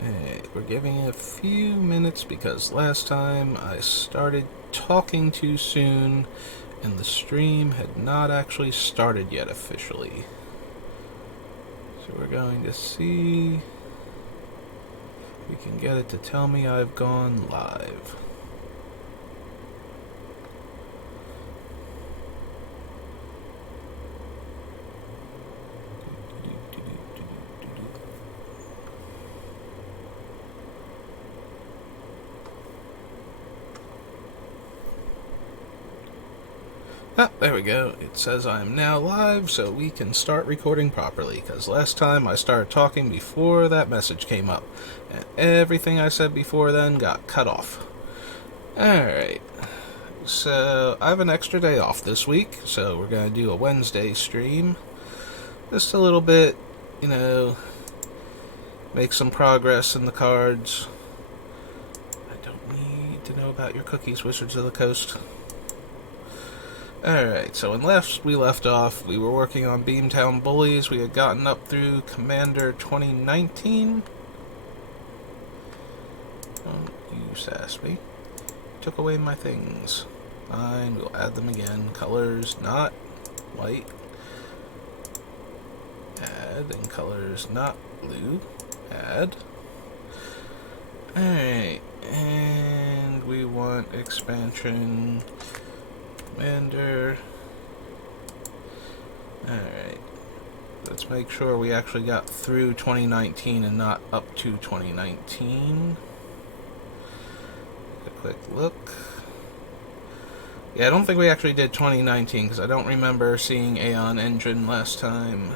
Hey, we're giving it a few minutes because last time I started talking too soon and the stream had not actually started yet officially. So we're going to see if we can get it to tell me I've gone live. Ah, there we go. It says I am now live, so we can start recording properly, because last time I started talking before that message came up, and everything I said before then got cut off. Alright, so I have an extra day off this week, so we're going to do a Wednesday stream. Just a little bit, make some progress in the cards. I don't need to know about your cookies, Wizards of the Coast. Alright, so when we left off, we were working on Beamtown Bullies. We had gotten up through Commander 2019. Don't you sass me. Took away my things. Fine, we'll add them again. Colors not white. Add, and colors not blue. Add. Alright, and we want expansion. Commander. Alright. Let's make sure we actually got through 2019 and not up to 2019. A quick look. Yeah, I don't think we actually did 2019 because I don't remember seeing Aeon Engine last time.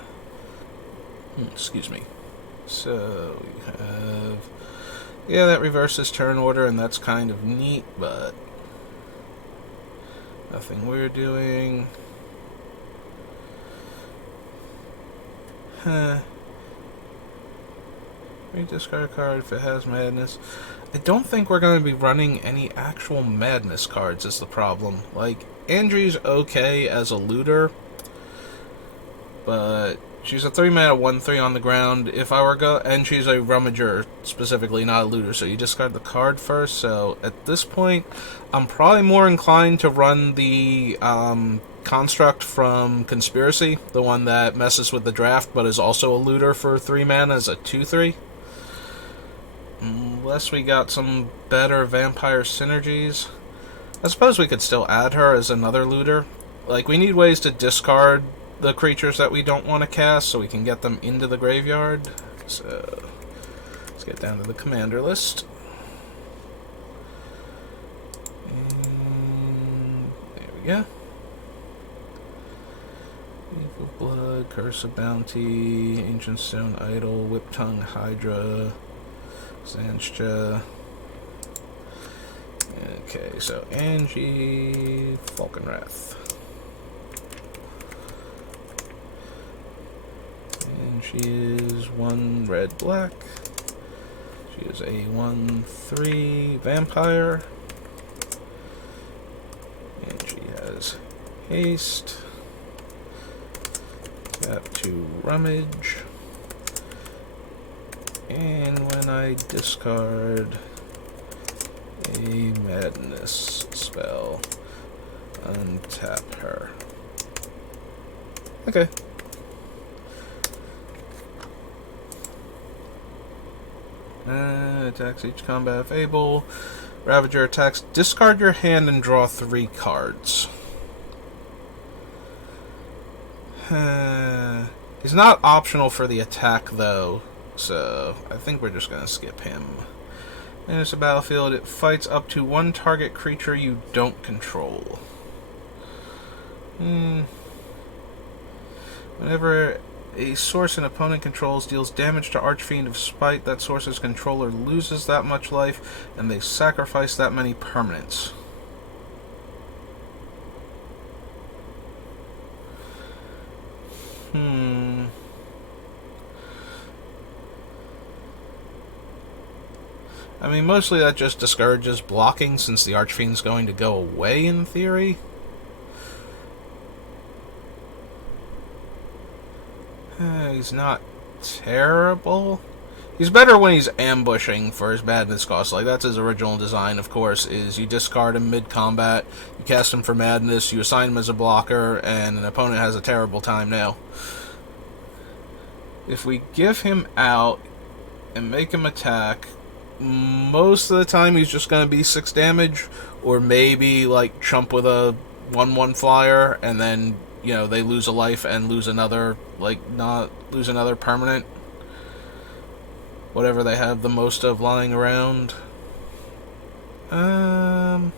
Excuse me. So we have... Yeah, that reverses turn order and that's kind of neat, but... nothing we're doing. Discard a card if it has madness. I don't think we're going to be running any actual madness cards is the problem. Like, Angie's okay as a looter, but she's a 3-mana 1/3 on the ground. If I were and she's a rummager specifically, not a looter, so you discard the card first. So at this point, I'm probably more inclined to run the construct from Conspiracy, the one that messes with the draft but is also a looter for 3 mana as a 2/3. Unless we got some better vampire synergies. I suppose we could still add her as another looter. Like, we need ways to discard the creatures that we don't want to cast so we can get them into the graveyard. So, let's get down to the commander list. And there we go. Evil Blood, Curse of Bounty, Ancient Stone Idol, Whip Tongue Hydra, Zanscha. Okay, so Angie, Falconwrath. And she is 1 red black. She is a 1/3 vampire. And she has haste. Tap to rummage. And when I discard a madness spell, untap her. Okay. Attacks each combat if able. Ravager attacks. Discard your hand and draw 3 cards. He's not optional for the attack, though, so I think we're just going to skip him. There's a battlefield. It fights up to 1 target creature you don't control. Whenever a source an opponent controls deals damage to Archfiend of Spite, that source's controller loses that much life, and they sacrifice that many permanents. I mean, mostly that just discourages blocking since the Archfiend's going to go away in theory. He's not terrible. He's better when he's ambushing for his madness cost. Like, that's his original design, of course, is you discard him mid-combat, you cast him for madness, you assign him as a blocker, and an opponent has a terrible time now. If we give him out and make him attack, most of the time he's just going to be 6 damage, or maybe, like, chump with a 1/1 flyer, and then, you know, they lose a life and lose another, like, not lose another permanent. Whatever they have the most of lying around. The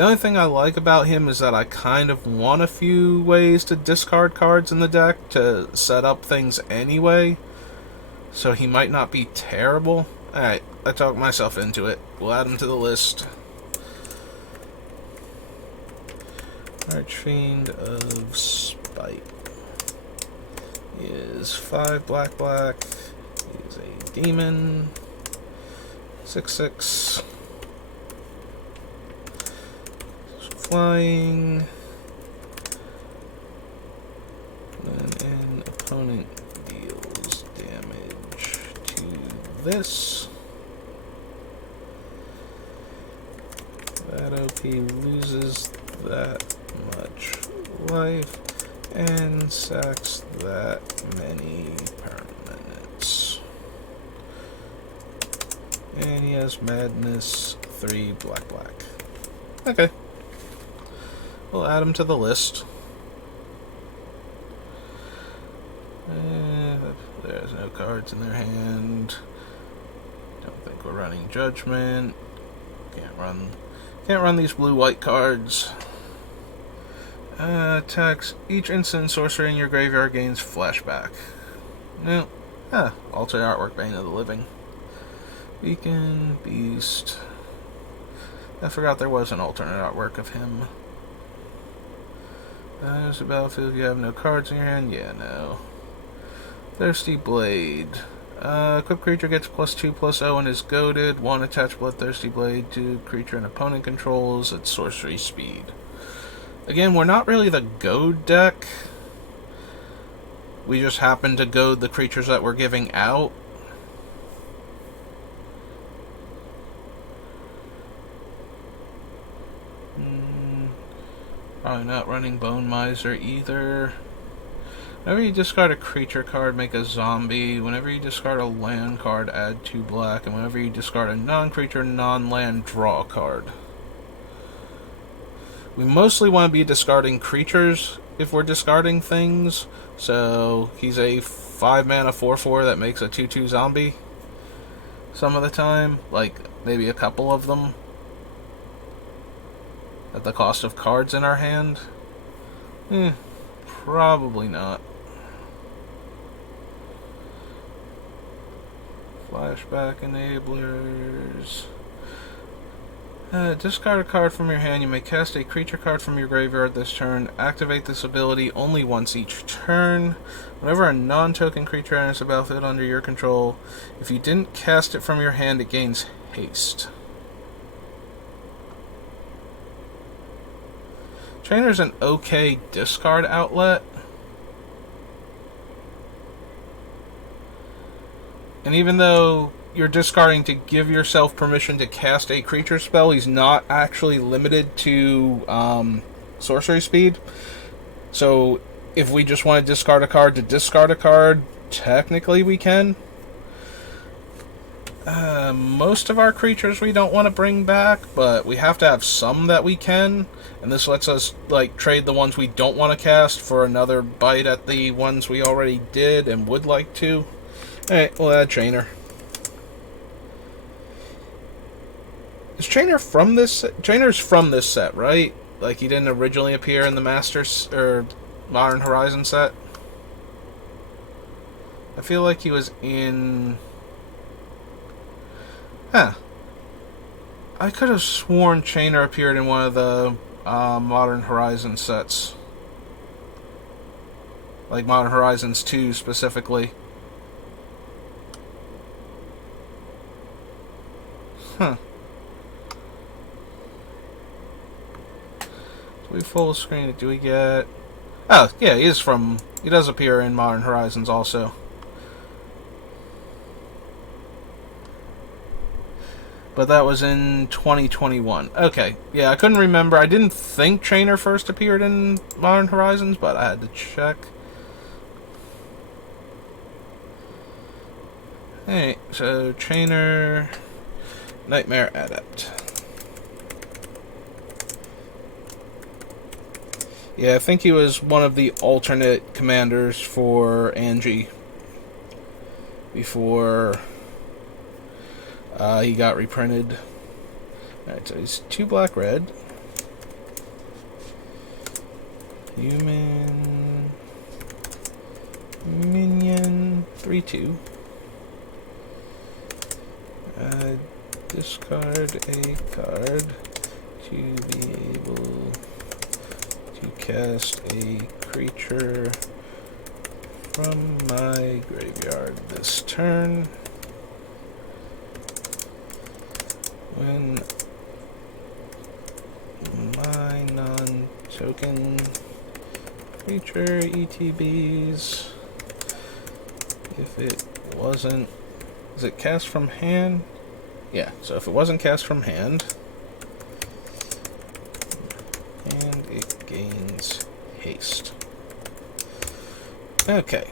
only thing I like about him is that I kind of want a few ways to discard cards in the deck to set up things anyway. So he might not be terrible. Alright, I talked myself into it. We'll add him to the list. Archfiend of Spite. He is 5 black. He is a demon. 6/6. Flying. When an opponent deals damage to this, that OP loses that much life and sacks that many permanents. And he has madness, 3 black. Okay. We'll add him to the list. There's no cards in their hand. Don't think we're running Judgment. Can't run these blue-white cards. Attacks. Each instant sorcery in your graveyard gains flashback. No. Alter artwork, Bane of the Living. Beacon, Beast. I forgot there was an alternate artwork of him. There's a battlefield. You have no cards in your hand? Yeah, no. Thirsty Blade. Equipped creature gets +2/+0 and is goaded. 1 attach Bloodthirsty Blade to creature an opponent controls at sorcery speed. Again, we're not really the goad deck. We just happen to goad the creatures that we're giving out. Probably not running Bone Miser either. Whenever you discard a creature card, make a zombie. Whenever you discard a land card, add 2 black. And whenever you discard a non-creature, non-land, draw a card. We mostly want to be discarding creatures if we're discarding things. So he's a 5-mana 4/4 that makes a 2/2 zombie. Some of the time, like maybe a couple of them. At the cost of cards in our hand? Probably not. Flashback enablers. Discard a card from your hand. You may cast a creature card from your graveyard this turn. Activate this ability only once each turn. Whenever a non-token creature enters the battlefield under your control, if you didn't cast it from your hand, it gains haste. Trainer's an okay discard outlet. And even though you're discarding to give yourself permission to cast a creature spell, he's not actually limited to sorcery speed. So if we just want to discard a card to discard a card, technically we can. Most of our creatures we don't want to bring back, but we have to have some that we can. And this lets us like trade the ones we don't want to cast for another bite at the ones we already did and would like to. Alright, we'll add Trainer. Is Trainer from this set? Trainer's from this set, right? Like he didn't originally appear in the Masters or Modern Horizon set? I feel like he was in... I could have sworn Trainer appeared in one of the Modern Horizon sets. Like Modern Horizons 2 specifically. we full screen it, do we get... Oh, yeah, he does appear in Modern Horizons also. But that was in 2021. Okay, yeah, I couldn't remember. I didn't think Trainer first appeared in Modern Horizons, but I had to check. Alright, so Trainer, Nightmare Adept. Yeah, I think he was one of the alternate commanders for Angie before he got reprinted. Alright, so he's 2 black red. Human minion 3/2. Discard a card to be able to cast a creature from my graveyard this turn. When my non-token creature ETBs, if it wasn't, is it cast from hand? Yeah, so if it wasn't cast from hand, and it gains haste. Okay.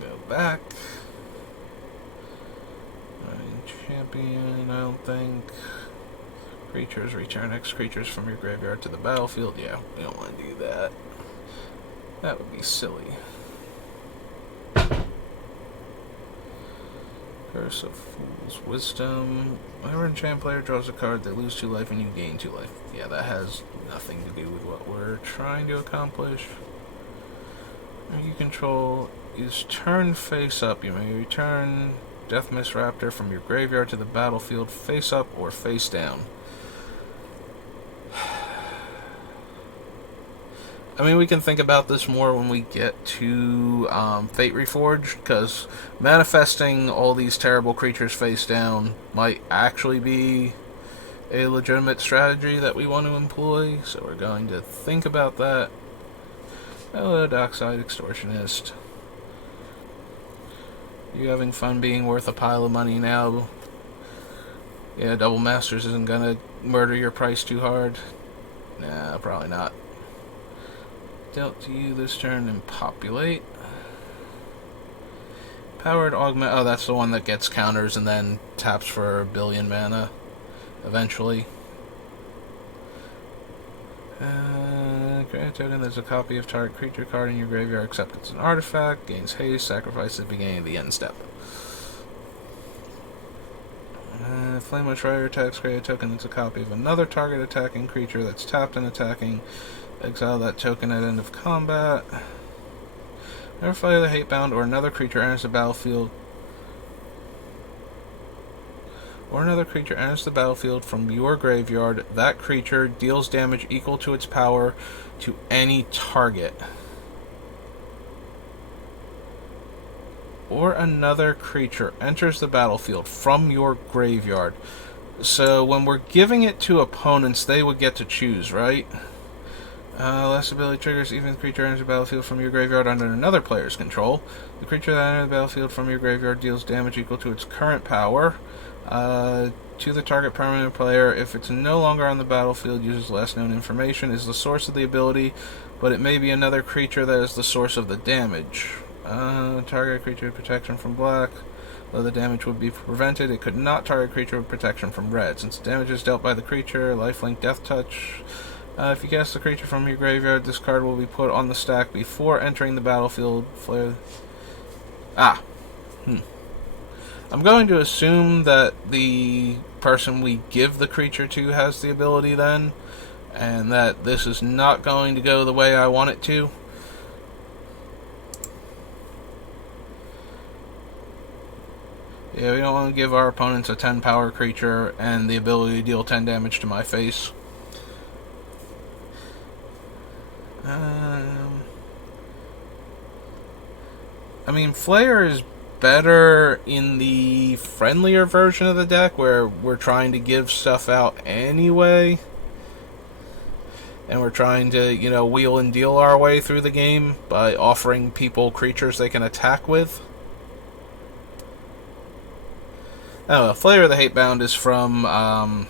Go back. Champion, I don't think. Creatures, return X creatures from your graveyard to the battlefield. Yeah, we don't want to do that. That would be silly. Curse of Fool's Wisdom. Whenever an enchant player draws a card, they lose 2 life and you gain 2 life. Yeah, that has nothing to do with what we're trying to accomplish. You control is turn face up. You may return Death Mist Raptor from your graveyard to the battlefield face up or face down. I mean, we can think about this more when we get to Fate Reforged, because manifesting all these terrible creatures face down might actually be a legitimate strategy that we want to employ, so we're going to think about that. Hello, Dockside Extortionist. You having fun being worth a pile of money now? Yeah, Double Masters isn't gonna murder your price too hard. Nah, probably not. Dealt to you this turn and populate. Powered augment. Oh, that's the one that gets counters and then taps for 1 billion mana eventually. Create a token. There's a copy of target creature card in your graveyard, except it's an artifact. Gains haste. Sacrifice at the beginning of the end step. Flame Shrider attacks. Create a token that's a copy of another target attacking creature that's tapped and attacking. Exile that token at end of combat. Whenever Fire the Hatebound or another creature enters the battlefield, from your graveyard, that creature deals damage equal to its power to any target. Or another creature enters the battlefield from your graveyard. So when we're giving it to opponents, they would get to choose, right? Last ability triggers even if the creature enters the battlefield from your graveyard under another player's control. The creature that enters the battlefield from your graveyard deals damage equal to its current power to the target permanent player. If it's no longer on the battlefield, uses last known information, is the source of the ability, but it may be another creature that is the source of the damage. Target creature with protection from black. Though the damage would be prevented, it could not target creature with protection from red. Since the damage is dealt by the creature, lifelink death touch. If you cast the creature from your graveyard, this card will be put on the stack before entering the battlefield. Flare. I'm going to assume that the person we give the creature to has the ability then, and that this is not going to go the way I want it to. Yeah, we don't want to give our opponents a 10 power creature and the ability to deal 10 damage to my face. I mean, Flayer is better in the friendlier version of the deck where we're trying to give stuff out anyway. And we're trying to, wheel and deal our way through the game by offering people creatures they can attack with. Oh, Flavor of the Hatebound is from, not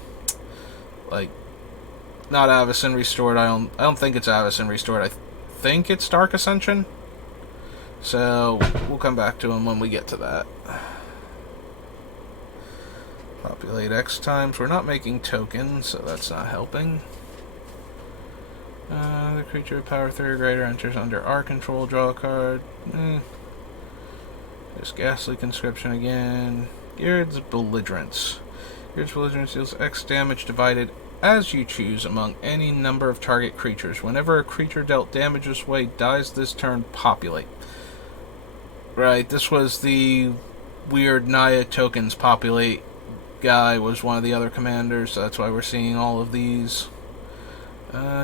Avacyn Restored. I don't think it's Avacyn Restored. I think it's Dark Ascension. So, we'll come back to him when we get to that. Populate X times. We're not making tokens, so that's not helping. The creature of power 3 or greater enters under our control. Draw a card. There's Ghastly Conscription again. Gyrod's Belligerence. Gyrod's Belligerence deals X damage divided as you choose among any number of target creatures. Whenever a creature dealt damage this way dies this turn, populate. Right, this was the weird Naya tokens populate guy, was one of the other commanders, so that's why we're seeing all of these.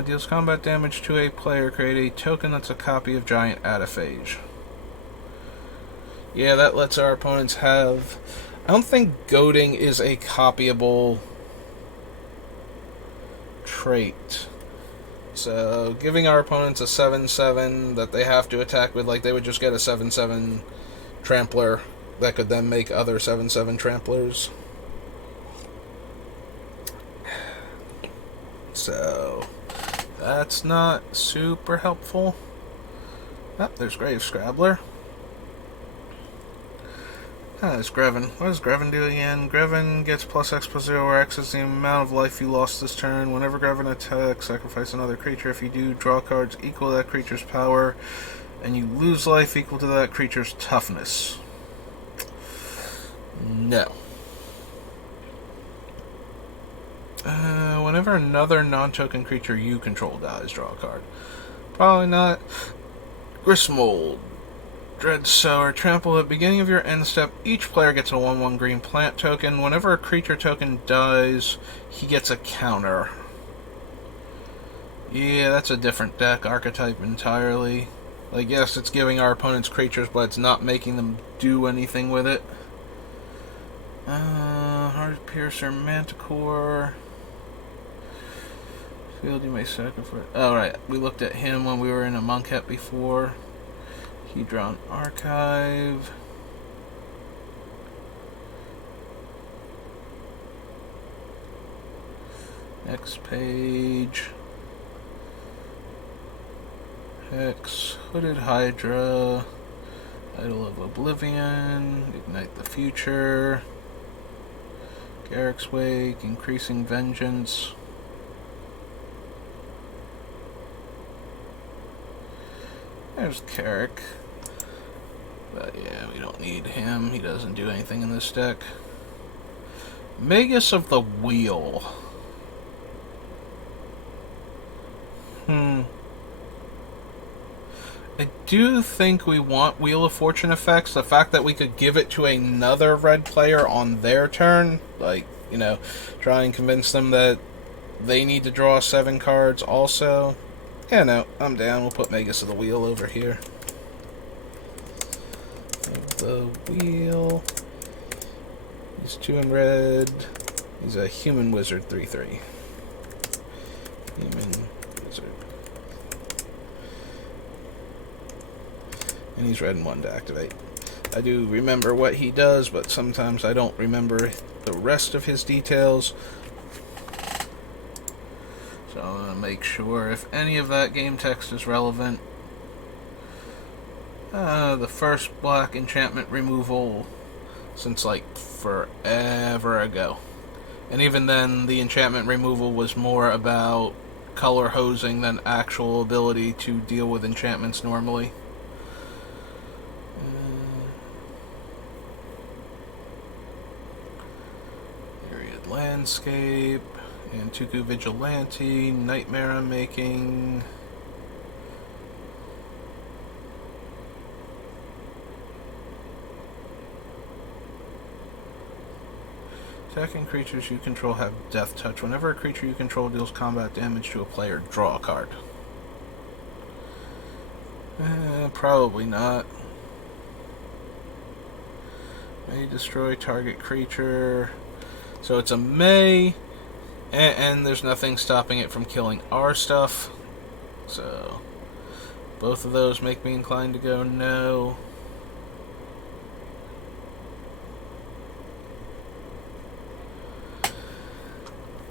Deals combat damage to a player. Create a token that's a copy of Giant Ataphage. Yeah, that lets our opponents have... I don't think goading is a copyable trait. So, giving our opponents a 7/7 that they have to attack with, like they would just get a 7/7 trampler that could then make other 7/7 tramplers. So, that's not super helpful. Oh, there's Grave Scrabbler. There's Greven. What does Greven do again? Greven gets +X+0, where X is the amount of life you lost this turn. Whenever Greven attacks, sacrifice another creature. If you do, draw cards equal to that creature's power, and you lose life equal to that creature's toughness. No. Whenever another non-token creature you control dies, draw a card. Probably not. Gristmold. Dreadsower. Trample. At the beginning of your end step, each player gets a 1/1 green plant token. Whenever a creature token dies, he gets a counter. Yeah, that's a different deck archetype entirely. Like, yes, it's giving our opponents creatures, but it's not making them do anything with it. Heart Piercer, Manticore. Field, you may sacrifice. Oh, right. We looked at him when we were in a Monkhet before. Hedron Archive. Next page. Hex. Hooded Hydra. Idol of Oblivion. Ignite the Future. Garrick's Wake. Increasing Vengeance. There's Carrick. But yeah, we don't need him. He doesn't do anything in this deck. Magus of the Wheel. I do think we want Wheel of Fortune effects. The fact that we could give it to another red player on their turn, like, try and convince them that they need to draw 7 cards also. Yeah, no, I'm down. We'll put Magus of the Wheel over here. The Wheel. He's 2 in red. He's a human wizard 3/3. Human wizard. And he's red and 1 to activate. I do remember what he does, but sometimes I don't remember the rest of his details. So I'm going to make sure if any of that game text is relevant. The first black enchantment removal since like forever ago. And even then, the enchantment removal was more about color hosing than actual ability to deal with enchantments normally. Myriad Landscape. Antuku Vigilante, Nightmare I'm making. Attacking creatures you control have Death Touch. Whenever a creature you control deals combat damage to a player, draw a card. Probably not. May destroy target creature. So it's a may, and there's nothing stopping it from killing our stuff. So both of those make me inclined to go no.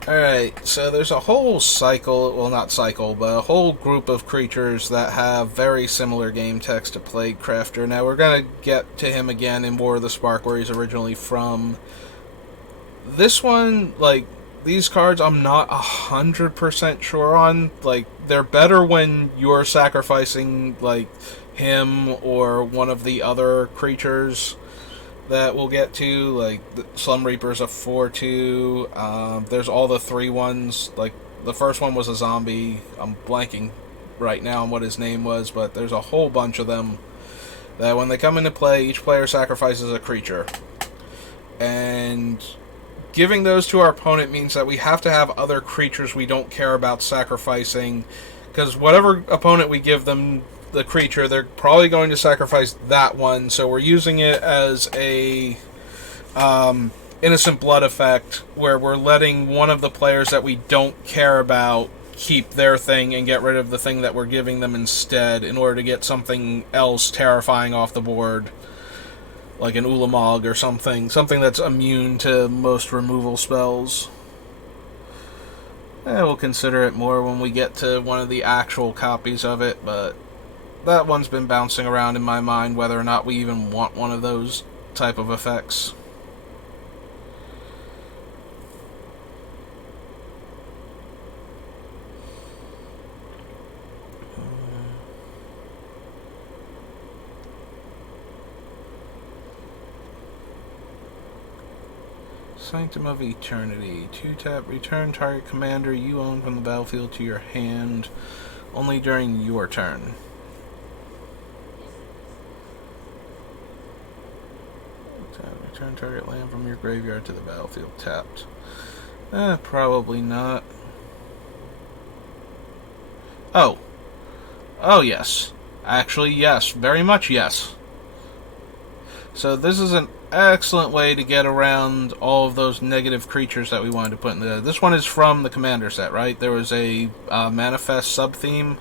Alright, so there's a whole cycle, well not cycle, but a whole group of creatures that have very similar game text to Plague Crafter. Now we're going to get to him again in War of the Spark, where he's originally from. This one, like, these cards I'm not 100% sure on. Like, they're better when you're sacrificing, like, him or one of the other creatures that we'll get to, like the Slum Reaper's a 4/2. There's all the 3/1s. Like the first one was a zombie. I'm blanking right now on what his name was, but there's a whole bunch of them that when they come into play, each player sacrifices a creature. And giving those to our opponent means that we have to have other creatures we don't care about sacrificing, because whatever opponent we give them the creature, they're probably going to sacrifice that one, so we're using it as a innocent blood effect, where we're letting one of the players that we don't care about keep their thing and get rid of the thing that we're giving them instead, in order to get something else terrifying off the board, like an Ulamog or something that's immune to most removal spells. We'll consider it more when we get to one of the actual copies of it, but that one's been bouncing around in my mind whether or not we even want one of those type of effects. Sanctum of Eternity. 2-tap, return target commander you own from the battlefield to your hand only during your turn. Return target land from your graveyard to the battlefield tapped. Probably not. Oh, yes. Actually, yes. Very much yes. So this is an excellent way to get around all of those negative creatures that we wanted to put in there. This one is from the Commander set, right? There was a Manifest sub-theme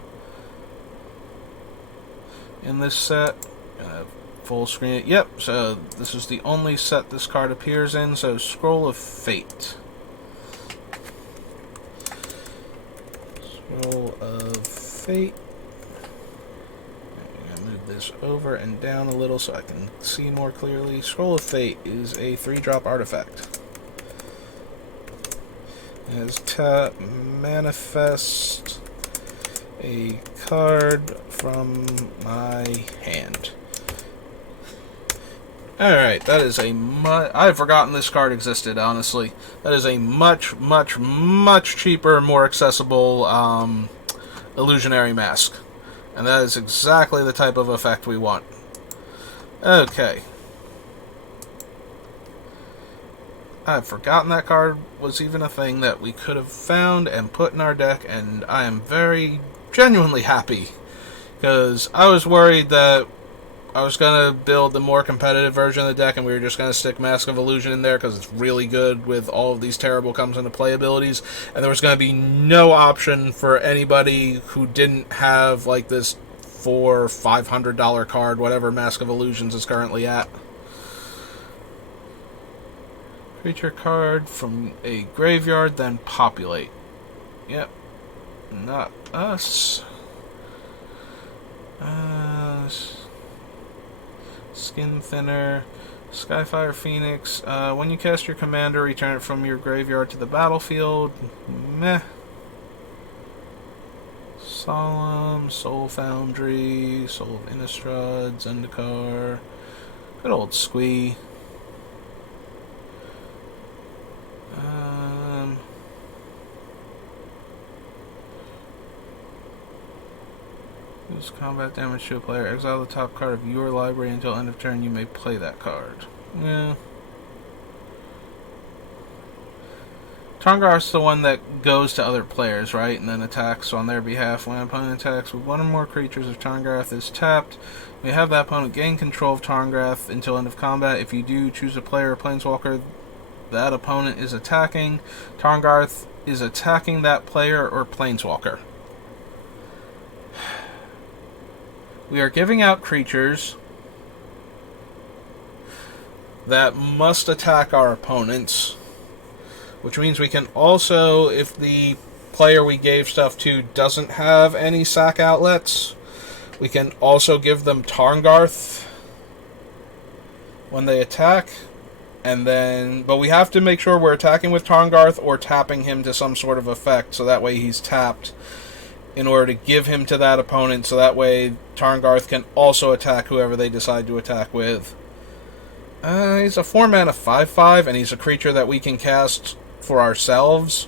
in this set. Full screen it. Yep, so this is the only set this card appears in, so Scroll of Fate. Scroll of Fate. I'm going to move this over and down a little so I can see more clearly. Scroll of Fate is a 3-drop artifact. It has tap, manifest a card from my hand. Alright, that is a I've forgotten this card existed, honestly. That is a much, much, much cheaper, more accessible illusionary mask. And that is exactly the type of effect we want. Okay. I've forgotten that card was even a thing that we could have found and put in our deck, and I am very genuinely happy. Because I was worried that I was going to build the more competitive version of the deck and we were just going to stick Mask of Illusion in there because it's really good with all of these terrible comes into play abilities, and there was going to be no option for anybody who didn't have like this $400 or $500 card, whatever Mask of Illusions is currently at. Creature card from a graveyard, then populate. Yep. Not us. Skin Thinner, Skyfire Phoenix. When you cast your commander, return it from your graveyard to the battlefield. Meh. Solemn, Soul Foundry, Soul of Innistrad, Zendikar. Good old Squee. Use combat damage to a player. Exile the top card of your library until end of turn. You may play that card. Yeah. Tarngarth's the one that goes to other players, right? And then attacks on their behalf. When an opponent attacks with one or more creatures if Tarngarth is tapped, we have that opponent gain control of Tarngarth until end of combat. If you do, choose a player or planeswalker that opponent is attacking. Tarngarth is attacking that player or planeswalker. We are giving out creatures that must attack our opponents, which means we can also, if the player we gave stuff to doesn't have any sack outlets, we can also give them Tarngarth when they attack. And then, but we have to make sure we're attacking with Tarngarth or tapping him to some sort of effect, so that way he's tapped in order to give him to that opponent, so that way Tarngarth can also attack whoever they decide to attack with. He's a 4-mana 5/5, and he's a creature that we can cast for ourselves.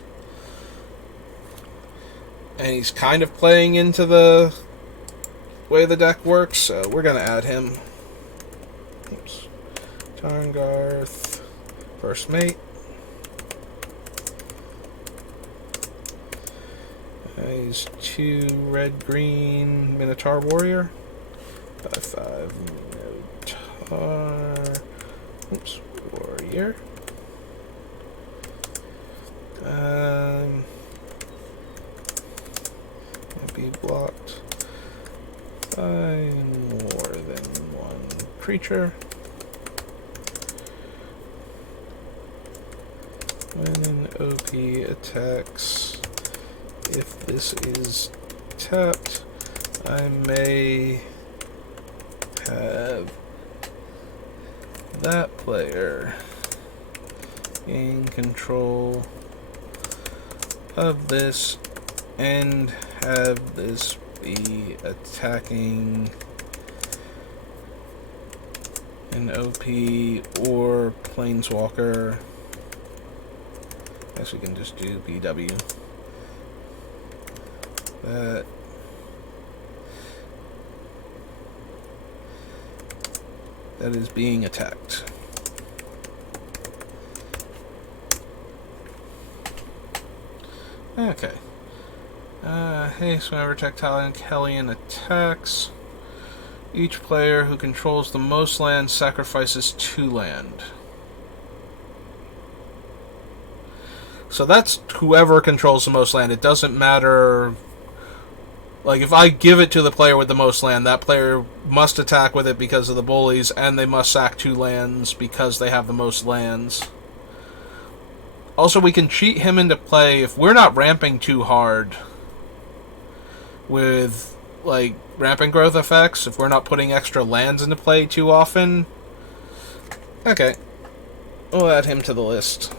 And he's kind of playing into the way the deck works, so we're going to add him. Oops. Tarngarth, first mate. He's 2 red-green Minotaur Warrior. 5/5 Minotaur. Oops, Warrior. Can't be blocked by more than one creature. When an OP attacks, if this is tapped, I may have that player gain control of this and have this be attacking an OP or planeswalker. I guess we can just do PW. That is being attacked. Okay. Hey, so whenever Tectalion Hellion attacks, each player who controls the most land sacrifices 2 land. So that's whoever controls the most land. It doesn't matter. Like, if I give it to the player with the most land, that player must attack with it because of the bullies, and they must sack 2 lands because they have the most lands. Also, we can cheat him into play if we're not ramping too hard with, like, rampant growth effects, if we're not putting extra lands into play too often. Okay. We'll add him to the list.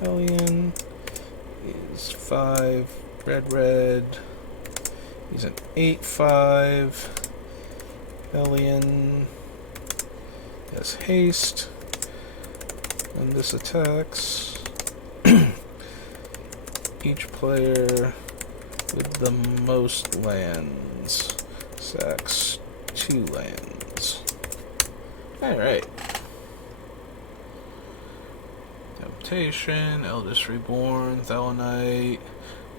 Hellion is 5 red. He's an 8/5. Hellion has haste. And this attacks. Each player with the most lands sacks 2 lands. Alright. Temptation, Eldest Reborn, Thelonite,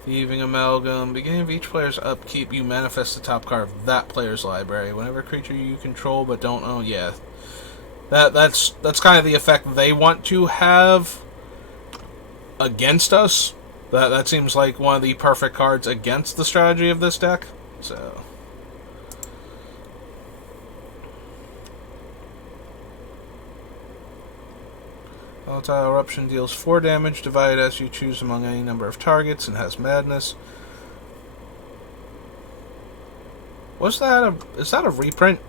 Thieving Amalgam. Beginning of each player's upkeep, you manifest the top card of that player's library. Whenever creature you control but don't own, yeah. That's kind of the effect they want to have against us. That seems like one of the perfect cards against the strategy of this deck. So Volatile Eruption deals 4 damage, divided as you choose among any number of targets, and has Madness. Is that a reprint?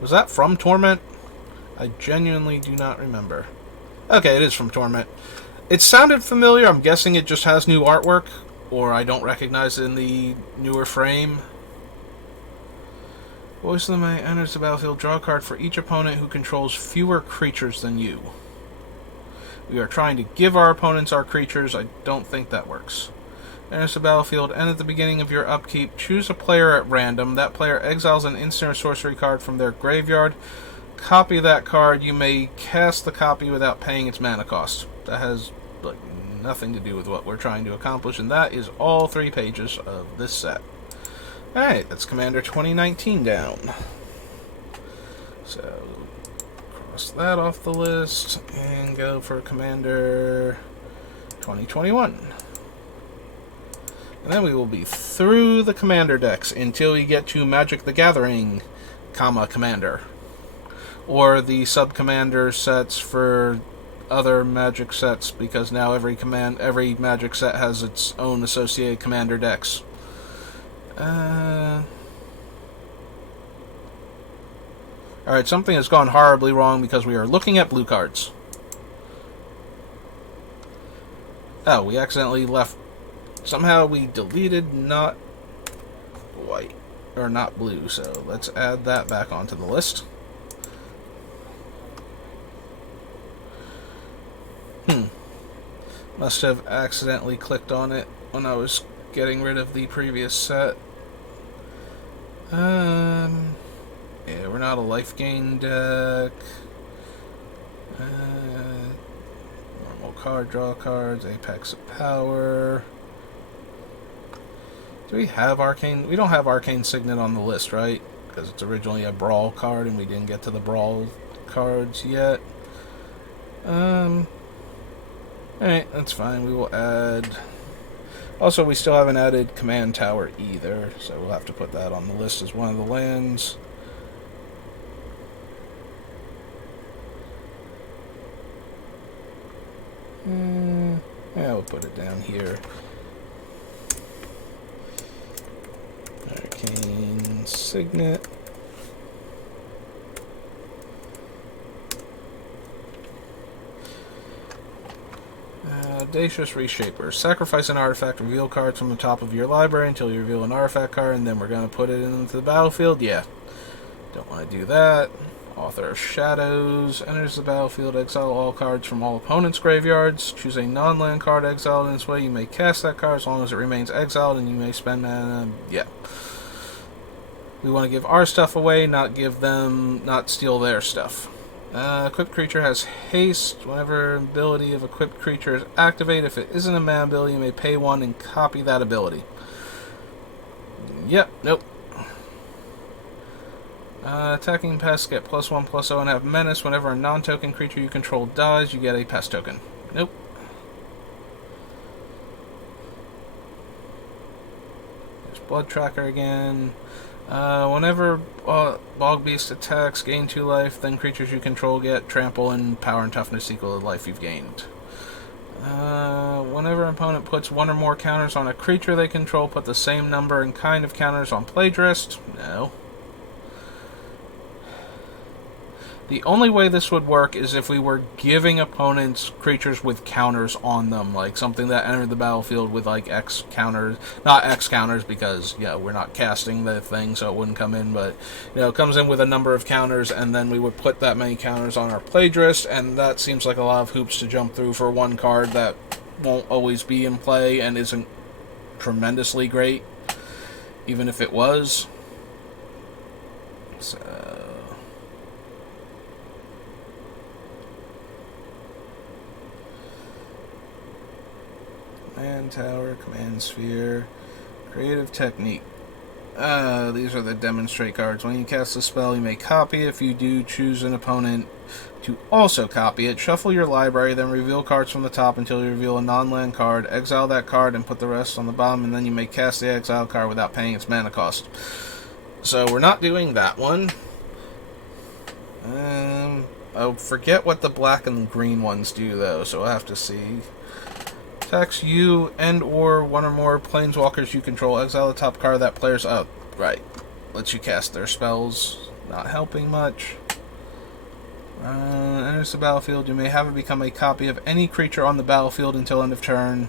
Was that from Torment? I genuinely do not remember. Okay, it is from Torment. It sounded familiar. I'm guessing it just has new artwork, or I don't recognize it in the newer frame. Voice of the Night enters the battlefield. Draw a card for each opponent who controls fewer creatures than you. We are trying to give our opponents our creatures. I don't think that works. Enters the battlefield, and at the beginning of your upkeep, choose a player at random. That player exiles an instant or sorcery card from their graveyard. copy that card, you may cast the copy without paying its mana cost. That has like nothing to do with what we're trying to accomplish, and that is all 3 pages of this set. Alright, that's Commander 2019 down. So, cross that off the list, and go for Commander 2021. And then we will be through the Commander decks until we get to Magic the Gathering, Commander. Or the sub-commander sets for other Magic sets, because now every Magic set has its own associated Commander decks. Alright, something has gone horribly wrong because we are looking at blue cards. Oh, we accidentally left... Somehow we deleted not white, or not blue, so let's add that back onto the list. Must have accidentally clicked on it when I was getting rid of the previous set. Yeah, we're not a life gain deck. Normal card draw cards, Apex of Power. Do we have Arcane? We don't have Arcane Signet on the list, right? Because it's originally a Brawl card and we didn't get to the Brawl cards yet. Alright, that's fine. We will add... Also, we still haven't added Command Tower either, so we'll have to put that on the list as one of the lands. Yeah, we'll put it down here. Arcane Signet. Audacious Reshaper. Sacrifice an artifact, reveal cards from the top of your library until you reveal an artifact card, and then we're going to put it into the battlefield. Yeah. Don't want to do that. Author of Shadows. Enters the battlefield, exile all cards from all opponents' graveyards. Choose a non-land card exiled in this way. You may cast that card as long as it remains exiled, and you may spend mana. Yeah. We want to give our stuff away, not steal their stuff. Equipped creature has haste. Whenever ability of equipped creature is activated, if it isn't a mana ability, you may pay 1 and copy that ability. Yep, nope. Attacking pests get +1/+0 and have menace. Whenever a non-token creature you control dies, you get a pest token. Nope. There's Blood Tracker again. Whenever Bog Beast attacks, gain 2 life, then creatures you control get trample and power and toughness equal to the life you've gained. Whenever an opponent puts 1 or more counters on a creature they control, put the same number and kind of counters on Plagiarist. No. The only way this would work is if we were giving opponents creatures with counters on them, like something that entered the battlefield with like X counters, not X counters because, yeah, we're not casting the thing so it wouldn't come in, but, you know, it comes in with a number of counters and then we would put that many counters on our Plagiarist, and that seems like a lot of hoops to jump through for one card that won't always be in play and isn't tremendously great, even if it was. So... Command Tower, Command Sphere, Creative Technique. These are the demonstrate cards. When you cast a spell, you may copy. If you do, choose an opponent to also copy it. Shuffle your library, then reveal cards from the top until you reveal a non-land card. Exile that card and put the rest on the bottom, and then you may cast the exile card without paying its mana cost. So we're not doing that one. I forget what the black and green ones do, though, so I'll have to see. Attacks you and or 1 or more planeswalkers you control. Exile the top card of that player's... Oh, right. Lets you cast their spells. Not helping much. Enters the battlefield. You may have it become a copy of any creature on the battlefield until end of turn.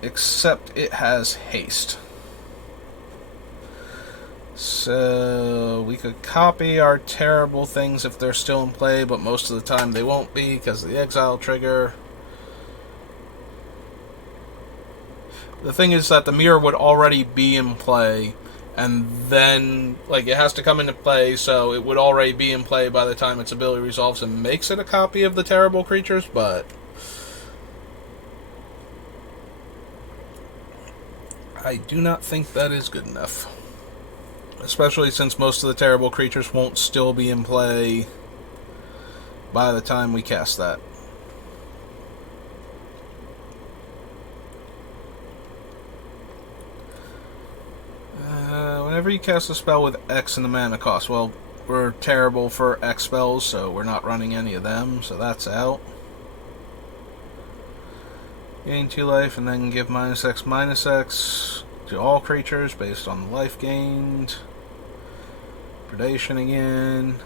Except it has haste. So we could copy our terrible things if they're still in play, but most of the time they won't be because of the exile trigger. The thing is that the mirror would already be in play, and then like it has to come into play, so it would already be in play by the time its ability resolves and makes it a copy of the terrible creatures, but I do not think that is good enough. Especially since most of the terrible creatures won't still be in play by the time we cast that. Whenever you cast a spell with X in the mana cost, well, we're terrible for X spells, so we're not running any of them, so that's out. Gain 2 life, and then give -X to all creatures based on the life gained. Predation again.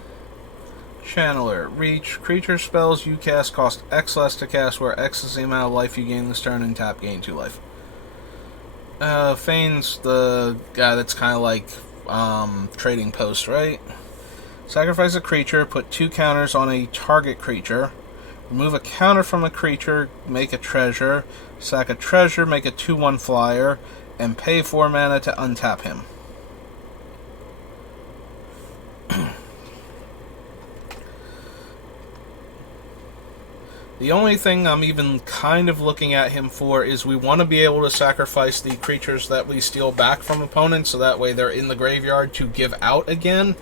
Channeler. Reach. Creature spells you cast cost X less to cast, where X is the amount of life you gain this turn, and tap, gain 2 life. Fane's the guy that's kind of like Trading Post, right? Sacrifice a creature, put 2 counters on a target creature. Remove a counter from a creature, make a treasure. Sack a treasure, make a 2/1 flyer, and pay 4 mana to untap him. The only thing I'm even kind of looking at him for is we want to be able to sacrifice the creatures that we steal back from opponents, so that way they're in the graveyard to give out again.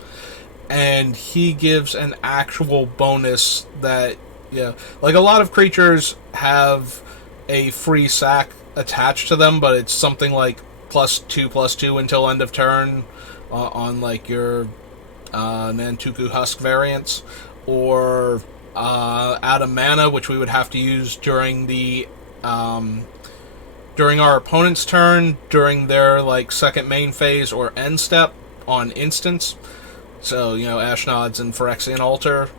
And he gives an actual bonus that, yeah, like a lot of creatures have a free sack attached to them, but it's something like +2/+2 until end of turn on like your Nantuku Husk variants, or add a mana, which we would have to use during the during our opponent's turn, during their like second main phase or end step on instance. So, you know, Ashnods and Phyrexian Altar.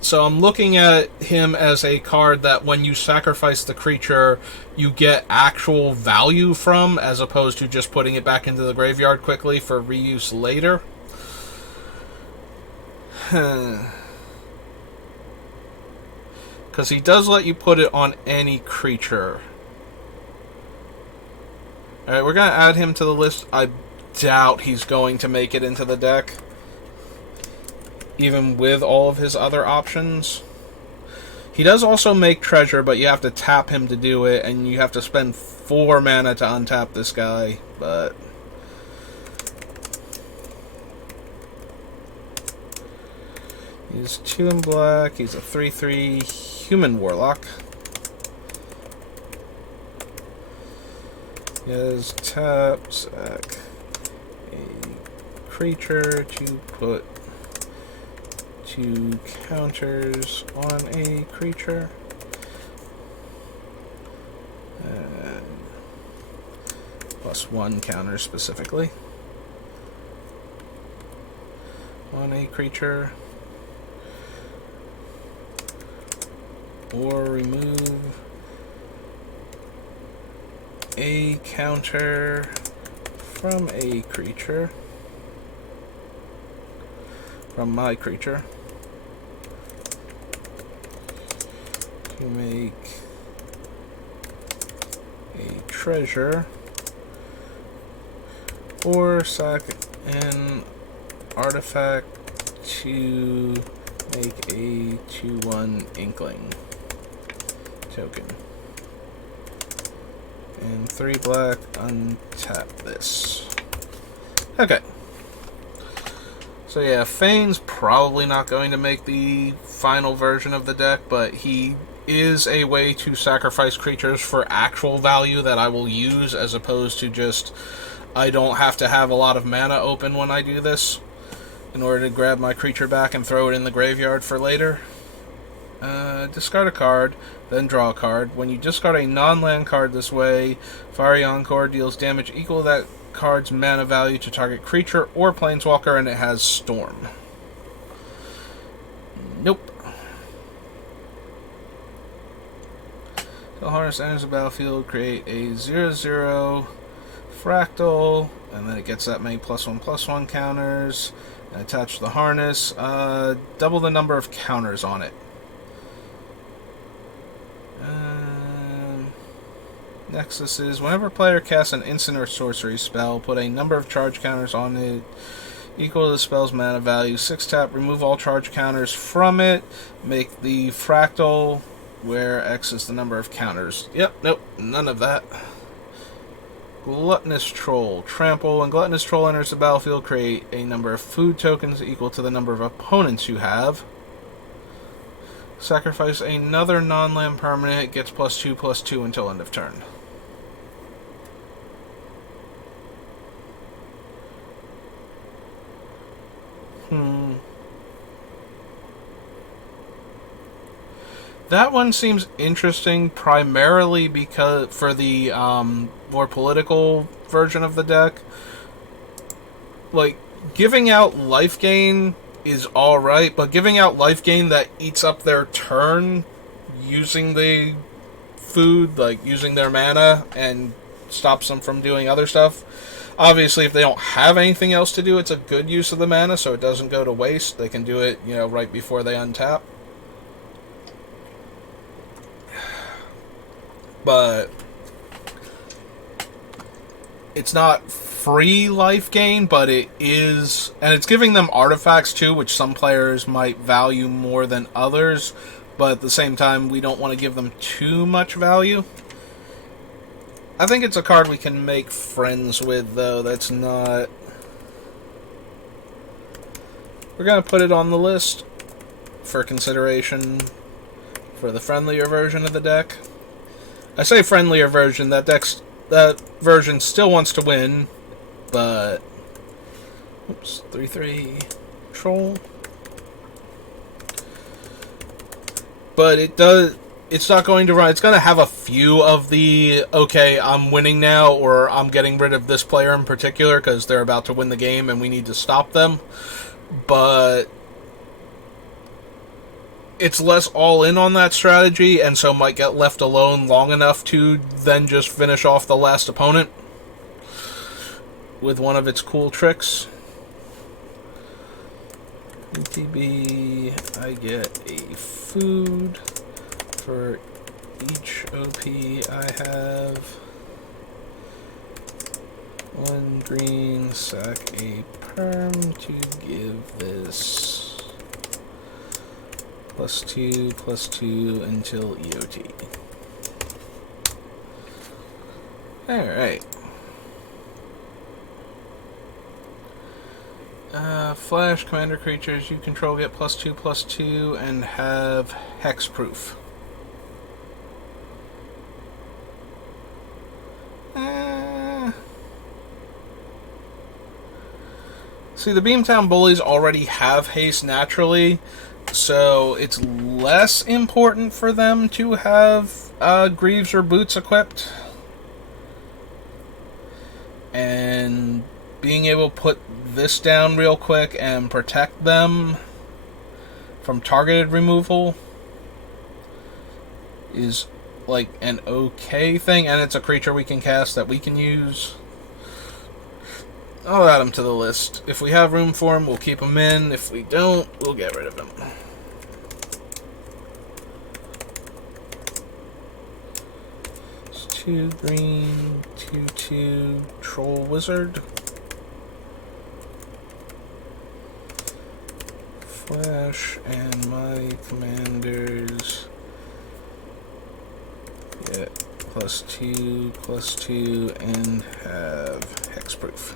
So I'm looking at him as a card that when you sacrifice the creature, you get actual value from, as opposed to just putting it back into the graveyard quickly for reuse later. Because he does let you put it on any creature. Alright, we're going to add him to the list. I doubt he's going to make it into the deck, even with all of his other options. He does also make treasure, but you have to tap him to do it, and you have to spend 4 mana to untap this guy, but he's 2 in black, he's a 3/3 human warlock. He has tap, sack a creature to put 2 counters on a creature. +1 counter specifically on a creature. Or remove a counter from a creature, from my creature, to make a treasure, or sack an artifact to make a 2/1 Inkling token. And 3 black, untap this. Okay. So yeah, Fane's probably not going to make the final version of the deck, but he is a way to sacrifice creatures for actual value that I will use, as opposed to just, I don't have to have a lot of mana open when I do this in order to grab my creature back and throw it in the graveyard for later. Discard a card, then draw a card. When you discard a non-land card this way, Fiery Encore deals damage equal to that card's mana value to target creature or planeswalker, and it has Storm. Nope. So Harness enters the battlefield, create a 0/0 fractal, and then it gets that many +1/+1 counters, and attach the harness. Double the number of counters on it. Nexus is whenever a player casts an instant or sorcery spell, put a number of charge counters on it equal to the spell's mana value. 6 tap, remove all charge counters from it. Make the fractal, where X is the number of counters. Yep, nope, none of that. Gluttonous Troll. Trample. When Gluttonous Troll enters the battlefield, create a number of food tokens equal to the number of opponents you have. Sacrifice another non-land permanent. It gets +2/+2 until end of turn. That one seems interesting primarily because for the more political version of the deck. Like, giving out life gain is alright, but giving out life gain that eats up their turn using the food, like using their mana, and stops them from doing other stuff. Obviously, if they don't have anything else to do, it's a good use of the mana, so it doesn't go to waste. They can do it, right before they untap. But it's not free life gain, but it is, and it's giving them artifacts too, which some players might value more than others, but at the same time, we don't want to give them too much value. I think it's a card we can make friends with, though. That's not... We're going to put it on the list for consideration for the friendlier version of the deck. I say friendlier version, that version still wants to win, but... Oops, 3/3 Troll. But it's not going to run. It's going to have a few of the, okay, I'm winning now, or I'm getting rid of this player in particular because they're about to win the game and we need to stop them. But it's less all in on that strategy, and so might get left alone long enough to then just finish off the last opponent with one of its cool tricks. UTB, I get a food for each OP I have. 1 green, sack a perm to give this +2/+2 until EOT. Alright. Flash commander creatures you control get +2/+2 and have hexproof. See, the Beamtown Bullies already have haste naturally, so it's less important for them to have Greaves or Boots equipped. And being able to put this down real quick and protect them from targeted removal is like an okay thing, and it's a creature we can cast that we can use. I'll add him to the list. If we have room for him, we'll keep him in. If we don't, we'll get rid of him. It's 2 green, 2/2 Troll Wizard. Flash and my commanders get +2/+2 and have hexproof.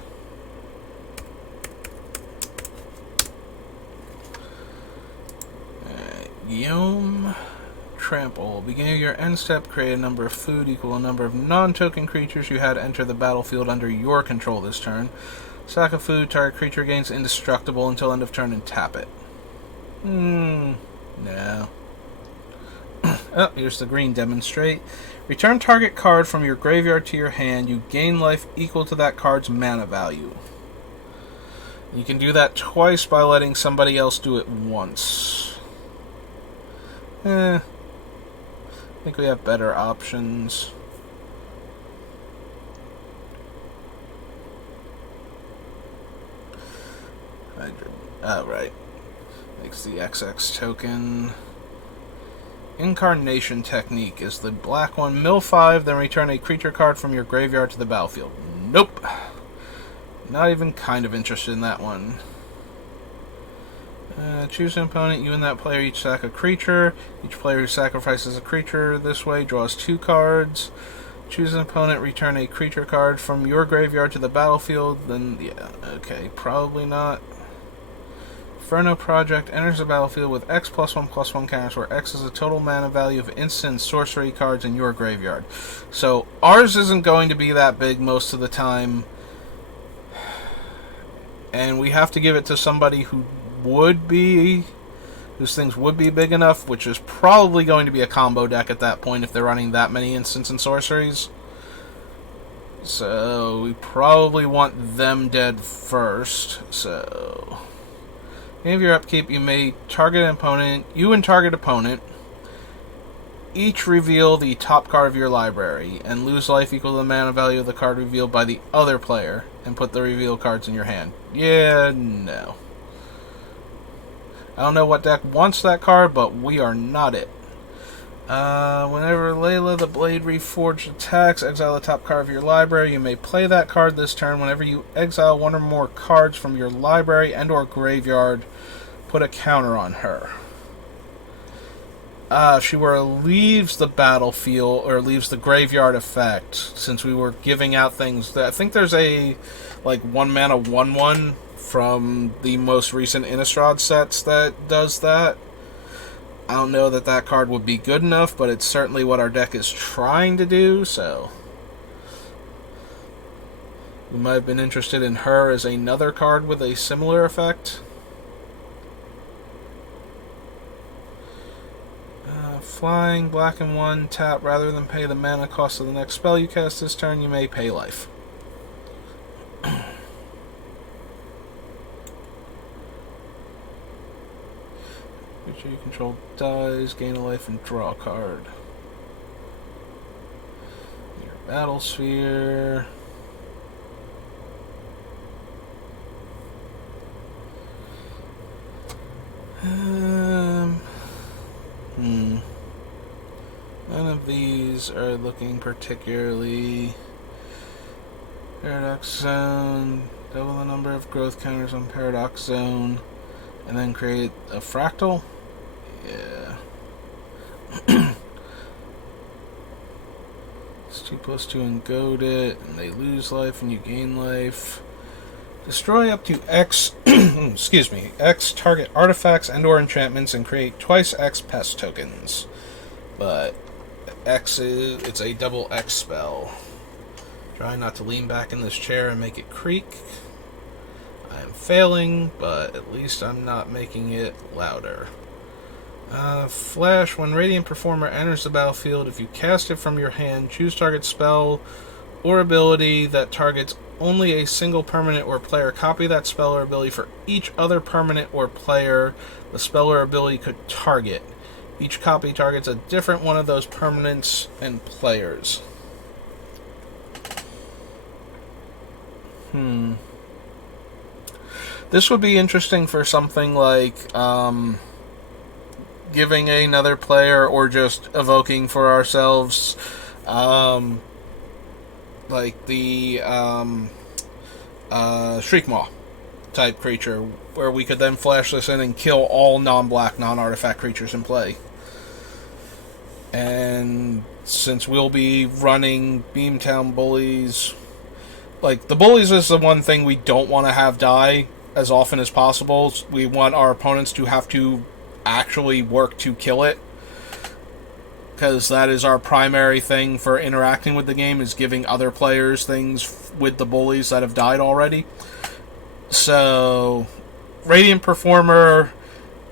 Yom Trample. Beginning of your end step, create a number of food equal to a number of non-token creatures you had enter the battlefield under your control this turn. Sack of food, target creature gains indestructible until end of turn and tap it. No. Oh, here's the green demonstrate. Return target card from your graveyard to your hand. You gain life equal to that card's mana value. You can do that twice by letting somebody else do it once. I think we have better options. Oh, right. Makes the XX token. Incarnation Technique is the black one. Mill 5, then return a creature card from your graveyard to the battlefield. Nope. Not even kind of interested in that one. Choose an opponent. You and that player each sack a creature. Each player who sacrifices a creature this way draws 2 cards. Choose an opponent. Return a creature card from your graveyard to the battlefield. Then, yeah, okay, probably not. Inferno Project enters the battlefield with X +1/+1 counters, where X is the total mana value of instant and sorcery cards in your graveyard. So ours isn't going to be that big most of the time, and we have to give it to somebody whose things would be big enough, which is probably going to be a combo deck at that point if they're running that many instants and sorceries. So we probably want them dead first. So of your upkeep, you may target an opponent. You and target opponent each reveal the top card of your library and lose life equal to the mana value of the card revealed by the other player, and put the revealed cards in your hand. Yeah, no. I don't know what deck wants that card, but we are not it. Whenever Layla the Blade Reforged attacks, exile the top card of your library. You may play that card this turn. Whenever you exile one or more cards from your library and or graveyard, put a counter on her. If she leaves the battlefield, or leaves the graveyard effect, since we were giving out things, I think there's a 1 mana 1/1 from the most recent Innistrad sets that does that. I don't know that that card would be good enough, but it's certainly what our deck is trying to do, so we might have been interested in her as another card with a similar effect. Flying, black and 1, tap. Rather than pay the mana cost of the next spell you cast this turn, you may pay life. Creature you control dies, gain a life, and draw a card. Your battle sphere. None of these are looking particularly. Paradox Zone. Double the number of growth counters on Paradox Zone. And then create a fractal? Yeah. It's 2/2 and goad it, and they lose life and you gain life. Destroy up to X excuse me, X target artifacts and or enchantments and create twice X pest tokens. But it's a double X spell. Try not to lean back in this chair and make it creak. I am failing, but at least I'm not making it louder. Flash, when Radiant Performer enters the battlefield, if you cast it from your hand, choose target spell or ability that targets only a single permanent or player. Copy that spell or ability for each other permanent or player the spell or ability could target. Each copy targets a different one of those permanents and players. This would be interesting for something like giving another player, or just evoking for ourselves, like the Shriekmaw type creature, where we could then flash this in and kill all non-black, non-artifact creatures in play. And since we'll be running Beamtown Bullies, like, the Bullies is the one thing we don't want to have die as often as possible. We want our opponents to have to actually work to kill it, because that is our primary thing for interacting with the game, is giving other players things with the Bullies that have died already. So Radiant Performer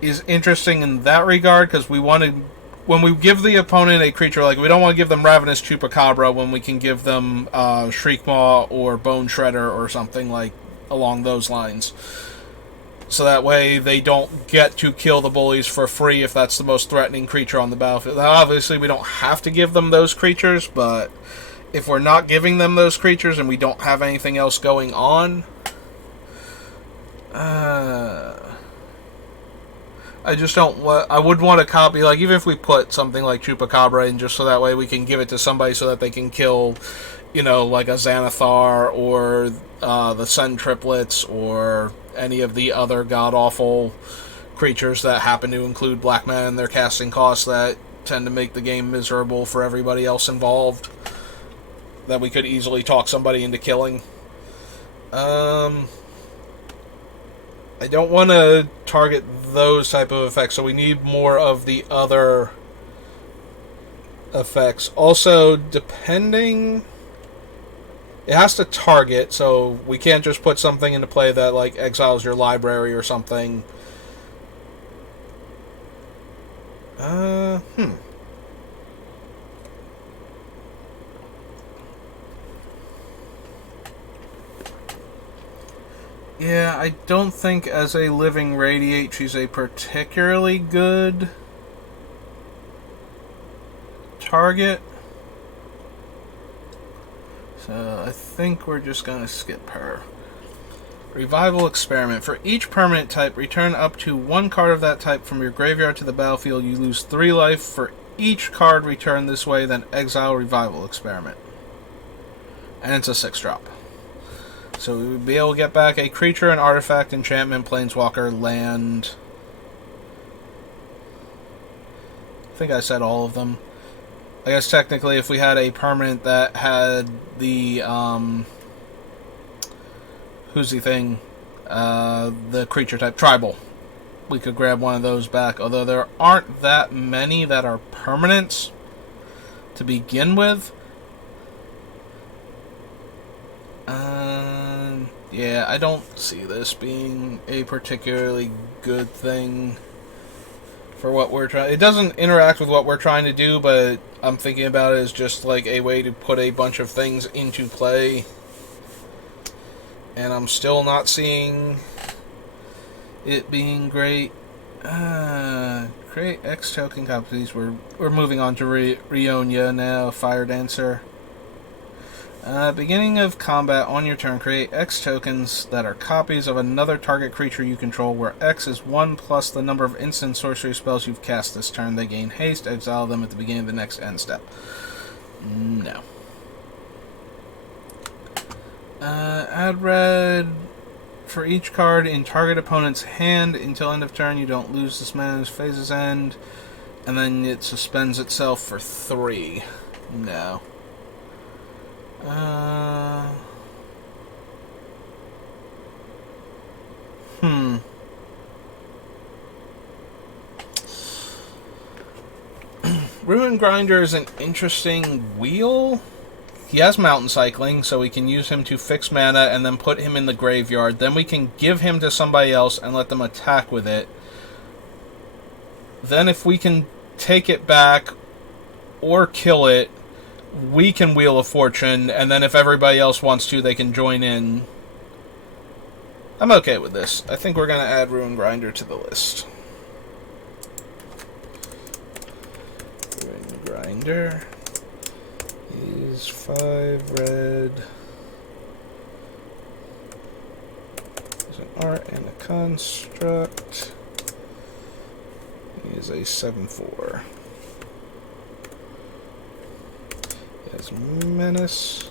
is interesting in that regard, because when we give the opponent a creature, like, we don't want to give them Ravenous Chupacabra when we can give them Shriekmaw or Bone Shredder or something like along those lines. So that way they don't get to kill the Bullies for free if that's the most threatening creature on the battlefield. Now, obviously, we don't have to give them those creatures, but if we're not giving them those creatures and we don't have anything else going on, I just don't want. I would want a copy, like, even if we put something like Chupacabra in, just so that way we can give it to somebody so that they can kill, like a Xanathar or the Sun Triplets or any of the other god awful creatures that happen to include black mana in their casting costs that tend to make the game miserable for everybody else involved. That we could easily talk somebody into killing. I don't want to target those type of effects, so we need more of the other effects. Also, depending... It has to target, so we can't just put something into play that, like, exiles your library or something. Yeah, I don't think as a living radiate she's a particularly good target. So I think we're just going to skip her. Revival Experiment. For each permanent type, return up to one card of that type from your graveyard to the battlefield. You lose 3 life for each card returned this way, then exile Revival Experiment. And it's a 6-drop. So we would be able to get back a creature, an artifact, enchantment, planeswalker, land. I think I said all of them. I guess technically if we had a permanent that had the, who's the thing? The creature type, tribal. We could grab one of those back, although there aren't that many that are permanents to begin with. Yeah, I don't see this being a particularly good thing for what we're trying. It doesn't interact with what we're trying to do, but I'm thinking about it as just like a way to put a bunch of things into play. And I'm still not seeing it being great. Create X token copies. We're moving on to Rionia now. Fire Dancer. Beginning of combat on your turn, create X tokens that are copies of another target creature you control, where X is 1 plus the number of instant sorcery spells you've cast this turn. They gain haste. Exile them at the beginning of the next end step. No. Add red. For each card in target opponent's hand until end of turn, you don't lose this mana's phase's end. And then it suspends itself for 3. No. Ruin Grinder is an interesting wheel. He has mountain cycling, so we can use him to fix mana and then put him in the graveyard. Then we can give him to somebody else and let them attack with it. Then if we can take it back or kill it, we can Wheel of Fortune, and then if everybody else wants to, they can join in. I'm okay with this. I think we're going to add Ruin Grinder to the list. Ruin Grinder is 5 red. There's an art and a construct. He is a 7/4. Has Menace,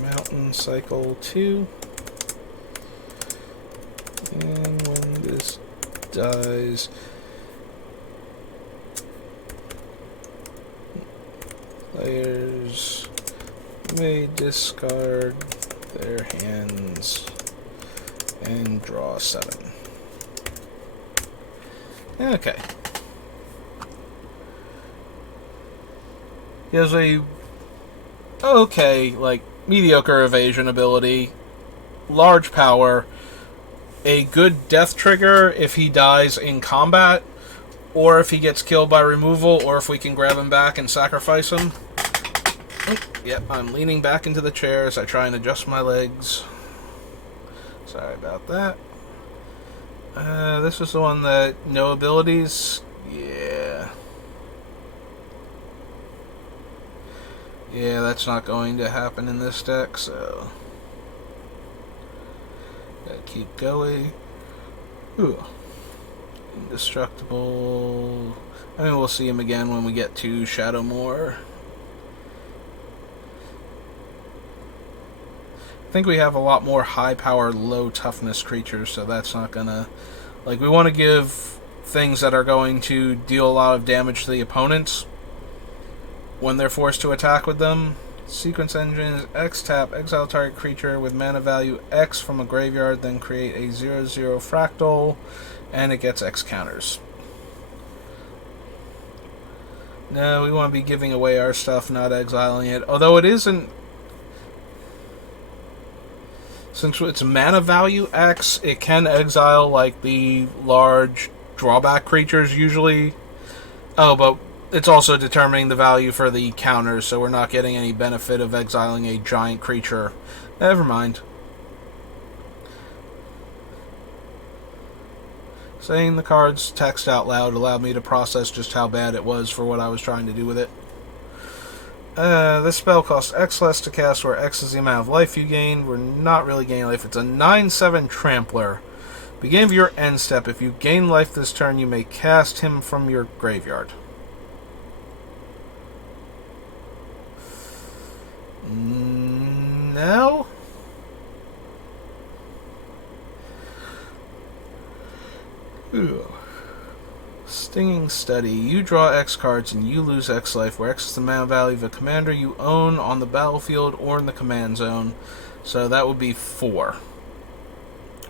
Mountain Cycle 2, and when this dies, players may discard their hands and draw 7. Okay. He has a mediocre evasion ability, large power, a good death trigger if he dies in combat, or if he gets killed by removal, or if we can grab him back and sacrifice him. Yep, I'm leaning back into the chair as I try and adjust my legs. Sorry about that. This was the one that no abilities. Yeah, that's not going to happen in this deck, so... Gotta keep going. Ooh. Indestructible. I mean, we'll see him again when we get to Shadowmoor. I think we have a lot more high power, low toughness creatures, so that's not gonna... Like, we want to give things that are going to deal a lot of damage to the opponents when they're forced to attack with them. Sequence engine is X tap, exile target creature with mana value X from a graveyard, then create a 0/0 fractal, and it gets X counters. No, we want to be giving away our stuff, not exiling it. Although it isn't... Since it's mana value X, it can exile, like, the large drawback creatures usually. Oh, but it's also determining the value for the counters, so we're not getting any benefit of exiling a giant creature. Never mind. Saying the card's text out loud allowed me to process just how bad it was for what I was trying to do with it. This spell costs X less to cast, where X is the amount of life you gain. We're not really gaining life. It's a 9/7 Trampler. Beginning of your end step, if you gain life this turn, you may cast him from your graveyard. No? Ooh. Stinging Study. You draw X cards and you lose X life, where X is the mana value of a commander you own on the battlefield or in the command zone. So that would be 4.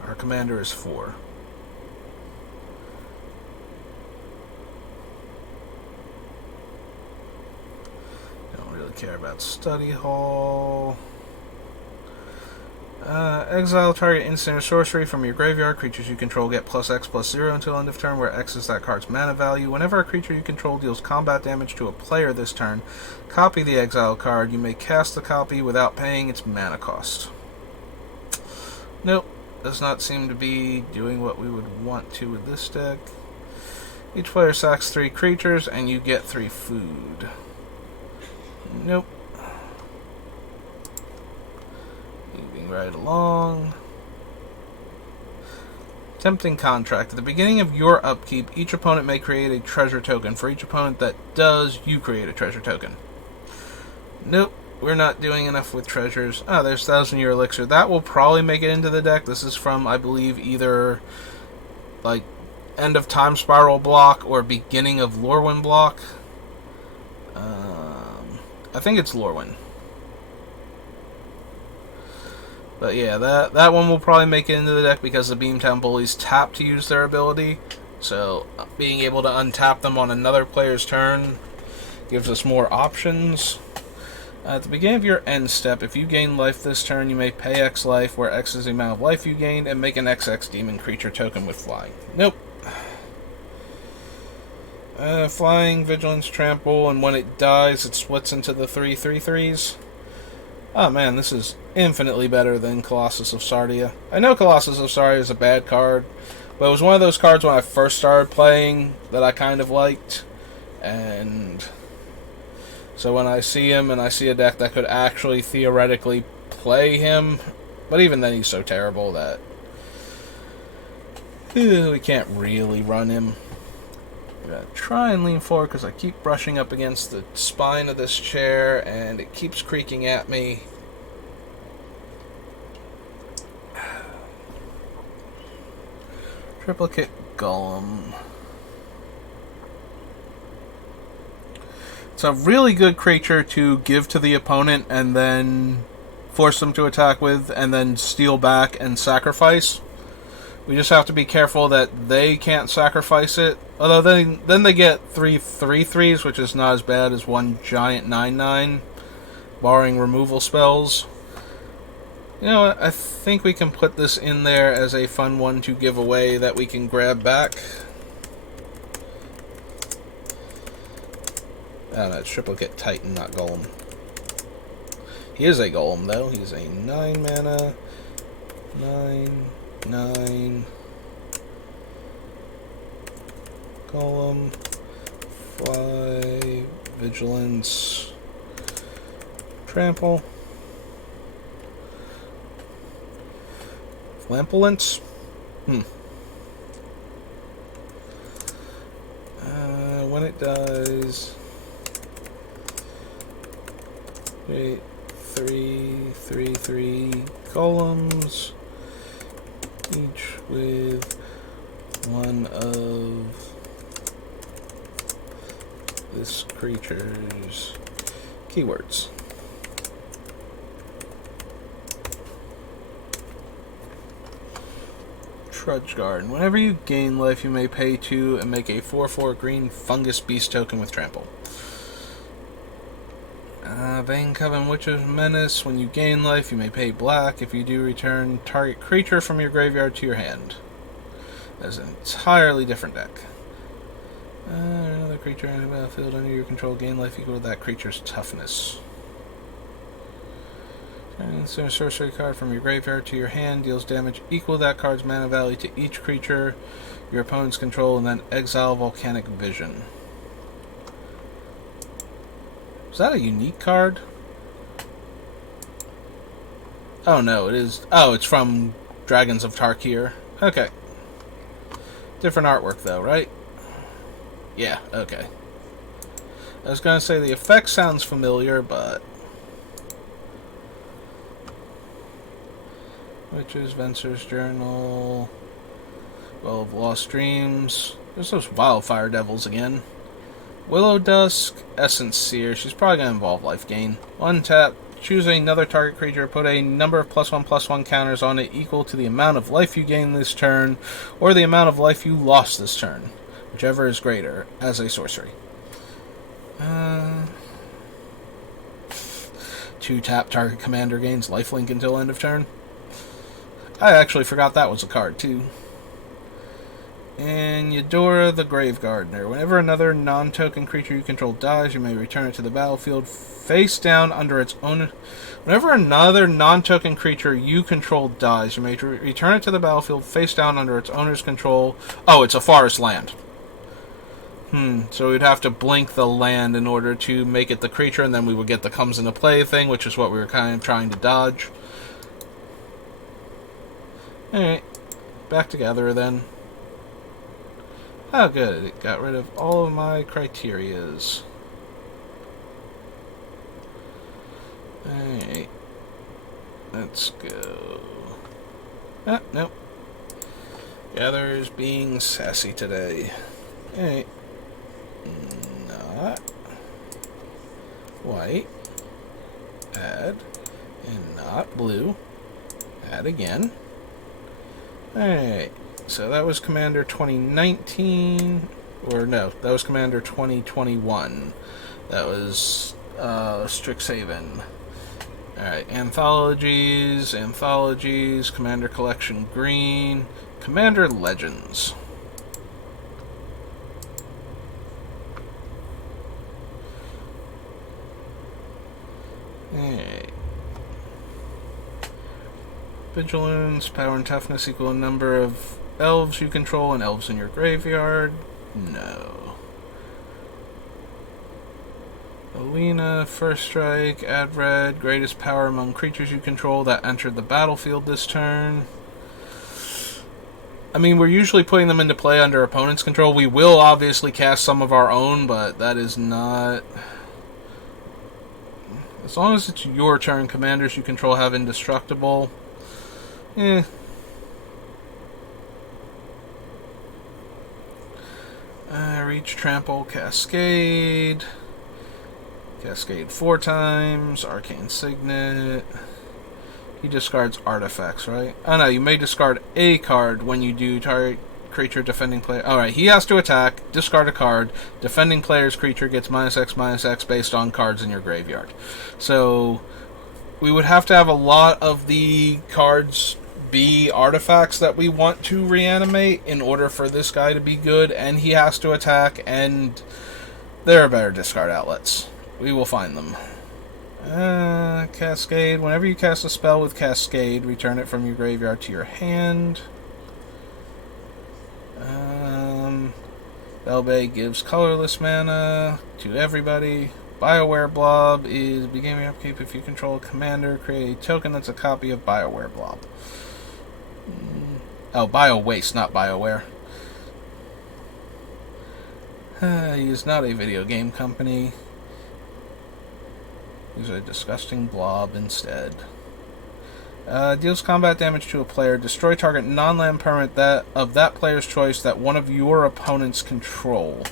Our commander is 4. Don't really care about Study Hall. Exile target instant or sorcery from your graveyard. Creatures you control get +X/+0 until end of turn, where X is that card's mana value. Whenever a creature you control deals combat damage to a player this turn, copy the exile card. You may cast the copy without paying its mana cost. Nope. Does not seem to be doing what we would want to with this deck. Each player sacks 3 creatures, and you get 3 food. Nope. Moving right along. Tempting Contract. At the beginning of your upkeep, each opponent may create a treasure token. For each opponent that does, you create a treasure token. Nope. We're not doing enough with treasures. Oh, there's 1,000-Year Elixir. That will probably make it into the deck. This is from, I believe, either like End of Time Spiral block or Beginning of Lorwyn block. I think it's Lorwyn. But yeah, that one will probably make it into the deck because the Beamtown Bullies tap to use their ability. So being able to untap them on another player's turn gives us more options. At the beginning of your end step, if you gain life this turn, you may pay X life, where X is the amount of life you gain, and make an XX demon creature token with flying. Nope. Flying, Vigilance, Trample, and when it dies, it splits into the 3/3/3s. Oh man, this is infinitely better than Colossus of Sardia. I know Colossus of Sardia is a bad card, but it was one of those cards when I first started playing that I kind of liked, and so when I see him and I see a deck that could actually theoretically play him, but even then he's so terrible that we can't really run him. I'm gonna try and lean forward because I keep brushing up against the spine of this chair and it keeps creaking at me. Triplicate Golem. It's a really good creature to give to the opponent and then force them to attack with and then steal back and sacrifice. We just have to be careful that they can't sacrifice it. Although then they get 3/3/3s, which is not as bad as one giant 9/9, barring removal spells. You know what? I think we can put this in there as a fun one to give away that we can grab back. Oh, no, it's Triplicate Titan, not Golem. He is a Golem, though. He's a 9 mana. 9 Golem. Fly. Vigilance. Trample. Lampulence? When it dies... Wait, 3 columns, each with one of this creature's keywords. Trudge Guard. Whenever you gain life, you may pay 2 and make a 4/4 green fungus beast token with trample. Bane Coven Witch's Menace. When you gain life, you may pay black. If you do, return target creature from your graveyard to your hand. That's an entirely different deck. Another creature in the battlefield under your control gain life equal to that creature's toughness. Insert a sorcery card from your graveyard to your hand, deals damage equal to that card's mana value to each creature your opponents control, and then exile Volcanic Vision. Is that a unique card? Oh no, it is. Oh, it's from Dragons of Tarkir. Okay. Different artwork though, right? Yeah, okay. I was gonna say the effect sounds familiar, but... Witches, Venser's Journal... Well of Lost Dreams... There's those Wildfire Devils again. Willow Dusk, Essence Seer. She's probably going to involve life gain. 1 tap, choose another target creature, put a number of +1/+1 counters on it equal to the amount of life you gain this turn, or the amount of life you lost this turn, whichever is greater, as a sorcery. 2 tap, target commander gains lifelink until end of turn. I actually forgot that was a card, too. And Eudora the Grave Gardener. Whenever another non-token creature you control dies, you may return it to the battlefield face down under its own... Whenever another non-token creature you control dies, you may return it to the battlefield face down under its owner's control. Oh, it's a forest land. So we'd have to blink the land in order to make it the creature, and then we would get the comes into play thing, which is what we were kind of trying to dodge. Alright, back together then. Oh, good. It got rid of all of my criterias. Alright. Let's go. Ah, nope. Gatherer's being sassy today. Alright. Not. White. Add. And not blue. Add again. Alright. So that was Commander 2019, or no, that was Commander 2021. That was Strixhaven. Alright, Anthologies, Commander Collection Green, Commander Legends. Alright. Vigilance, power and toughness equal a number of elves you control and elves in your graveyard. No. Alina, first strike, add red, greatest power among creatures you control that entered the battlefield this turn. I mean, we're usually putting them into play under opponent's control. We will obviously cast some of our own, but that is not... As long as it's your turn, commanders you control have indestructible. Reach, Trample, Cascade. Cascade 4 times. Arcane Signet. He discards artifacts, right? Oh no, you may discard a card when you do target creature defending player. Alright, he has to attack, discard a card. Defending player's creature gets -X/-X based on cards in your graveyard. So, we would have to have a lot of the cards be artifacts that we want to reanimate in order for this guy to be good, and he has to attack, and there are better discard outlets. We will find them. Cascade. Whenever you cast a spell with Cascade, return it from your graveyard to your hand. Velbay gives colorless mana to everybody. BioWare Blob is beginning upkeep. If you control a commander, create a token that's a copy of BioWare Blob. Oh, Bio-Waste, not BioWare. He is not a video game company. He's a disgusting blob instead. Deals combat damage to a player. Destroy target non-land permanent of that player's choice that one of your opponents control.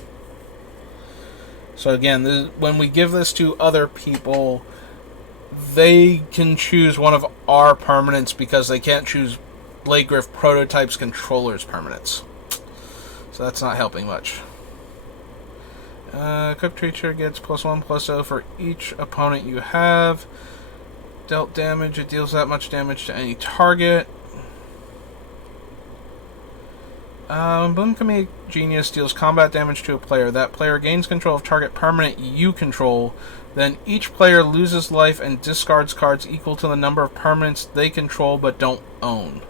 So again, when we give this to other people, they can choose one of our permanents because they can't choose Blade Griff Prototype's controller's permanents. So that's not helping much. Equipped creature gets +1/+0 for each opponent you have. Dealt damage, it deals that much damage to any target. Boom Comedic Genius deals combat damage to a player. That player gains control of target permanent you control. Then each player loses life and discards cards equal to the number of permanents they control but don't own.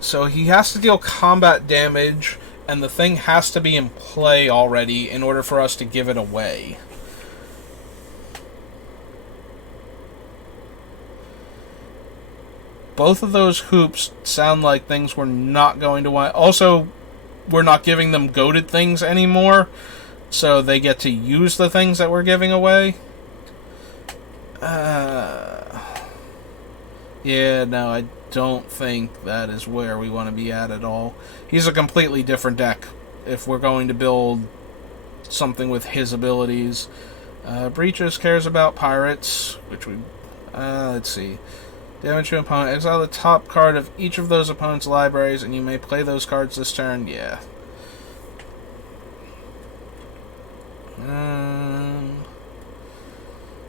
So he has to deal combat damage, and the thing has to be in play already in order for us to give it away. Both of those hoops sound like things we're not going to want. Also, we're not giving them goated things anymore, so they get to use the things that we're giving away. Yeah, no, I don't think that is where we want to be at all. He's a completely different deck if we're going to build something with his abilities. Breaches cares about pirates, which we... let's see. Damage to an opponent. Exile the top card of each of those opponents' libraries, and you may play those cards this turn. Yeah.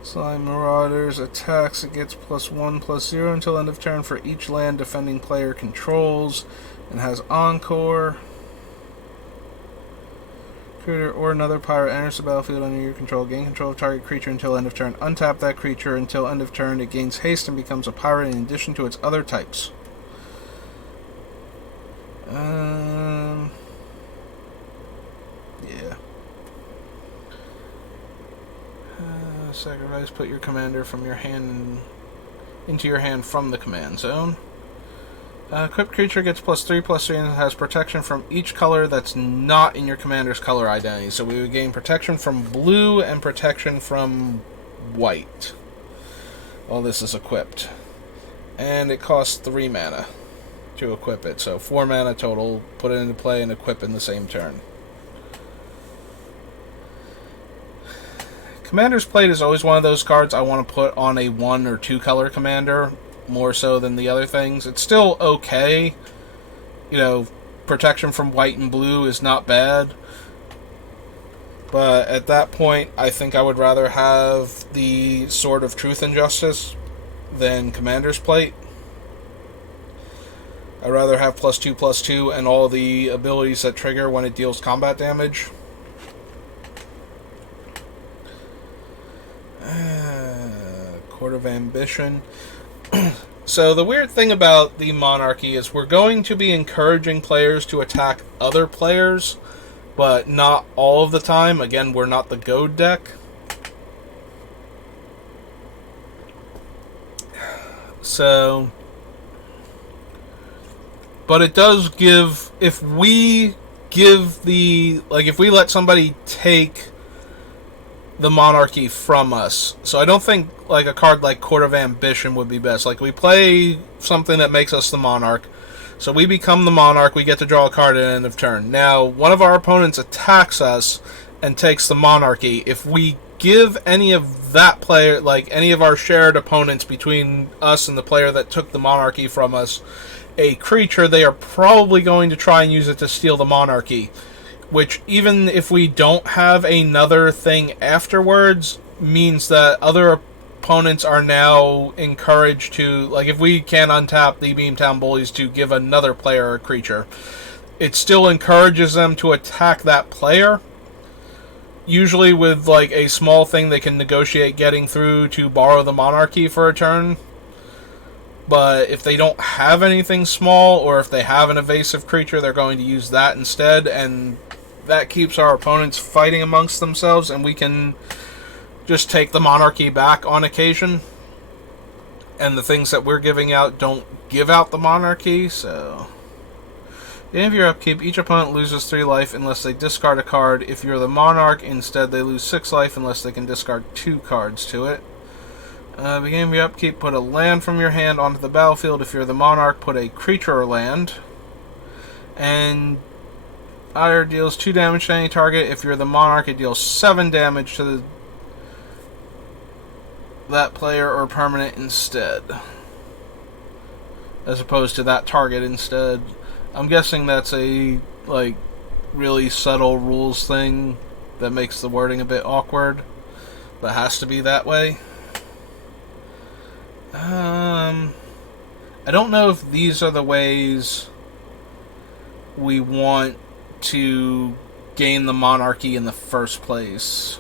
Slime Marauders attacks. It gets +1/+0 until end of turn for each land defending player controls, and has Encore. Creator or another pirate enters the battlefield under your control. Gain control of target creature until end of turn. Untap that creature until end of turn. It gains haste and becomes a pirate in addition to its other types. Yeah. Sacrifice. Put your commander from your hand into your hand from the command zone. Equipped creature gets +3/+3 and has protection from each color that's not in your commander's color identity. So we would gain protection from blue and protection from white. All this is equipped. And it costs 3 mana to equip it. So 4 mana total. Put it into play and equip in the same turn. Commander's Plate is always one of those cards I want to put on a 1 or 2 color commander, more so than the other things. It's still okay. You know, protection from white and blue is not bad. But at that point, I think I would rather have the Sword of Truth and Justice than Commander's Plate. I'd rather have +2/+2 and all the abilities that trigger when it deals combat damage. Court of Ambition. So the weird thing about the Monarchy is we're going to be encouraging players to attack other players, but not all of the time. Again, we're not the goad deck. So, but it does give, if we let somebody take the Monarchy from us. So I don't think like a card like Court of Ambition would be best. Like we play something that makes us the Monarch. So we become the Monarch, we get to draw a card at the end of turn. Now, one of our opponents attacks us and takes the Monarchy. If we give any of that player, like any of our shared opponents between us and the player that took the Monarchy from us, a creature, they are probably going to try and use it to steal the Monarchy. Which, even if we don't have another thing afterwards, means that other opponents are now encouraged to, like, if we can untap the Beamtown Bullies to give another player a creature, it still encourages them to attack that player. Usually with, like, a small thing they can negotiate getting through to borrow the Monarchy for a turn. But if they don't have anything small, or if they have an evasive creature, they're going to use that instead, and that keeps our opponents fighting amongst themselves, and we can just take the Monarchy back on occasion. And the things that we're giving out don't give out the Monarchy, so the end of your upkeep, each opponent loses 3 life unless they discard a card. If you're the Monarch, instead they lose 6 life unless they can discard 2 cards to it. Beginning of your upkeep, put a land from your hand onto the battlefield. If you're the Monarch, put a creature or land. And either deals 2 damage to any target. If you're the Monarch, it deals 7 damage to that player or permanent instead, as opposed to that target instead. I'm guessing that's a, like, really subtle rules thing that makes the wording a bit awkward, but has to be that way. I don't know if these are the ways we want to gain the monarchy in the first place.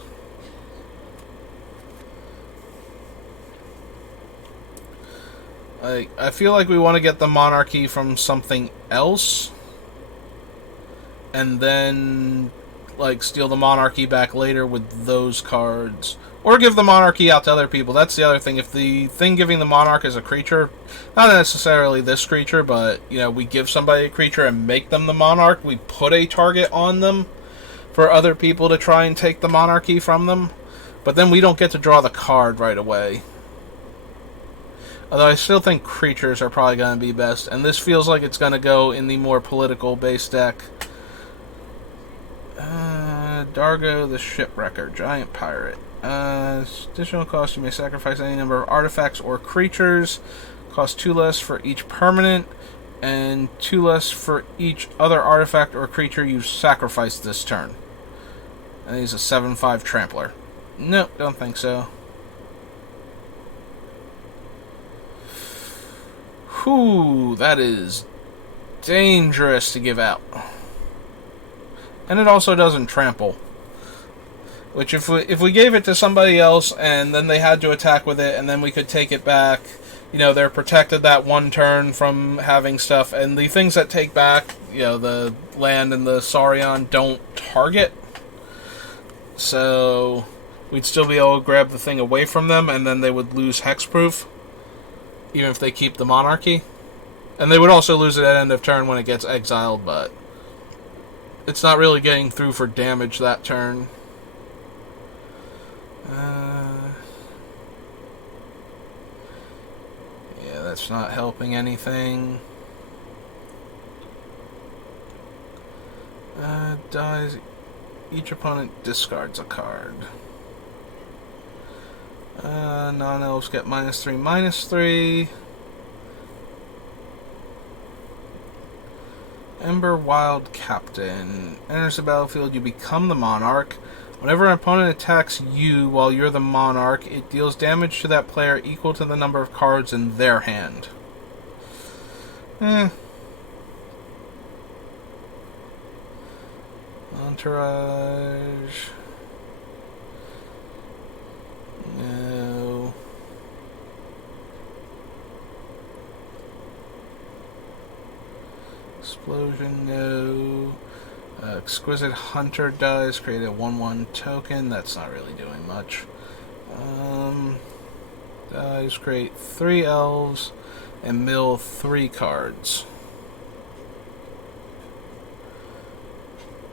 I feel like we want to get the monarchy from something else, and then, like, steal the monarchy back later with those cards. Or give the monarchy out to other people. That's the other thing. If the thing giving the monarch is a creature, not necessarily this creature, but, you know, we give somebody a creature and make them the monarch, we put a target on them for other people to try and take the monarchy from them. But then we don't get to draw the card right away. Although I still think creatures are probably going to be best. And this feels like it's going to go in the more political-based deck. Dargo the Shipwrecker, Giant Pirate. Additional cost, you may sacrifice any number of artifacts or creatures. Cost 2 less for each permanent, and 2 less for each other artifact or creature you sacrifice this turn. And he's a 7/5 Trampler. Nope, don't think so. Whew, that is dangerous to give out. And it also doesn't trample. Which, if we gave it to somebody else and then they had to attack with it and then we could take it back, you know, they're protected that one turn from having stuff. And the things that take back, you know, the land and the Saurian don't target. So we'd still be able to grab the thing away from them, and then they would lose hexproof, even if they keep the monarchy. And they would also lose it at end of turn when it gets exiled, but it's not really getting through for damage that turn. Yeah, that's not helping anything. Dies. Each opponent discards a card. Non-elves get -3/-3. Ember Wild Captain. Enters the battlefield, you become the monarch. Whenever an opponent attacks you while you're the monarch, it deals damage to that player equal to the number of cards in their hand. Entourage. No. Explosion, no. Exquisite Hunter dies, create a 1/1 token. That's not really doing much. Dies, create 3 elves, and mill 3 cards.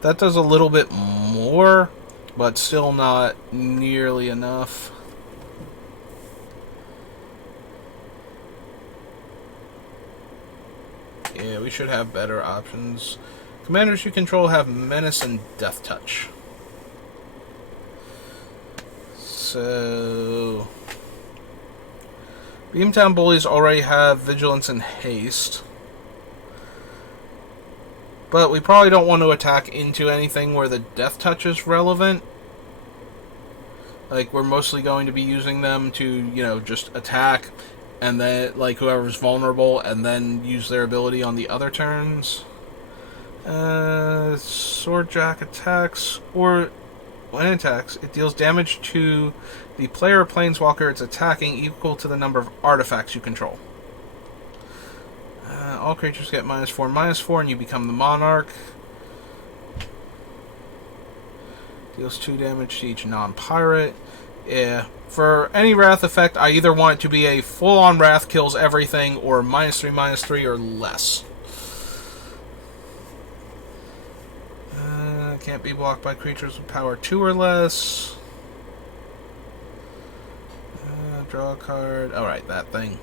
That does a little bit more, but still not nearly enough. Yeah, we should have better options. Commanders you control have Menace and Death Touch. So Beamtown Bullies already have Vigilance and Haste. But we probably don't want to attack into anything where the Death Touch is relevant. Like, we're mostly going to be using them to, you know, just attack, and then, like, whoever's vulnerable, and then use their ability on the other turns. Swordjack attacks, or when it attacks, it deals damage to the player or planeswalker it's attacking equal to the number of artifacts you control. All creatures get -4/-4, and you become the monarch. Deals 2 damage to each non-pirate. Yeah. For any Wrath effect, I either want it to be a full-on Wrath kills everything, or -3/-3 or less. can't be blocked by creatures with power 2 or less. Draw a card. Alright, that thing.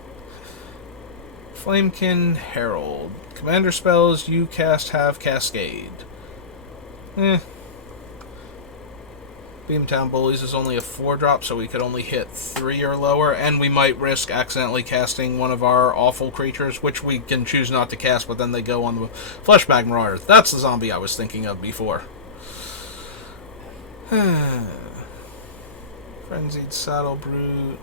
Flamekin Herald. Commander spells you cast have Cascade. Beamtown Bullies is only a 4-drop, so we could only hit 3 or lower, and we might risk accidentally casting one of our awful creatures, which we can choose not to cast, but then they go on the Fleshbag Marauders. That's the zombie I was thinking of before. Frenzied Saddle Brute.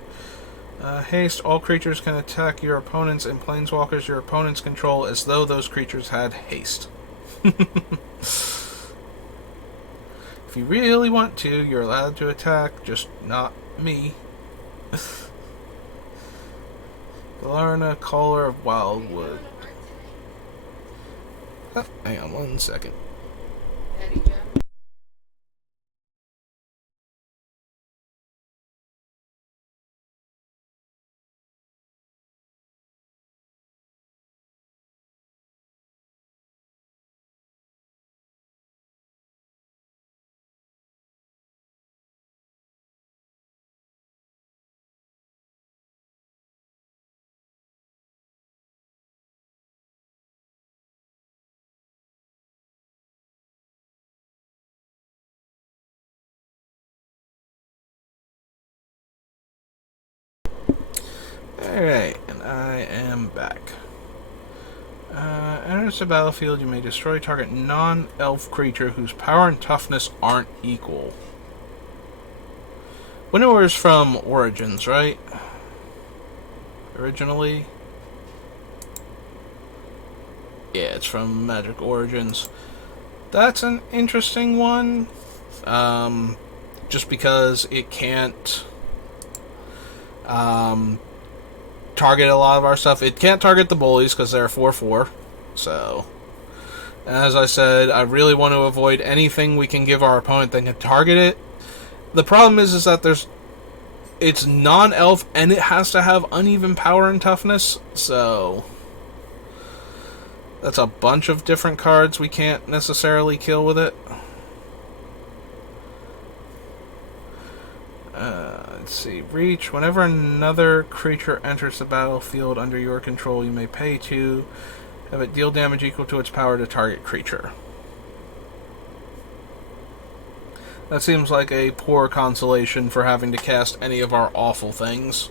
Haste. All creatures can attack your opponents and planeswalkers your opponents control as though those creatures had haste. If you really want to, you're allowed to attack, just not me. Galarna, Caller of Wildwood. Oh, hang on 1 second. Alright, and I am back. Enters the battlefield, you may destroy target non-elf creature whose power and toughness aren't equal. Winnower is from Origins, right? Originally? Yeah, it's from Magic Origins. That's an interesting one. Just because it can't target a lot of our stuff. It can't target the Bullies because they're 4/4. So, as I said, I really want to avoid anything we can give our opponent that can target it. The problem is that it's non-elf and it has to have uneven power and toughness. So, that's a bunch of different cards we can't necessarily kill with it. Let's see. Reach. Whenever another creature enters the battlefield under your control, you may pay 2. Have it deal damage equal to its power to target creature. That seems like a poor consolation for having to cast any of our awful things.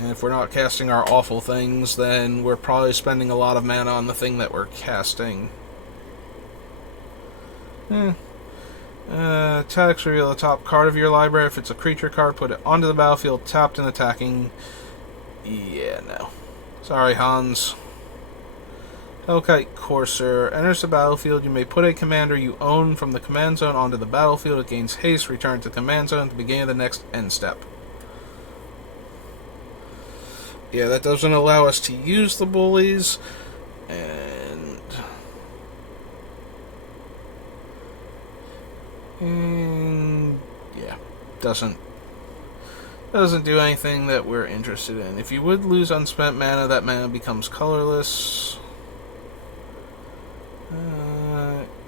And if we're not casting our awful things, then we're probably spending a lot of mana on the thing that we're casting. Attacks, reveal the top card of your library. If it's a creature card, put it onto the battlefield, tapped and attacking. Yeah, no. Sorry, Hans. Hellkite Courser. Enters the battlefield. You may put a commander you own from the command zone onto the battlefield. It gains haste. Return to the command zone at the beginning of the next end step. Yeah, that doesn't allow us to use the Bullies. And yeah, doesn't do anything that we're interested in. If you would lose unspent mana, that mana becomes colorless.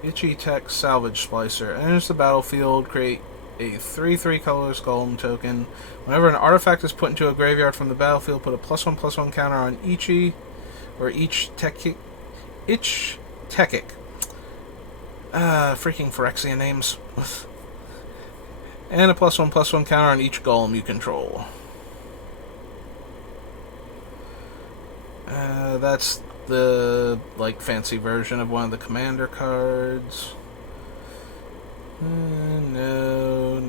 Itchy Tech Salvage Splicer. Enters the battlefield, create a 3/3 colorless golem token. Whenever an artifact is put into a graveyard from the battlefield, put a +1/+1 counter on Ichi or each Techic. Freaking Phyrexia names. And a +1/+1 counter on each golem you control. That's the fancy version of one of the commander cards. No.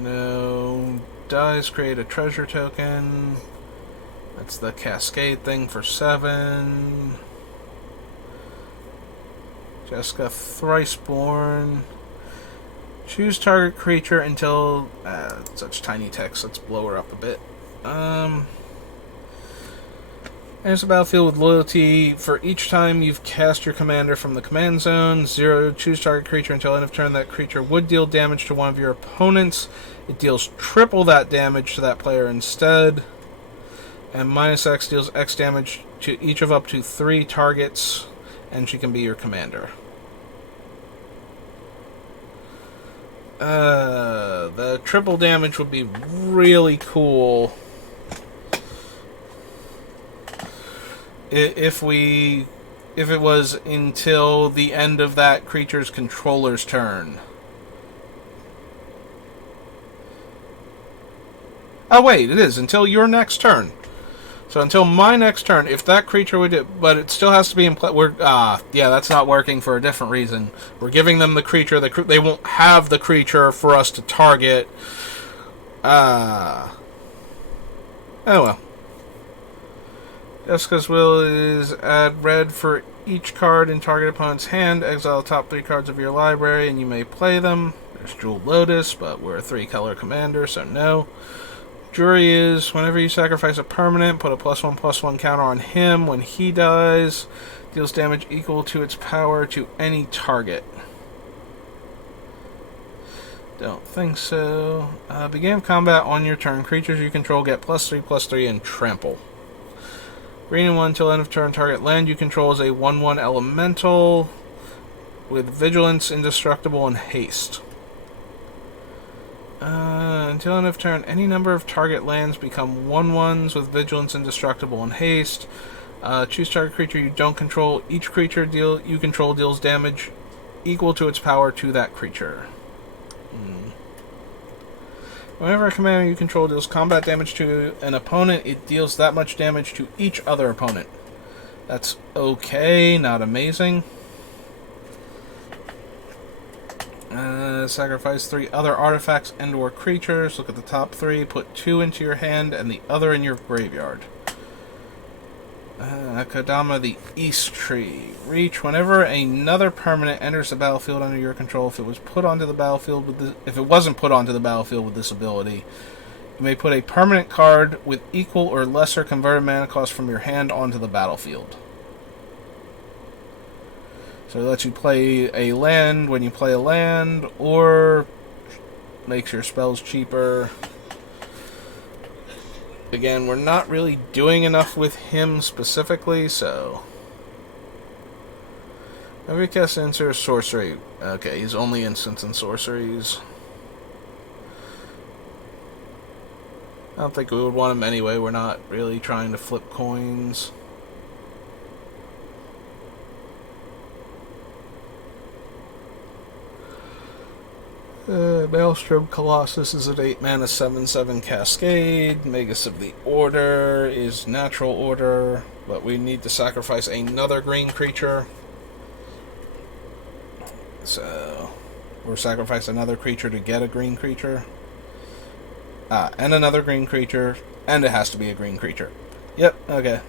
Dies, create a treasure token. That's the Cascade thing for 7. Jessica Thriceborn. Choose target creature until... such tiny text. Let's blow her up a bit. Enters the battlefield with loyalty. For each time you've cast your commander from the command zone, 0, choose target creature until end of turn. That creature would deal damage to one of your opponents. It deals triple that damage to that player instead. And -X deals X damage to each of up to 3 targets, and she can be your commander. The triple damage would be really cool if it was until the end of that creature's controller's turn. Oh wait, it is until your next turn. So until my next turn, if that creature would, but it still has to be in play. Yeah, that's not working for a different reason. We're giving them the creature. They won't have the creature for us to target. Oh well. Jessica's will is add red for each card in target opponent's hand. Exile the top 3 cards of your library, and you may play them. There's Jeweled Lotus, but we're a 3-color commander, so no. Jury is, whenever you sacrifice a permanent, put a +1/+1 counter on him. When he dies, deals damage equal to its power to any target. Don't think so. Begin combat on your turn. Creatures you control get +3/+3 and trample. Green and 1 until end of turn. Target land you control is a 1/1 elemental with vigilance, indestructible, and haste. Until end of turn, any number of target lands become 1/1s with vigilance, indestructible, and haste. Choose target creature you don't control. Each creature you control deals damage equal to its power to that creature. Whenever a commander you control deals combat damage to an opponent, it deals that much damage to each other opponent. That's okay, not amazing. Sacrifice 3 other artifacts and/or creatures. Look at the top 3. Put 2 into your hand and the other in your graveyard. Kodama the East Tree. Reach. Whenever another permanent enters the battlefield under your control, if it wasn't put onto the battlefield with this ability, you may put a permanent card with equal or lesser converted mana cost from your hand onto the battlefield. So it lets you play a land when you play a land, or makes your spells cheaper. Again, we're not really doing enough with him specifically, so... Every cast answer is sorcery. Okay, he's only instants and sorceries. I don't think we would want him anyway. We're not really trying to flip coins. Maelstrom Colossus is an 8 mana 7/7 Cascade. Magus of the Order is natural order, but we need to sacrifice another green creature. So, or sacrifice another creature to get a green creature. And another green creature, and it has to be a green creature. Yep, okay.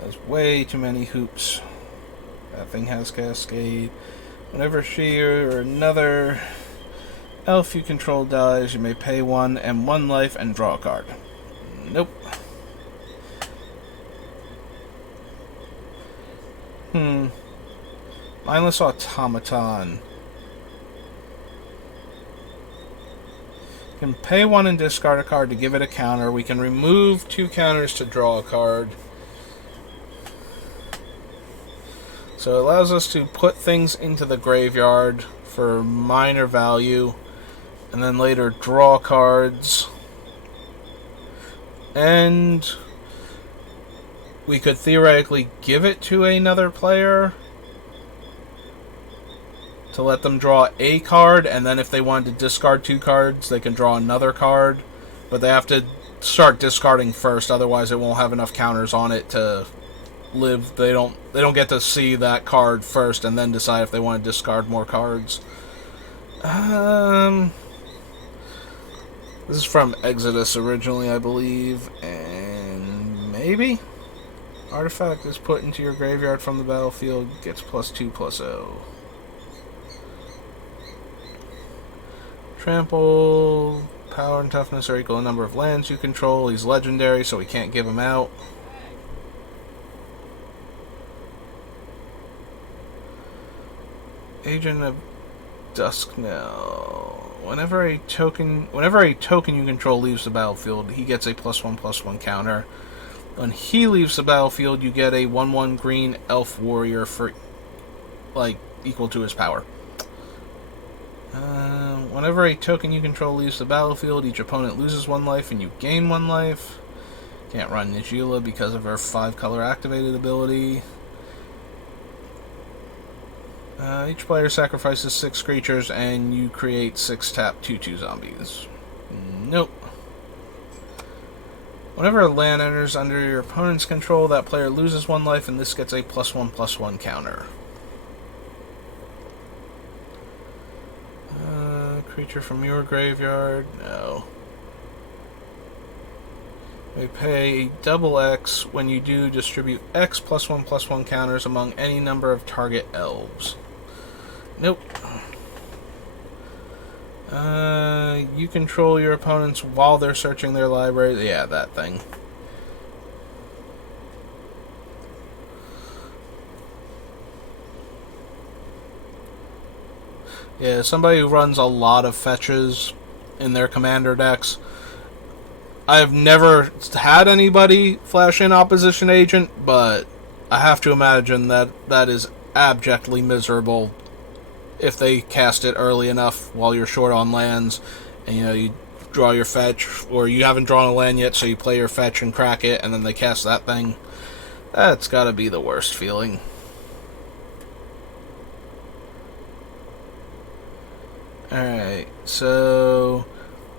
That's way too many hoops. That thing has Cascade. Whenever she or another elf you control dies, you may pay 1 and 1 life and draw a card. Nope. Mindless Automaton. You can pay 1 and discard a card to give it a counter. We can remove 2 counters to draw a card. So it allows us to put things into the graveyard for minor value, and then later draw cards. And we could theoretically give it to another player to let them draw a card, and then if they wanted to discard 2 cards, they can draw another card. But they have to start discarding first, otherwise it won't have enough counters on it to live. They don't get to see that card first and then decide if they want to discard more cards. This is from Exodus originally, I believe, and maybe artifact is put into your graveyard from the battlefield, gets +2/+0. Trample, power and toughness are equal to the number of lands you control. He's legendary, so we can't give him out. Agent of Dusknell. Whenever a token you control leaves the battlefield, he gets a +1/+1 counter. When he leaves the battlefield, you get a 1/1 green elf warrior for equal to his power. Whenever a token you control leaves the battlefield, each opponent loses 1 life and you gain 1 life. Can't run Nijila because of her 5-color activated ability. Each player sacrifices 6 creatures and you create 6 tap 2/2 zombies. Nope. Whenever a land enters under your opponent's control, that player loses 1 life and this gets a +1/+1 counter. Creature from your graveyard? No. We pay double X. When you do, distribute X +1/+1 counters among any number of target elves. Nope. You control your opponents while they're searching their library. Yeah, that thing. Yeah, somebody who runs a lot of fetches in their commander decks. I've never had anybody flash in opposition agent, but I have to imagine that that is abjectly miserable if they cast it early enough while you're short on lands, and you draw your fetch, or you haven't drawn a land yet, so you play your fetch and crack it, and then they cast that thing. That's gotta be the worst feeling. Alright, so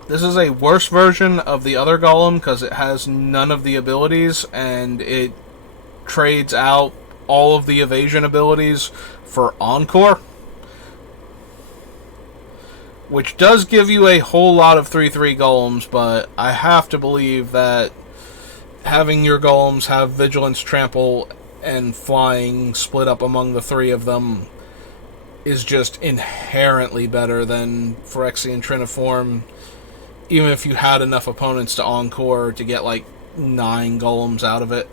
this is a worse version of the other golem because it has none of the abilities and it trades out all of the evasion abilities for Encore, which does give you a whole lot of 3/3 golems, but I have to believe that having your golems have vigilance, trample, and flying split up among the 3 of them is just inherently better than Phyrexian Triniform, even if you had enough opponents to Encore to get like 9 golems out of it.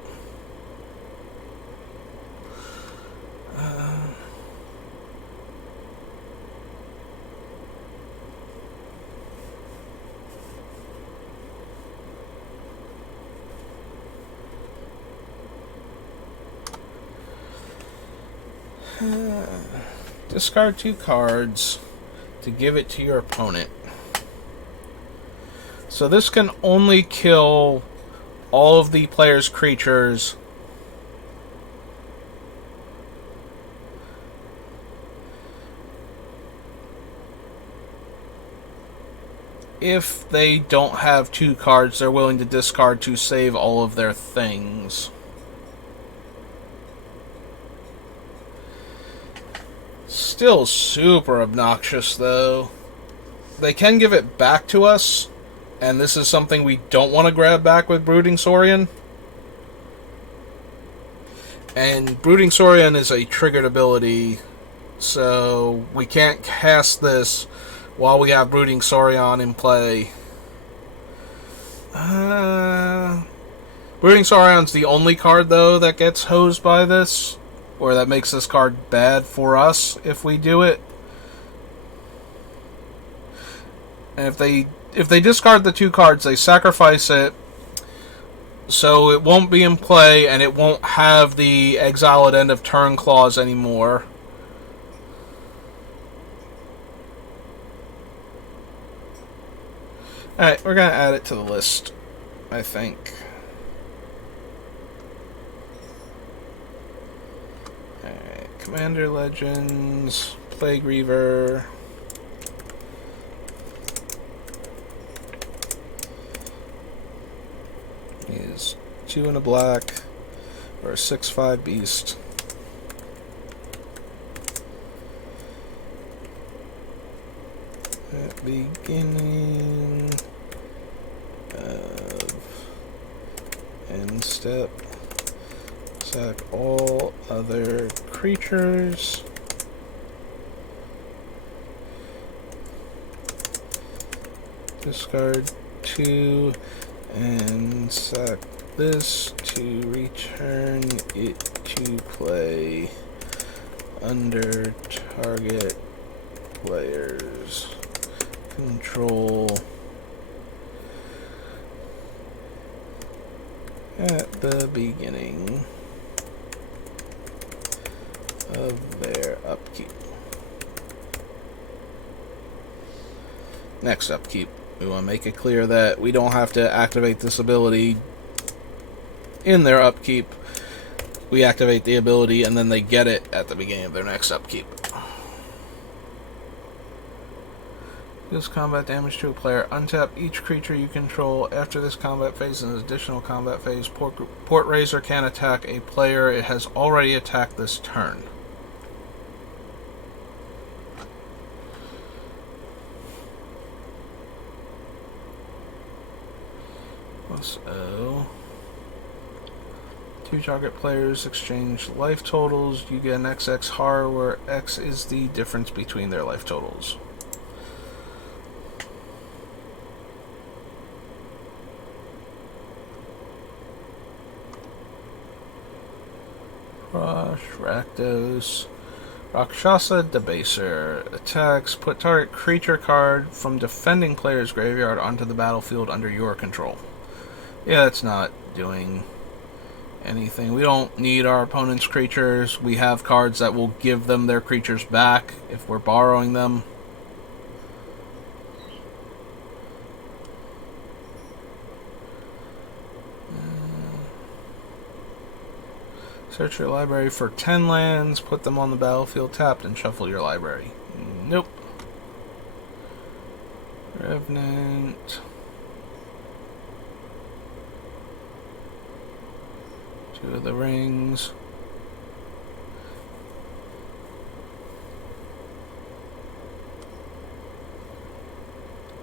Discard 2 cards to give it to your opponent. So this can only kill all of the player's creatures if they don't have 2 cards they're willing to discard to save all of their things. Still super obnoxious, though. They can give it back to us, and this is something we don't want to grab back with Brooding Saurian. And Brooding Saurian is a triggered ability, so we can't cast this while we have Brooding Saurian in play. Brooding Saurion's the only card, though, that gets hosed by this, or that makes this card bad for us if we do it. And if they discard the 2 cards, they sacrifice it, so it won't be in play, and it won't have the exile at end of turn clause anymore. Alright, we're going to add it to the list, I think. Alright, Commander Legends, Plague Reaver. Is 2 and a black, or a 6/5 beast. At beginning of end step, sack all other creatures. Discard 2 and sack this to return it to play under target player's control at the beginning of their upkeep. Next upkeep. We want to make it clear that we don't have to activate this ability in their upkeep. We activate the ability and then they get it at the beginning of their next upkeep. Deals combat damage to a player. Untap each creature you control. After this combat phase and an additional combat phase, Port Razor can attack a player it has already attacked this turn. So, 2 target players exchange life totals. You get an XX har, where X is the difference between their life totals. Rakdos. Rakshasa Debaser. Attacks. Put target creature card from defending player's graveyard onto the battlefield under your control. Yeah, that's not doing anything. We don't need our opponent's creatures. We have cards that will give them their creatures back if we're borrowing them. Search your library for 10 lands, put them on the battlefield tapped, and shuffle your library. Nope. Revenant. 2 of the rings.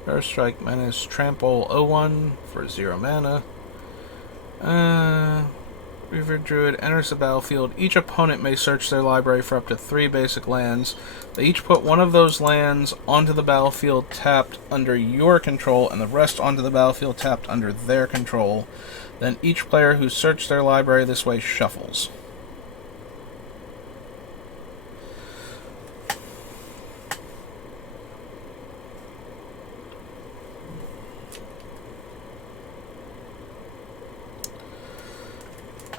First Strike, Menace, Trample, 0-1 for 0 mana. Reaver Druid enters the battlefield. Each opponent may search their library for up to 3 basic lands. They each put one of those lands onto the battlefield tapped under your control, and the rest onto the battlefield tapped under their control. Then each player who searched their library this way shuffles.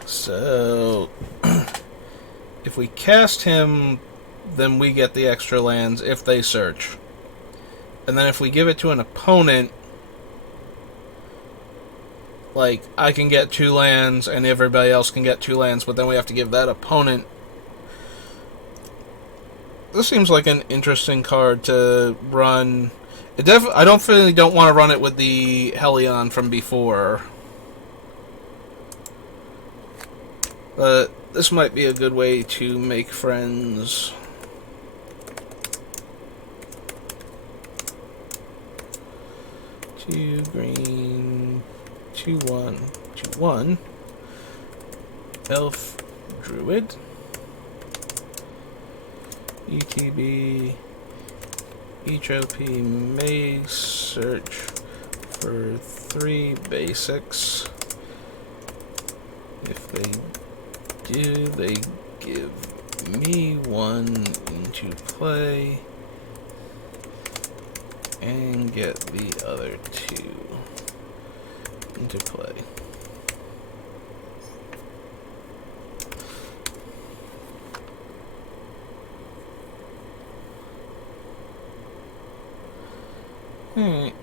So, if we cast him, then we get the extra lands if they search. And then if we give it to an opponent, like, I can get 2 lands and everybody else can get 2 lands, but then we have to give that opponent... This seems like an interesting card to run. I don't want to run it with the Helion from before. But this might be a good way to make friends. Two green, 2/1, 2/1. Elf Druid. ETB. Each OP may search for 3 basics. If they do, they give me 1 into play and get the other 2 into play. Alright.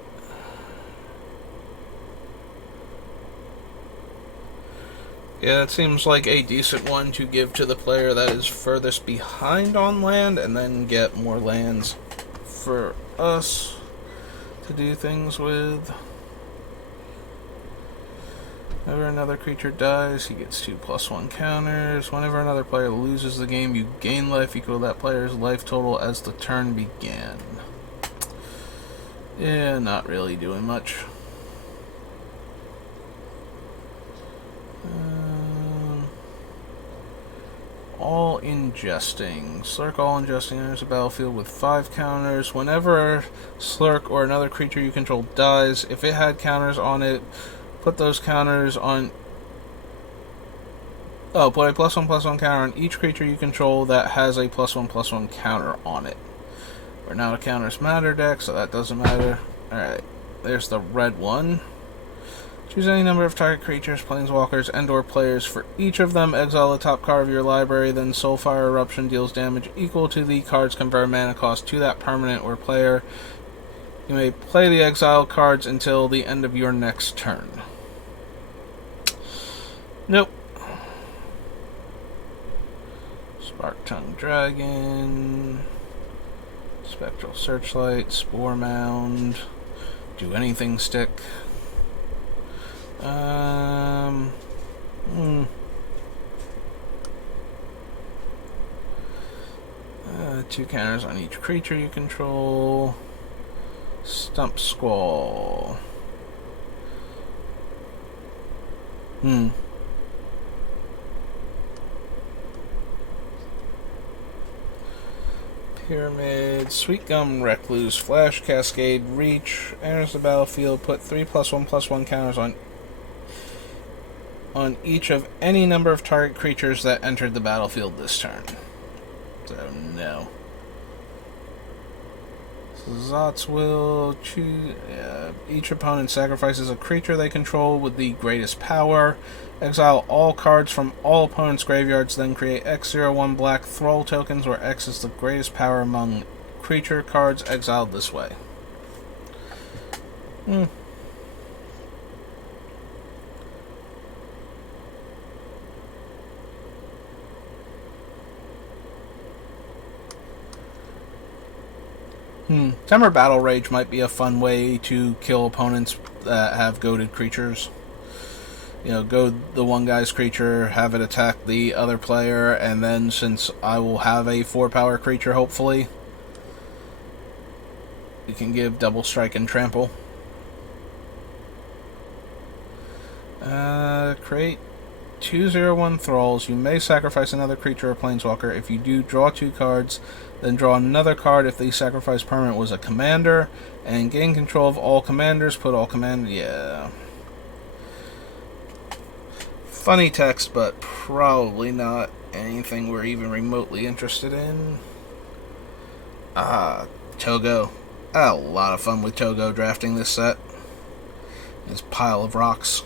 Yeah, it seems like a decent one to give to the player that is furthest behind on land, and then get more lands for us to do things with. Whenever another creature dies, he gets 2+1 counters. Whenever another player loses the game, you gain life equal to that player's life total as the turn began. Yeah, not really doing much. All Ingesting. Slurk All Ingesting enters the battlefield with 5 counters. Whenever Slurk or another creature you control dies, if it had counters on it, put those counters on... Oh, put a +1/+1 counter on each creature you control that has a +1/+1 counter on it. We're now a counters matter deck, so that doesn't matter. Alright, there's the red one. Choose any number of target creatures, planeswalkers, and/or players. For each of them, exile the top card of your library, then Soulfire Eruption deals damage equal to the card's converted mana cost to that permanent or player. You may play the exile cards until the end of your next turn. Nope. Spark-Tongue Dragon, Spectral Searchlight, Spore Mound, do anything stick. 2 counters on each creature you control. Stump Squall. Pyramid, Sweet Gum, Recluse, Flash, Cascade, Reach, enters the battlefield, put 3+1/+1 counters on each of any number of target creatures that entered the battlefield this turn. So, no. Zot's will choose. Each opponent sacrifices a creature they control with the greatest power. Exile all cards from all opponents' graveyards, then create X01 black Thrall tokens where X is the greatest power among creature cards exiled this way. Temur Battle Rage might be a fun way to kill opponents that have goaded creatures. You know, goad the one guy's creature, have it attack the other player, and then since I will have a 4-power creature, hopefully, you can give double strike and trample. Create 2/0/1 Thralls. You may sacrifice another creature or planeswalker. If you do, draw 2 cards, then draw another card if the sacrifice permanent was a commander, and gain control of all commanders. Put all commanders. Yeah. Funny text, but probably not anything we're even remotely interested in. Togo. I had a lot of fun with Togo drafting this set. This pile of rocks.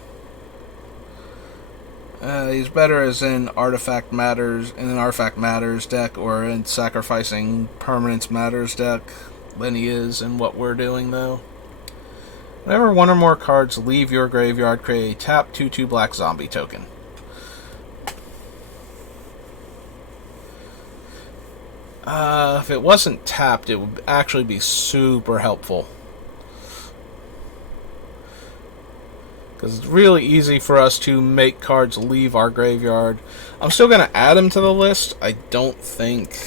He's better as in Artifact Matters, in an Artifact Matters deck, or in Sacrificing Permanence Matters deck, than he is in what we're doing, though. Whenever one or more cards leave your graveyard, create a tap 2/2 black zombie token. If it wasn't tapped, it would actually be super helpful. Because it's really easy for us to make cards leave our graveyard. I'm still going to add them to the list. I don't think...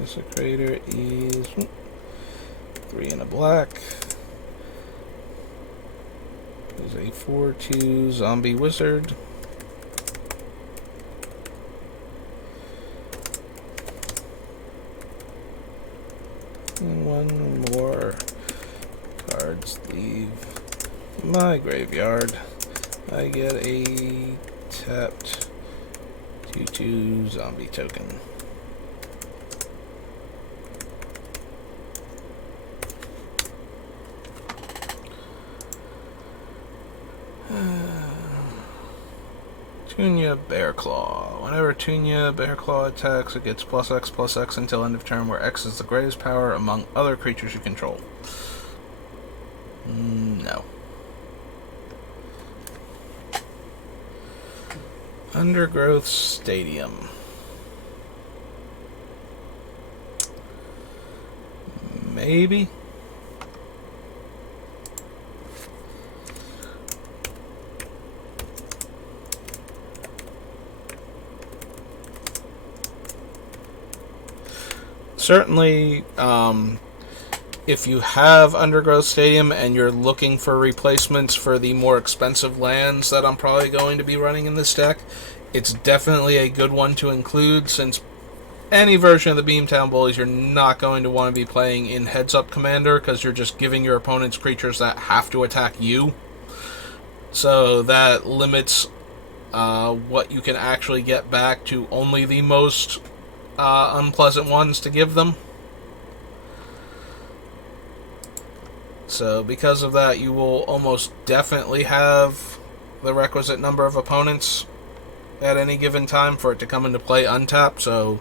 Desecrator is 3 and a black. There's a 4/2 zombie wizard. And 1 more cards leave my graveyard. I get a tapped 2/2 zombie token. Tunya Bearclaw. Whenever Tunya Bearclaw attacks, it gets +X/+X until end of turn, where X is the greatest power among other creatures you control. No. Undergrowth Stadium. Maybe? Certainly, if you have Undergrowth Stadium and you're looking for replacements for the more expensive lands that I'm probably going to be running in this deck, it's definitely a good one to include, since any version of the Beamtown Bullies you're not going to want to be playing in Heads-Up Commander, because you're just giving your opponents creatures that have to attack you. So that limits what you can actually get back to only the most unpleasant ones to give them. So because of that, you will almost definitely have the requisite number of opponents at any given time for it to come into play untapped, so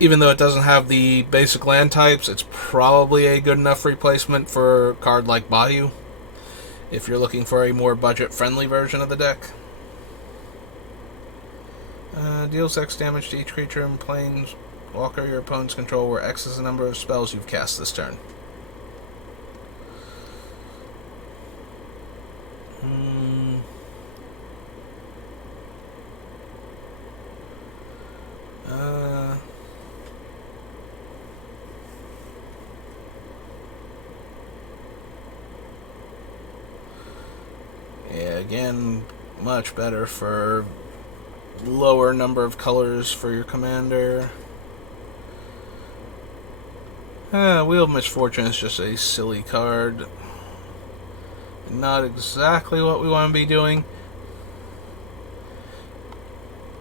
even though it doesn't have the basic land types, it's probably a good enough replacement for a card like Bayou, if you're looking for a more budget-friendly version of the deck. Deals X damage to each creature in Planeswalker your opponent's control, where X is the number of spells you've cast this turn. Yeah, again, much better for lower number of colors for your commander. Wheel of Misfortune is just a silly card. Not exactly what we want to be doing.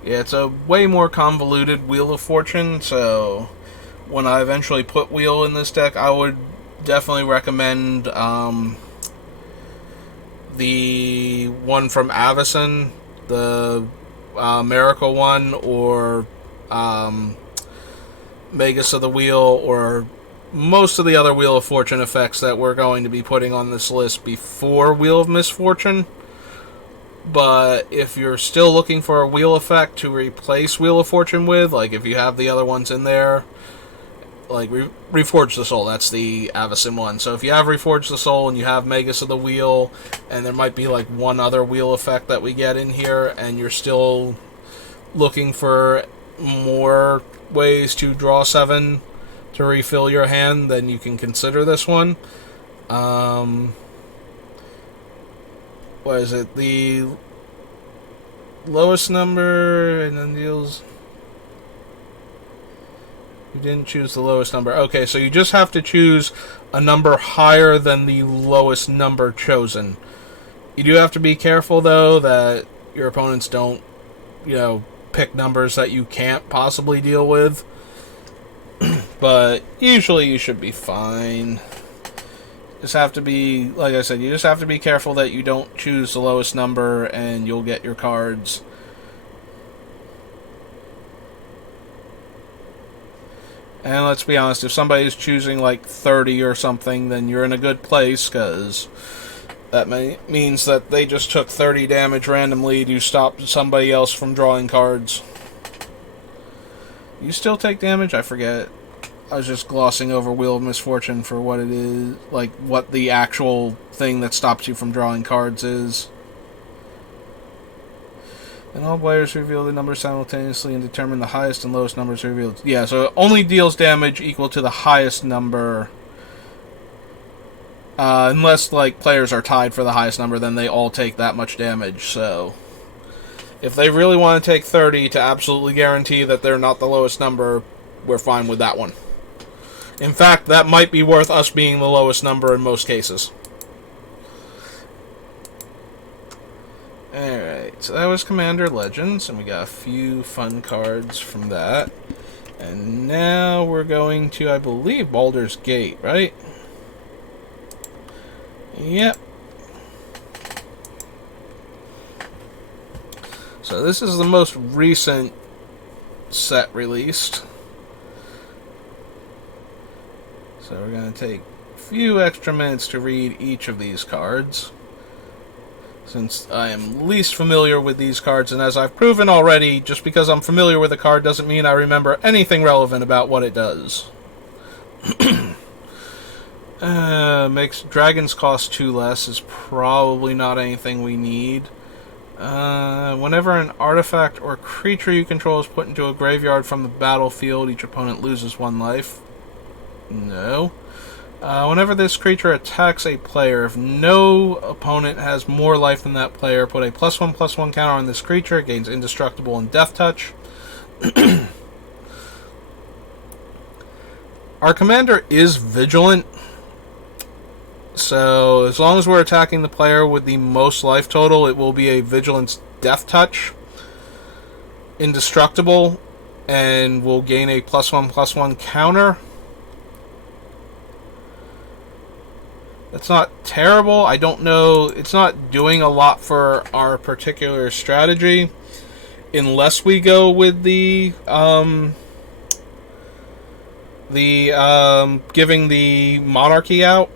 Yeah, it's a way more convoluted Wheel of Fortune, so when I eventually put Wheel in this deck, I would definitely recommend the one from Avacyn, the Miracle one, or Magus of the Wheel, or most of the other Wheel of Fortune effects that we're going to be putting on this list before Wheel of Misfortune. But if you're still looking for a wheel effect to replace Wheel of Fortune with, like if you have the other ones in there, like Reforge the Soul, that's the Avacyn one. So if you have Reforge the Soul and you have Magus of the Wheel, and there might be like one other wheel effect that we get in here, and you're still looking for more ways to draw 7 to refill your hand, then you can consider this one. What is it? The lowest number, and then deals... You didn't choose the lowest number. Okay, so you just have to choose a number higher than the lowest number chosen. You do have to be careful, though, that your opponents don't, pick numbers that you can't possibly deal with. But usually you should be fine. Just have to be, like I said, you just have to be careful that you don't choose the lowest number and you'll get your cards. And let's be honest, if somebody's choosing like 30 or something, then you're in a good place, because that means that they just took 30 damage randomly to stop somebody else from drawing cards. You still take damage? I forget. I was just glossing over Wheel of Misfortune for what it is, like what the actual thing that stops you from drawing cards is. And all players reveal the numbers simultaneously and determine the highest and lowest numbers revealed. Yeah, so it only deals damage equal to the highest number. Unless, like, players are tied for the highest number, then they all take that much damage, so... If they really want to take 30 to absolutely guarantee that they're not the lowest number, we're fine with that one. In fact, that might be worth us being the lowest number in most cases. Alright, so that was Commander Legends, and we got a few fun cards from that. And now we're going to, I believe, Baldur's Gate, right? Yep. So this is the most recent set released. So we're going to take a few extra minutes to read each of these cards, since I am least familiar with these cards, and as I've proven already, just because I'm familiar with a card doesn't mean I remember anything relevant about what it does. Makes dragons cost 2 less is probably not anything we need. Whenever an artifact or creature you control is put into a graveyard from the battlefield, each opponent loses 1 life. No. Whenever this creature attacks a player, if no opponent has more life than that player, put a +1/+1 counter on this creature. It gains Indestructible and Death Touch. Our commander is Vigilant, so as long as we're attacking the player with the most life total, it will be a Vigilance Death Touch. Indestructible, and will gain a +1/+1 counter. That's not terrible. I don't know. It's not doing a lot for our particular strategy. unless we go with giving the monarchy out,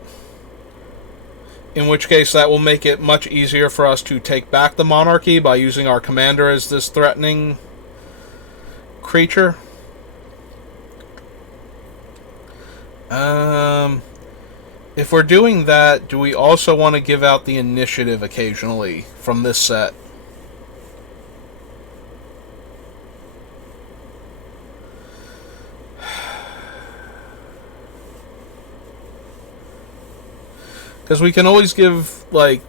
in which case that will make it much easier for us to take back the monarchy by using our commander as this threatening creature. If we're doing that, do we also want to give out the initiative occasionally from this set? Because we can always give, like,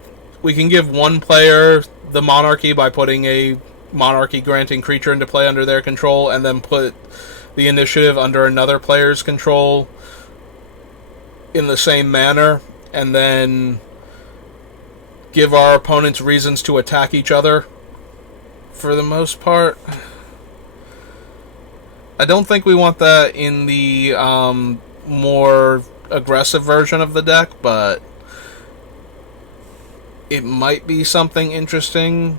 we can give one player the monarchy by putting a monarchy granting creature into play under their control, and then put the initiative under another player's control in the same manner, and then give our opponents reasons to attack each other for the most part. I don't think we want that in the more aggressive version of the deck, but it might be something interesting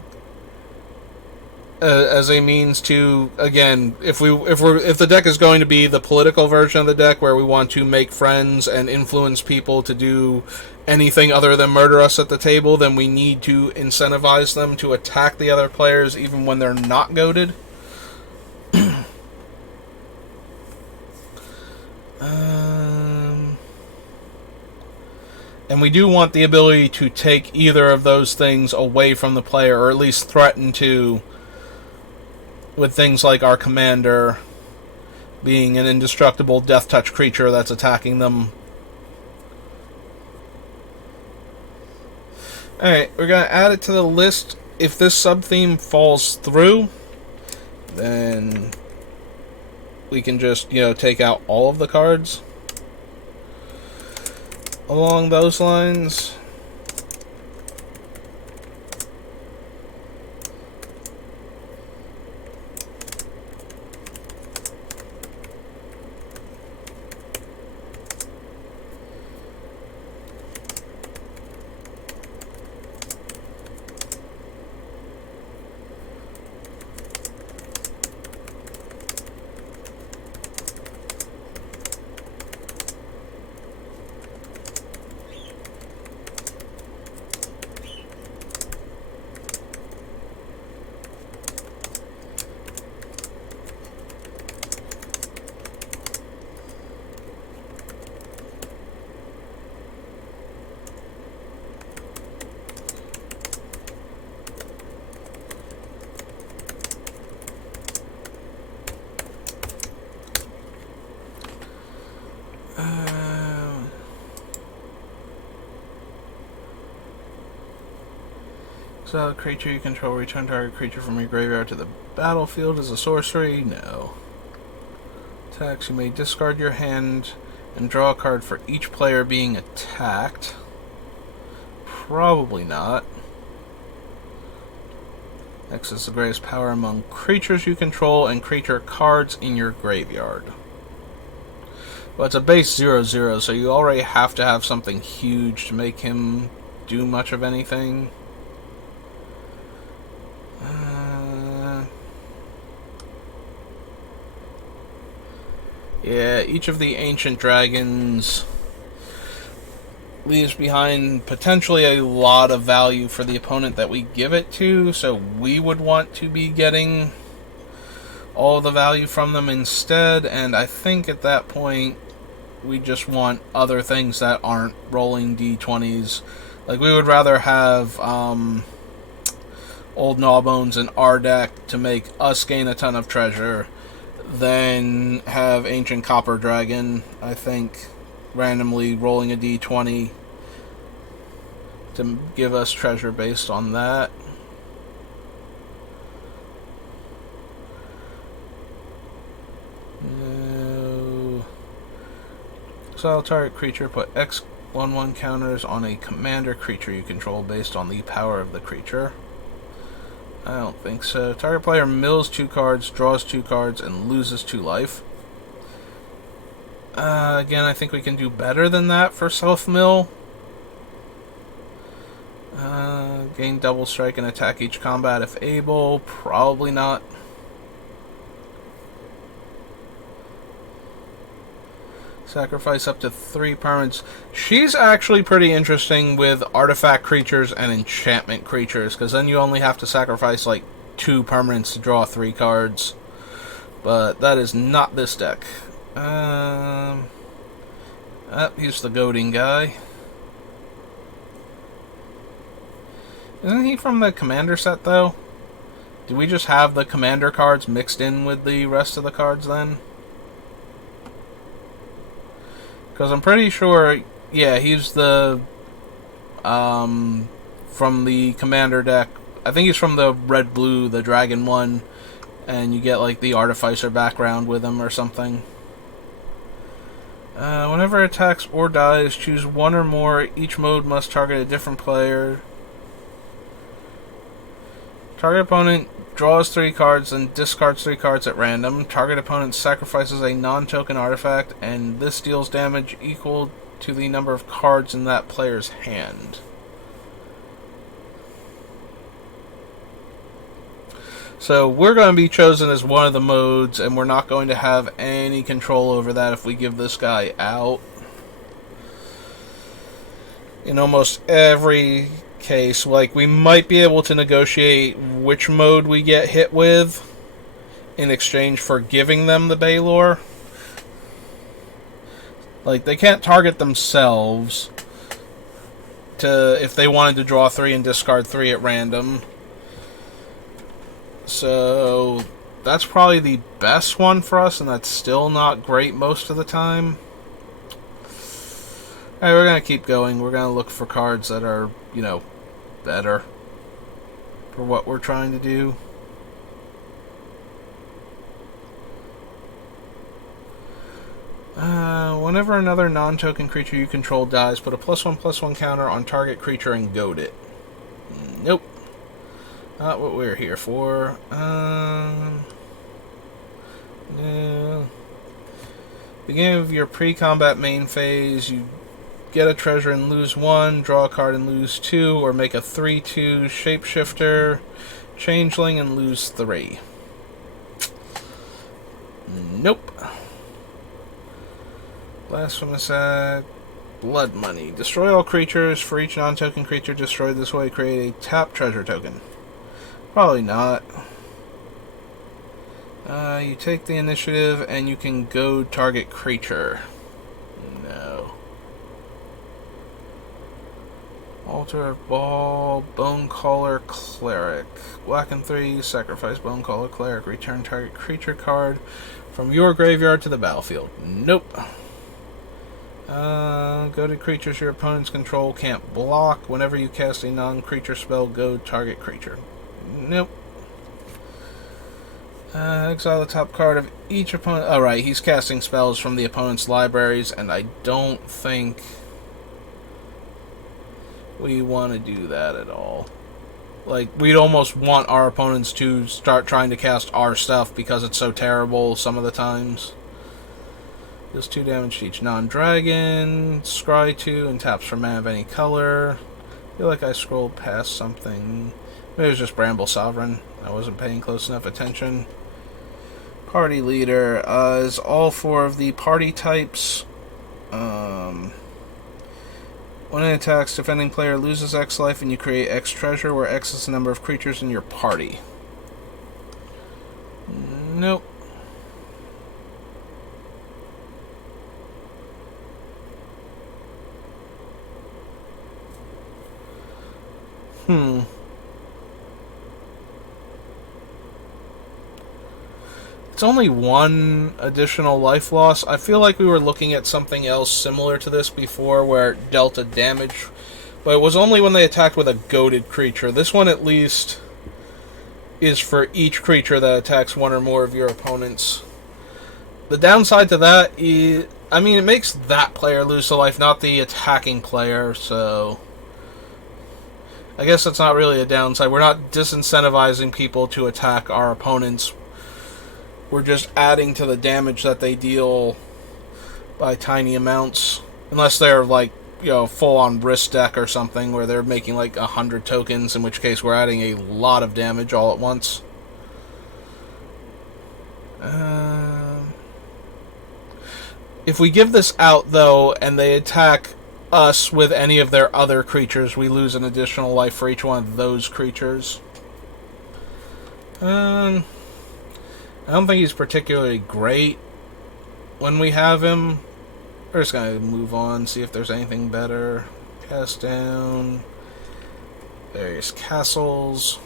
as a means to, again, if the deck is going to be the political version of the deck where we want to make friends and influence people to do anything other than murder us at the table, then we need to incentivize them to attack the other players even when they're not goated. And we do want the ability to take either of those things away from the player, or at least threaten to, with things like our commander being an indestructible death touch creature that's attacking them. Alright, we're going to add it to the list. If this sub-theme falls through, then we can just, take out all of the cards along those lines. So, creature you control, return target creature from your graveyard to the battlefield as a sorcery? No. Attacks, you may discard your hand and draw a card for each player being attacked. Probably not. X is the greatest power among creatures you control and creature cards in your graveyard. Well, it's a base 0/0, so you already have to have something huge to make him do much of anything. Yeah, each of the ancient dragons leaves behind potentially a lot of value for the opponent that we give it to, so we would want to be getting all the value from them instead, and I think at that point we just want other things that aren't rolling d20s. Like, we would rather have Old Gnawbones in our deck to make us gain a ton of treasure than have Ancient Copper Dragon, I think, randomly rolling a d20 to give us treasure based on that. No. Exile target creature, put X/1/1 counters on a commander creature you control based on the power of the creature. I don't think so. Target player mills 2 cards, draws 2 cards, and loses 2 life. Again, I think we can do better than that for self-mill. Gain double strike and attack each combat if able. Probably not. Sacrifice up to 3 permanents. She's actually pretty interesting with artifact creatures and enchantment creatures, because then you only have to sacrifice like 2 permanents to draw 3 cards. But that is not this deck. Here's the goading guy. Isn't he from the commander set, though? Do we just have the commander cards mixed in with the rest of the cards, then? Because I'm pretty sure, yeah, he's the, from the commander deck. I think he's from the red-blue, the dragon one, and you get, like, the artificer background with him or something. Whenever it attacks or dies, choose 1 or more. Each mode must target a different player. Target opponent draws 3 cards and discards 3 cards at random. Target opponent sacrifices a non-token artifact, and this deals damage equal to the number of cards in that player's hand. So we're going to be chosen as one of the modes, and we're not going to have any control over that if we give this guy out. In almost every case, like, we might be able to negotiate which mode we get hit with in exchange for giving them the Baylor. Like, they can't target themselves if they wanted to draw 3 and discard 3 at random. So that's probably the best one for us, and that's still not great most of the time. Alright, we're going to keep going. We're going to look for cards that are, you know, better for what we're trying to do. Whenever another non-token creature you control dies, put a +1/+1 counter on target creature and goad it. Nope. Not what we're here for. No. Beginning of your pre-combat main phase, you get a treasure and lose 1, draw a card and lose 2, or make a 3/2 shapeshifter, changeling and lose 3. Nope. Blasphemous Act. Blood Money. Destroy all creatures. For each non-token creature destroyed this way, create a tap treasure token. Probably not. You take the initiative and you can go target creature. No. Altar of Ball, Bonecaller Cleric. Black and 3, sacrifice Bonecaller Cleric. Return target creature card from your graveyard to the battlefield. Nope. Goaded creatures your opponents control can't block. Whenever you cast a non-creature spell, go target creature. Nope. Exile the top card of each opponent. Alright, he's casting spells from the opponent's libraries, and I don't think we want to do that at all. Like, we'd almost want our opponents to start trying to cast our stuff because it's so terrible some of the times. Deals 2 damage to each non-dragon. Scry 2 and taps for mana of any color. I feel like I scrolled past something. Maybe it was just Bramble Sovereign. I wasn't paying close enough attention. Party Leader is all 4 of the party types. When it attacks, defending player loses X life and you create X treasure, where X is the number of creatures in your party. Nope. It's only 1 additional life loss. I feel like we were looking at something else similar to this before where it dealt a damage, but it was only when they attacked with a goaded creature. This one at least is for each creature that attacks 1 or more of your opponents. The downside to that is, I mean, it makes that player lose a life, not the attacking player, so I guess that's not really a downside. We're not disincentivizing people to attack our opponents. We're just adding to the damage that they deal by tiny amounts. Unless they're, like, full-on risk deck or something where they're making like 100 tokens, in which case we're adding a lot of damage all at once. If we give this out, though, and they attack us with any of their other creatures, we lose an additional life for each one of those creatures. I don't think he's particularly great when we have him. We're just going to move on, see if there's anything better. Cast down various castles.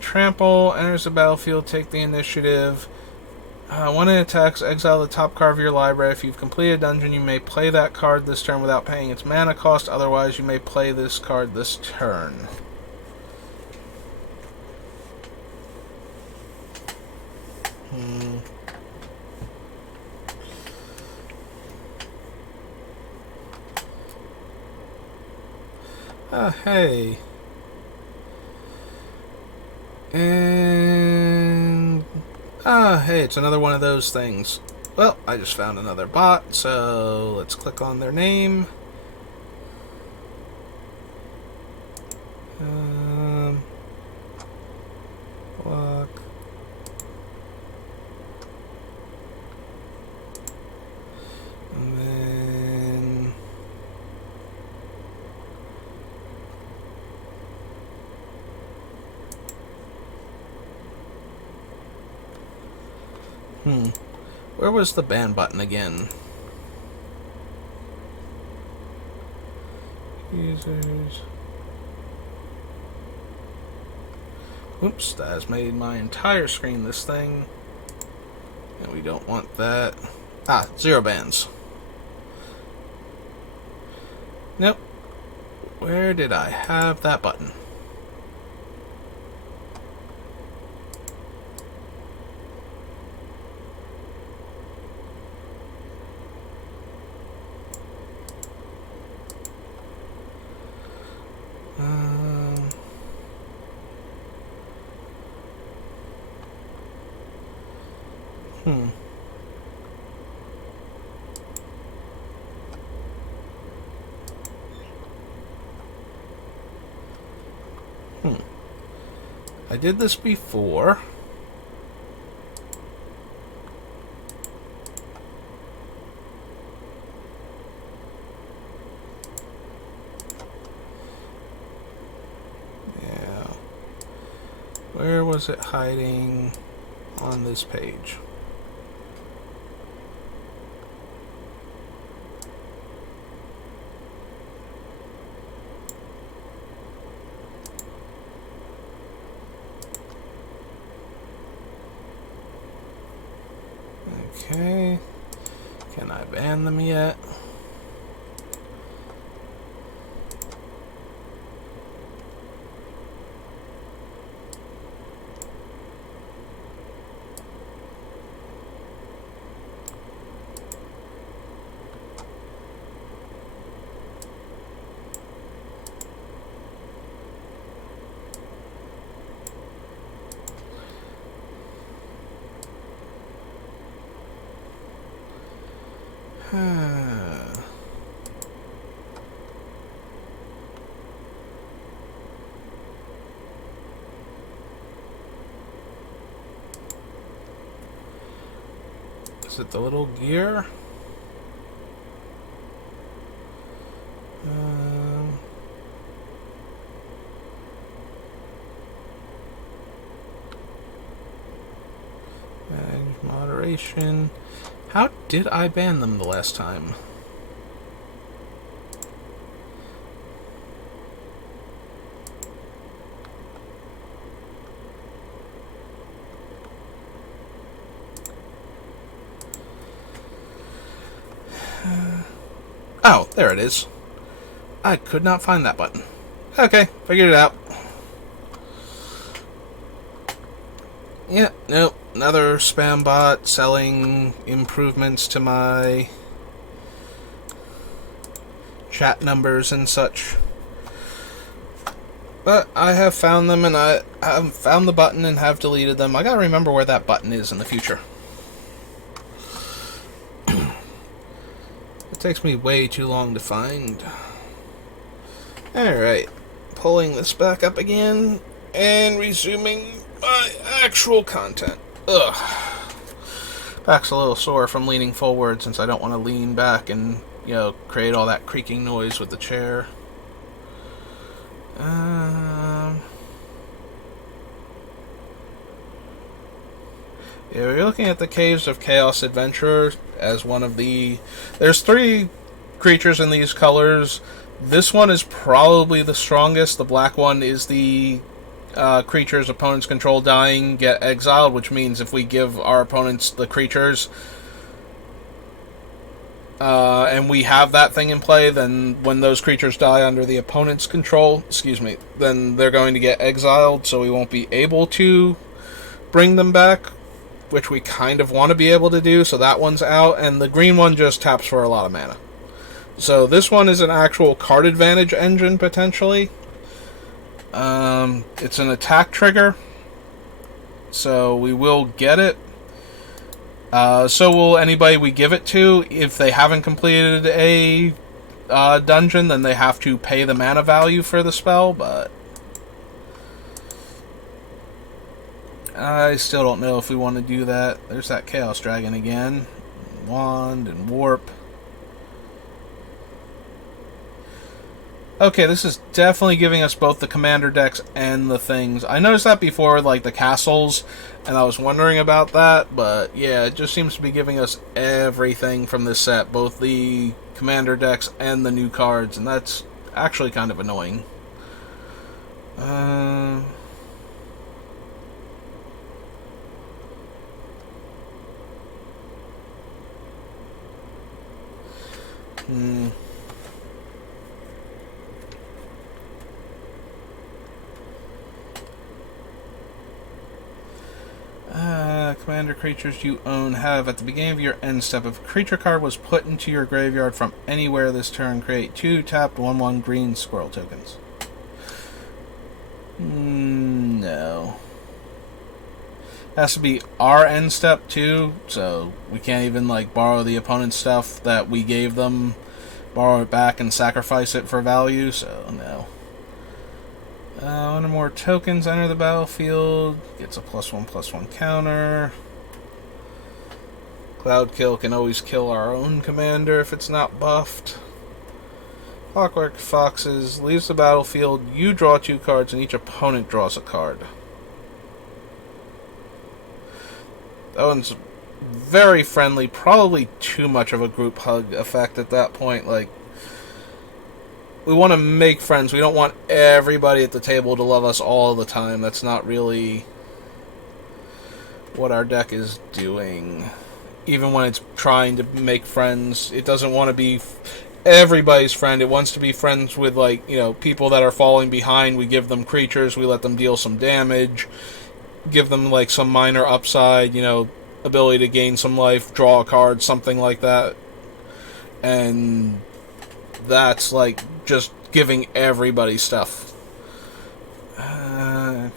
Trample, enters the battlefield, take the initiative. When it attacks, exile the top card of your library. If you've completed a dungeon, you may play that card this turn without paying its mana cost. Otherwise, you may play this card this turn. Hey. And... hey, it's another one of those things. Well, I just found another bot, so let's click on their name. Block. And then... Where was the ban button again? Users. Oops, that has made my entire screen this thing. And we don't want that. 0 bans. Nope. Where did I have that button? I did this before. Yeah. Where was it hiding on this page? Okay. Can I ban them yet? Is it the little gear? Manage moderation. How did I ban them the last time? Oh, there it is. I could not find that button. Okay, figured it out. Yeah, nope. Another spam bot selling improvements to my chat numbers and such. But I have found them, and I have found the button and have deleted them. I gotta remember where that button is in the future. It takes me way too long to find. Alright. Pulling this back up again, and resuming my actual content. Ugh. Back's a little sore from leaning forward, since I don't want to lean back and, create all that creaking noise with the chair. Yeah, we're looking at the Caves of Chaos Adventurer as one of the... There's 3 creatures in these colors. This one is probably the strongest. The black one is the creatures opponents control dying get exiled, which means if we give our opponents the creatures and we have that thing in play, then when those creatures die under the opponent's control, then they're going to get exiled, so we won't be able to bring them back, which we kind of want to be able to do, so that one's out, and the green one just taps for a lot of mana. So this one is an actual card advantage engine, potentially. It's an attack trigger, so we will get it. So will anybody we give it to. If they haven't completed a dungeon, then they have to pay the mana value for the spell, but I still don't know if we want to do that. There's that Chaos Dragon again. Wand and Warp. Okay, this is definitely giving us both the commander decks and the things. I noticed that before, like the castles, and I was wondering about that, but yeah, it just seems to be giving us everything from this set, both the commander decks and the new cards, and that's actually kind of annoying. Commander creatures you own have, at the beginning of your end step, if a creature card was put into your graveyard from anywhere this turn, create 2 tapped 1/1 green squirrel tokens. No. Has to be our end step too, so we can't even borrow the opponent's stuff that we gave them, borrow it back and sacrifice it for value, so no. One or more tokens enter the battlefield, gets a +1/+1 counter. Cloudkill can always kill our own commander if it's not buffed. Clockwork Foxes leaves the battlefield, you draw 2 cards and each opponent draws a card. That one's very friendly, probably too much of a group hug effect at that point. We want to make friends. We don't want everybody at the table to love us all the time. That's not really what our deck is doing. Even when it's trying to make friends, it doesn't want to be everybody's friend. It wants to be friends with, people that are falling behind. We give them creatures. We let them deal some damage. Give them, some minor upside, ability to gain some life, draw a card, something like that. And that's just giving everybody stuff.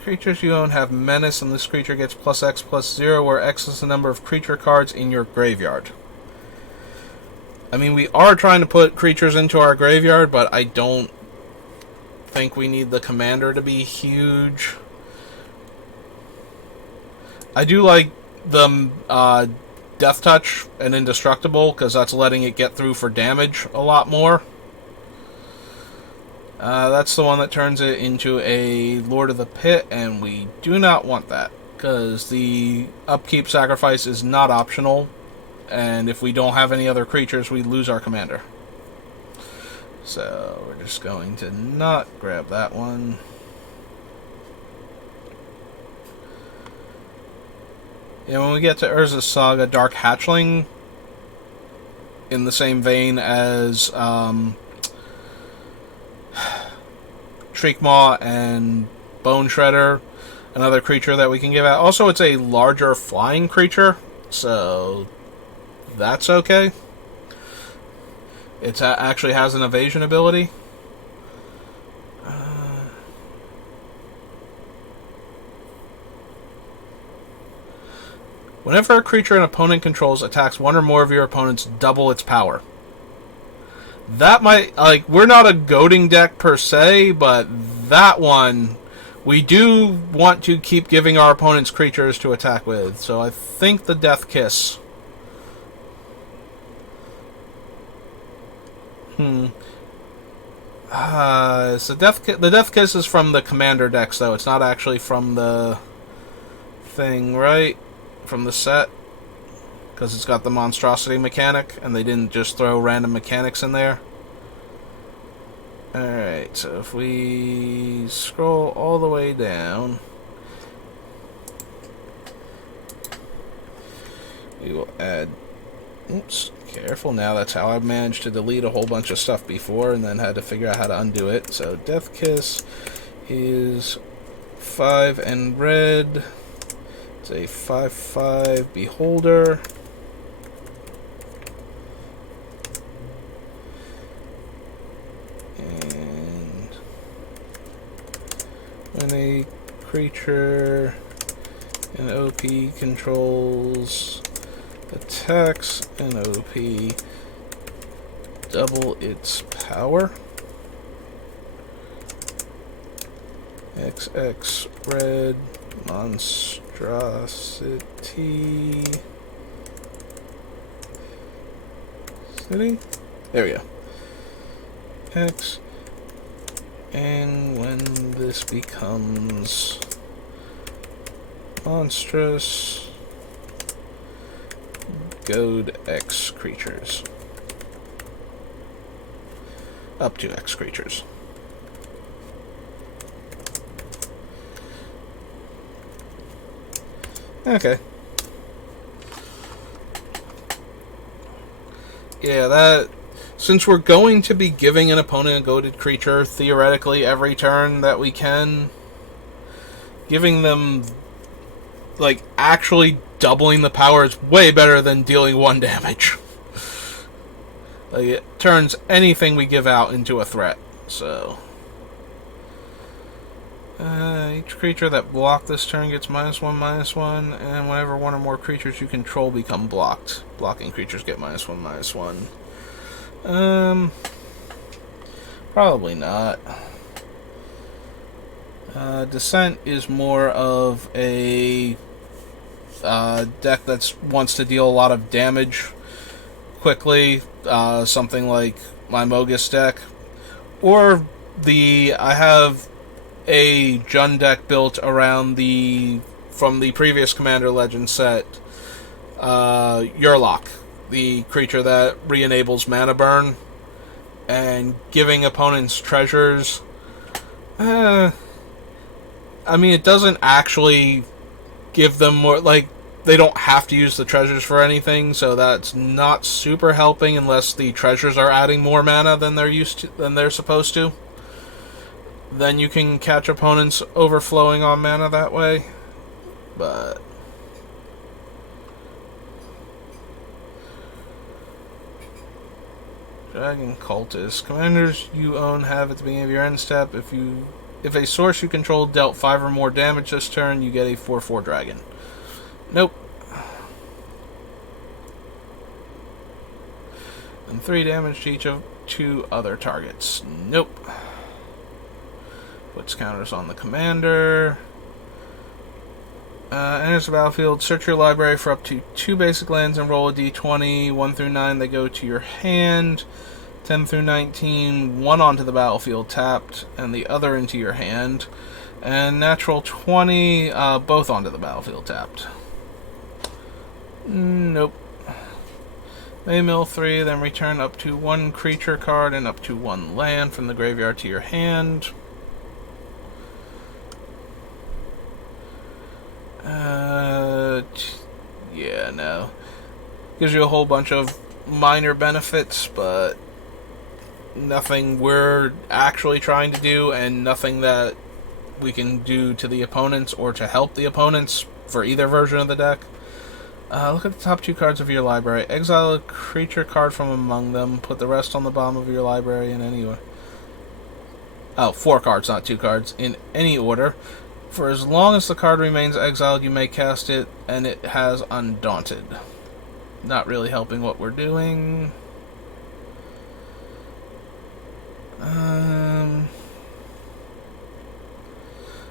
Creatures you own have menace, and this creature gets +X/+0, where X is the number of creature cards in your graveyard. I mean, we are trying to put creatures into our graveyard, but I don't think we need the commander to be huge. I do like the Death Touch and Indestructible, because that's letting it get through for damage a lot more. That's the one that turns it into a Lord of the Pit, and we do not want that, because the upkeep sacrifice is not optional, and if we don't have any other creatures, we lose our commander. So we're just going to not grab that one. And when we get to Urza's Saga, Dark Hatchling, in the same vein as Shriekmaw and Bone Shredder, another creature that we can give out. Also, it's a larger flying creature, so that's okay. It actually has an evasion ability. Whenever a creature an opponent controls attacks one or more of your opponents, double its power. That might, like, we're not a goading deck per se, but that one, we do want to keep giving our opponents creatures to attack with. So I think the Death Kiss. So the Death Kiss is from the Commander decks, though. It's not actually from the thing, right? From the set. Because it's got the monstrosity mechanic, and they didn't just throw random mechanics in there. Alright, so if we scroll all the way down, we will add... Oops, careful now. That's how I managed to delete a whole bunch of stuff before and then had to figure out how to undo it. So Death Kiss is 5 and red. It's a 5/5 Beholder. And when a creature in OP controls attacks an OP, double its power. XX red monstrosity city. There we go. X, and when this becomes monstrous, goad X creatures. Up to X creatures. Okay. Yeah, that... Since we're going to be giving an opponent a goaded creature, theoretically, every turn that we can, giving them, like, actually doubling the power is way better than dealing 1 damage. Like, it turns anything we give out into a threat, so... each creature that blocked this turn gets -1/-1, and whenever one or more creatures you control become blocked, blocking creatures get -1/-1. Probably not. Descent is more of a deck that wants to deal a lot of damage quickly, something like my Mogus deck. Or I have a Jund deck built around from the previous Commander Legend set, Yurlok, the creature that re-enables mana burn, and giving opponents treasures. I mean, it doesn't actually give them more, like, they don't have to use the treasures for anything, so that's not super helping unless the treasures are adding more mana than they're supposed to. Then you can catch opponents overflowing on mana that way. But Dragon Cultist. Commanders you own have at the beginning of your end step. If a source you control dealt 5 or more damage this turn, you get a 4/4 dragon. Nope. And 3 damage to each of 2 other targets. Nope. Puts counters on the commander. Enters the battlefield. Search your library for up to 2 basic lands and roll a d20. 1 through 9 they go to your hand. 10 through 19, 1 onto the battlefield tapped, and the other into your hand. And natural 20, both onto the battlefield tapped. Nope. May mill 3, then return up to 1 creature card and up to 1 land from the graveyard to your hand. Yeah, no. Gives you a whole bunch of minor benefits, but nothing we're actually trying to do, and nothing that we can do to the opponents or to help the opponents for either version of the deck. Look at the top 2 cards of your library. Exile a creature card from among them. Put the rest on the bottom of your library in any order. Oh, 4 cards, not 2 cards. In any order. For as long as the card remains exiled, you may cast it, and it has Undaunted. Not really helping what we're doing.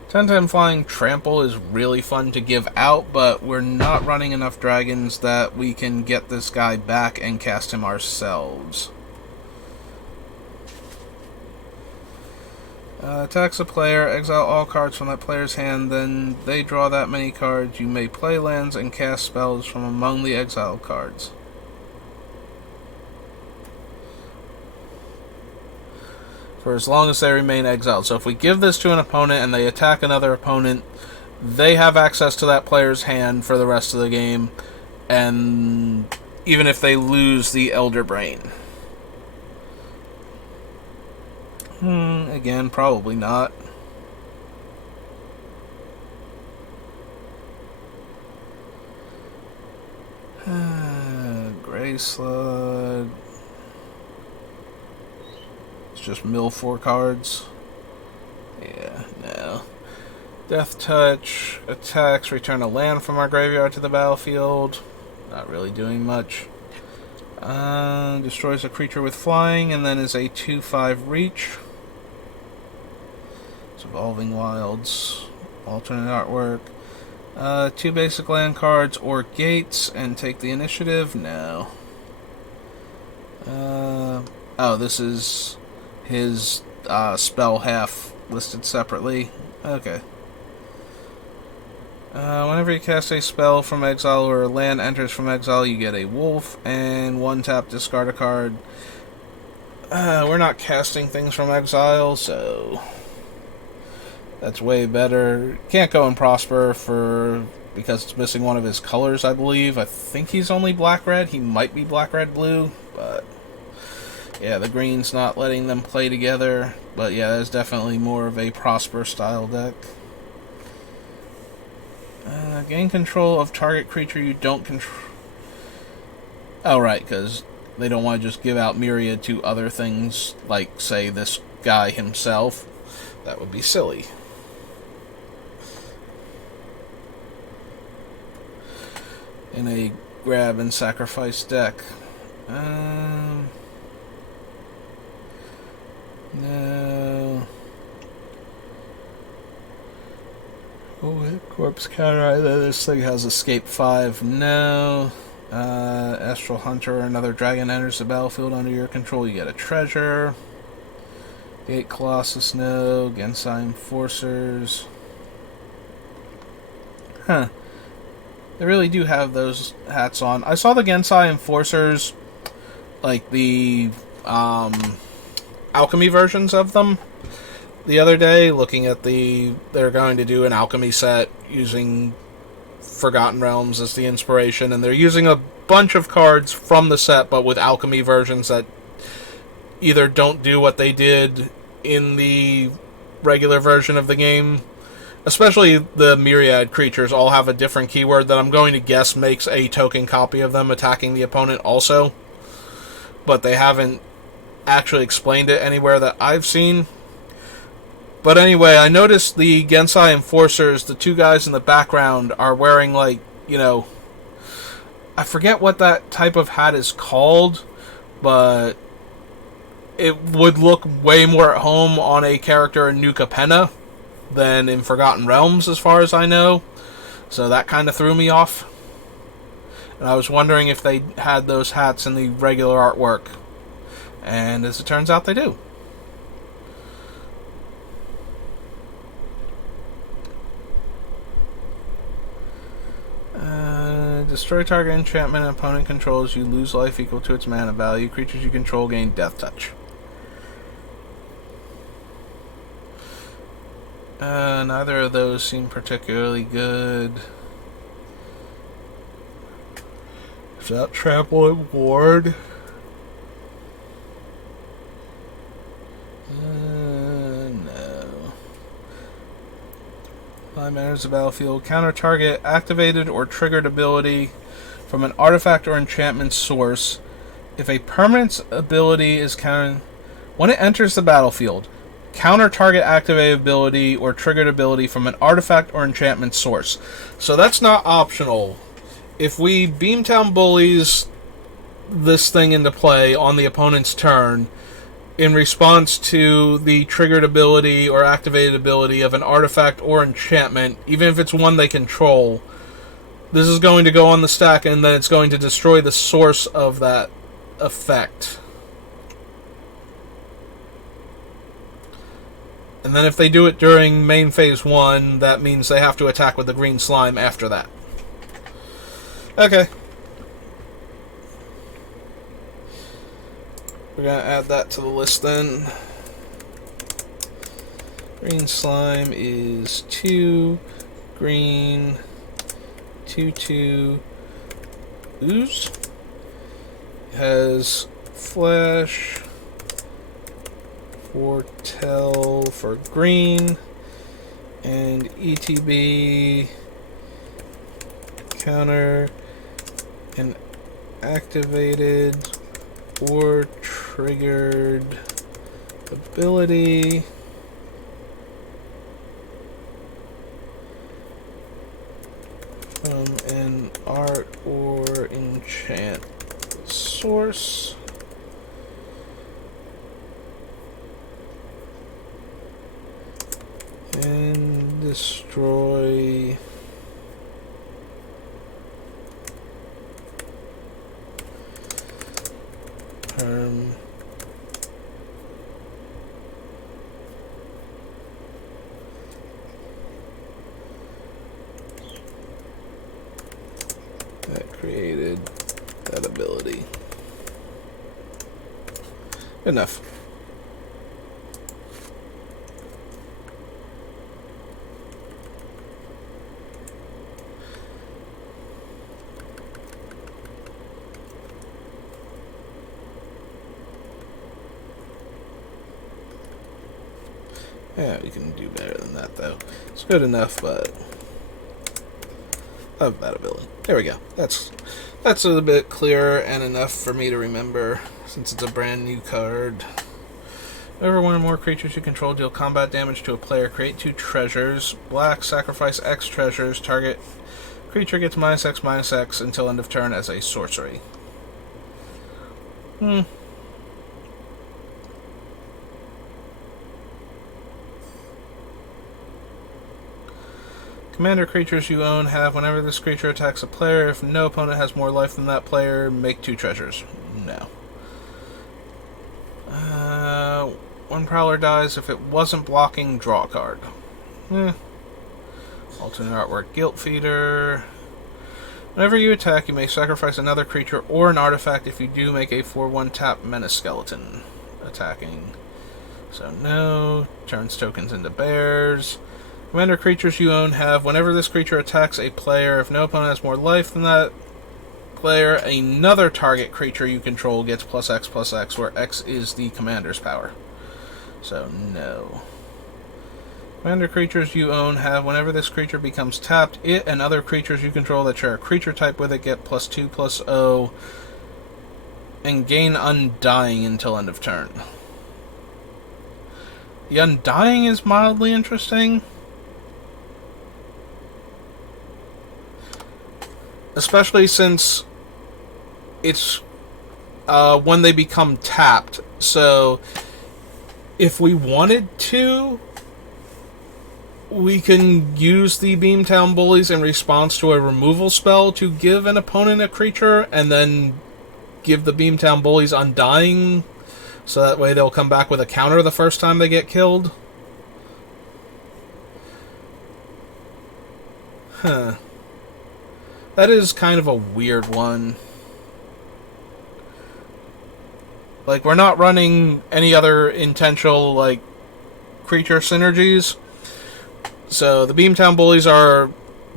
10-10 Flying Trample is really fun to give out, but we're not running enough dragons that we can get this guy back and cast him ourselves. Attacks a player, exile all cards from that player's hand, then they draw that many cards. You may play lands and cast spells from among the exiled cards. For as long as they remain exiled. So if we give this to an opponent and they attack another opponent, they have access to that player's hand for the rest of the game, and even if they lose the Elder Brain. Again, probably not. Gray Slug. It's just mill 4 cards. Yeah, no. Death Touch. Attacks. Return a land from our graveyard to the battlefield. Not really doing much. Destroys a creature with flying, and then is a 2/5 reach. It's Evolving Wilds. Alternate artwork. 2 basic land cards or gates, and take the initiative? No. Oh, this is his spell half listed separately. Okay. Whenever you cast a spell from exile or a land enters from exile, you get a wolf, and 1-tap discard a card. We're not casting things from exile, so that's way better. Can't go and prosper because it's missing one of his colors, I believe. I think he's only black-red. He might be black-red-blue, but yeah, the green's not letting them play together. But yeah, that's definitely more of a prosper style deck. Gain control of target creature you don't control. Oh, right, because they don't want to just give out Myriad to other things, like, say, this guy himself. That would be silly. In a grab and sacrifice deck. No. Oh, corpse counter. This thing has escape 5. No. Astral Hunter, another dragon enters the battlefield under your control. You get a treasure. Gate Colossus, no. Gensai Enforcers. Huh. They really do have those hats on. I saw the Gensai Enforcers, like the alchemy versions of them, the other day, looking at they're going to do an alchemy set using Forgotten Realms as the inspiration, and they're using a bunch of cards from the set, but with alchemy versions that either don't do what they did in the regular version of the game. Especially the Myriad creatures all have a different keyword that I'm going to guess makes a token copy of them attacking the opponent also. But they haven't actually explained it anywhere that I've seen. But anyway, I noticed the Gensai Enforcers, the 2 guys in the background, are wearing, like, you know, I forget what that type of hat is called, but it would look way more at home on a character in New Capenna than in Forgotten Realms, as far as I know. So that kind of threw me off. And I was wondering if they had those hats in the regular artwork. And as it turns out, they do. Destroy target enchantment an opponent controls. You lose life equal to its mana value. Creatures you control gain Death Touch. Neither of those seem particularly good. Is that Trample and Ward? No. 5 enters the battlefield. Counter target activated or triggered ability from an artifact or enchantment source. If a permanent ability is countered when it enters the battlefield, counter target activated ability or triggered ability from an artifact or enchantment source. So that's not optional. If we Beamtown Bullies this thing into play on the opponent's turn in response to the triggered ability or activated ability of an artifact or enchantment, even if it's one they control, this is going to go on the stack and then it's going to destroy the source of that effect. And then if they do it during main phase 1, that means they have to attack with the green slime after that. Okay. We're going to add that to the list then. Green slime is 2 green 2/2 ooze. Has flash, foretell for green, and ETB counter an activated or triggered ability from an art or enchant source. And destroy perm that created that ability. Enough. Yeah, we can do better than that, though. It's good enough, but of that ability. There we go. That's a little bit clearer and enough for me to remember, since it's a brand new card. Whenever one or more creatures you control deal combat damage to a player, create 2 treasures. Black, sacrifice X treasures. Target creature gets -X/-X until end of turn as a sorcery. Commander creatures you own have, whenever this creature attacks a player, if no opponent has more life than that player, make 2 treasures. No. One Prowler dies. If it wasn't blocking, draw a card. Alternate artwork, Guilt Feeder. Whenever you attack, you may sacrifice another creature or an artifact. If you do, make a 4/1 tap Menace Skeleton. Attacking. So no. Turns tokens into bears. Commander creatures you own have, whenever this creature attacks a player, if no opponent has more life than that player, another target creature you control gets +X/+X, where X is the commander's power. So, no. Commander creatures you own have, whenever this creature becomes tapped, it and other creatures you control that share a creature type with it get +2/+0, and gain Undying until end of turn. The Undying is mildly interesting, especially since it's when they become tapped. So if we wanted to, we can use the Beamtown Bullies in response to a removal spell to give an opponent a creature, and then give the Beamtown Bullies Undying, so that way they'll come back with a counter the first time they get killed. Huh. That is kind of a weird one. Like, we're not running any other intentional, like, creature synergies. So the Beamtown Bullies are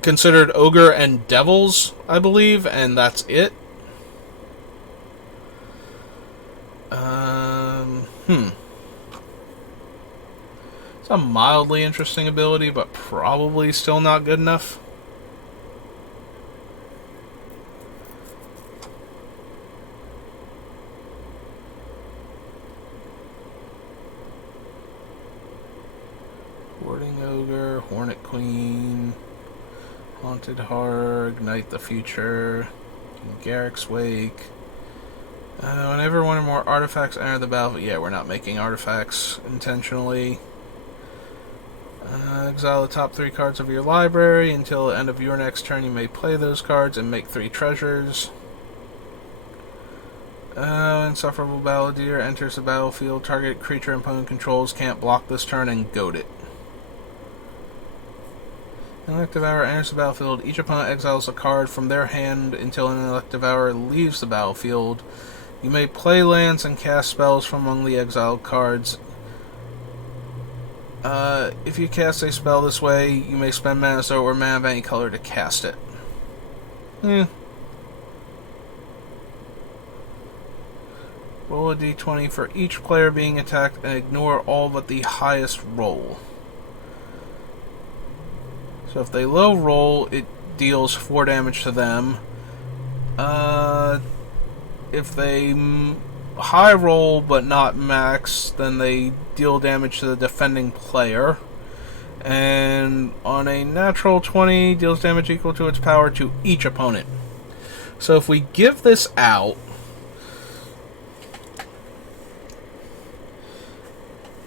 considered Ogre and Devils, I believe, and that's it. It's a mildly interesting ability, but probably still not good enough. Warding Ogre, Hornet Queen, Haunted Heart, Ignite the Future, Garrick's Wake. Whenever one or more artifacts enter the battlefield... Yeah, we're not making artifacts intentionally. Exile the top 3 cards of your library. Until the end of your next turn, you may play those cards and make 3 treasures. Insufferable Balladeer enters the battlefield. Target creature opponent controls can't block this turn and goad it. Elective Hour enters the battlefield. Each opponent exiles a card from their hand until an Elective Hour leaves the battlefield. You may play lands and cast spells from among the exiled cards. If you cast a spell this way, you may spend mana or mana of any color to cast it. Roll a d20 for each player being attacked and ignore all but the highest roll. So if they low roll, it deals 4 damage to them. If they high roll but not max, then they deal damage to the defending player. And on a natural 20, deals damage equal to its power to each opponent. So if we give this out,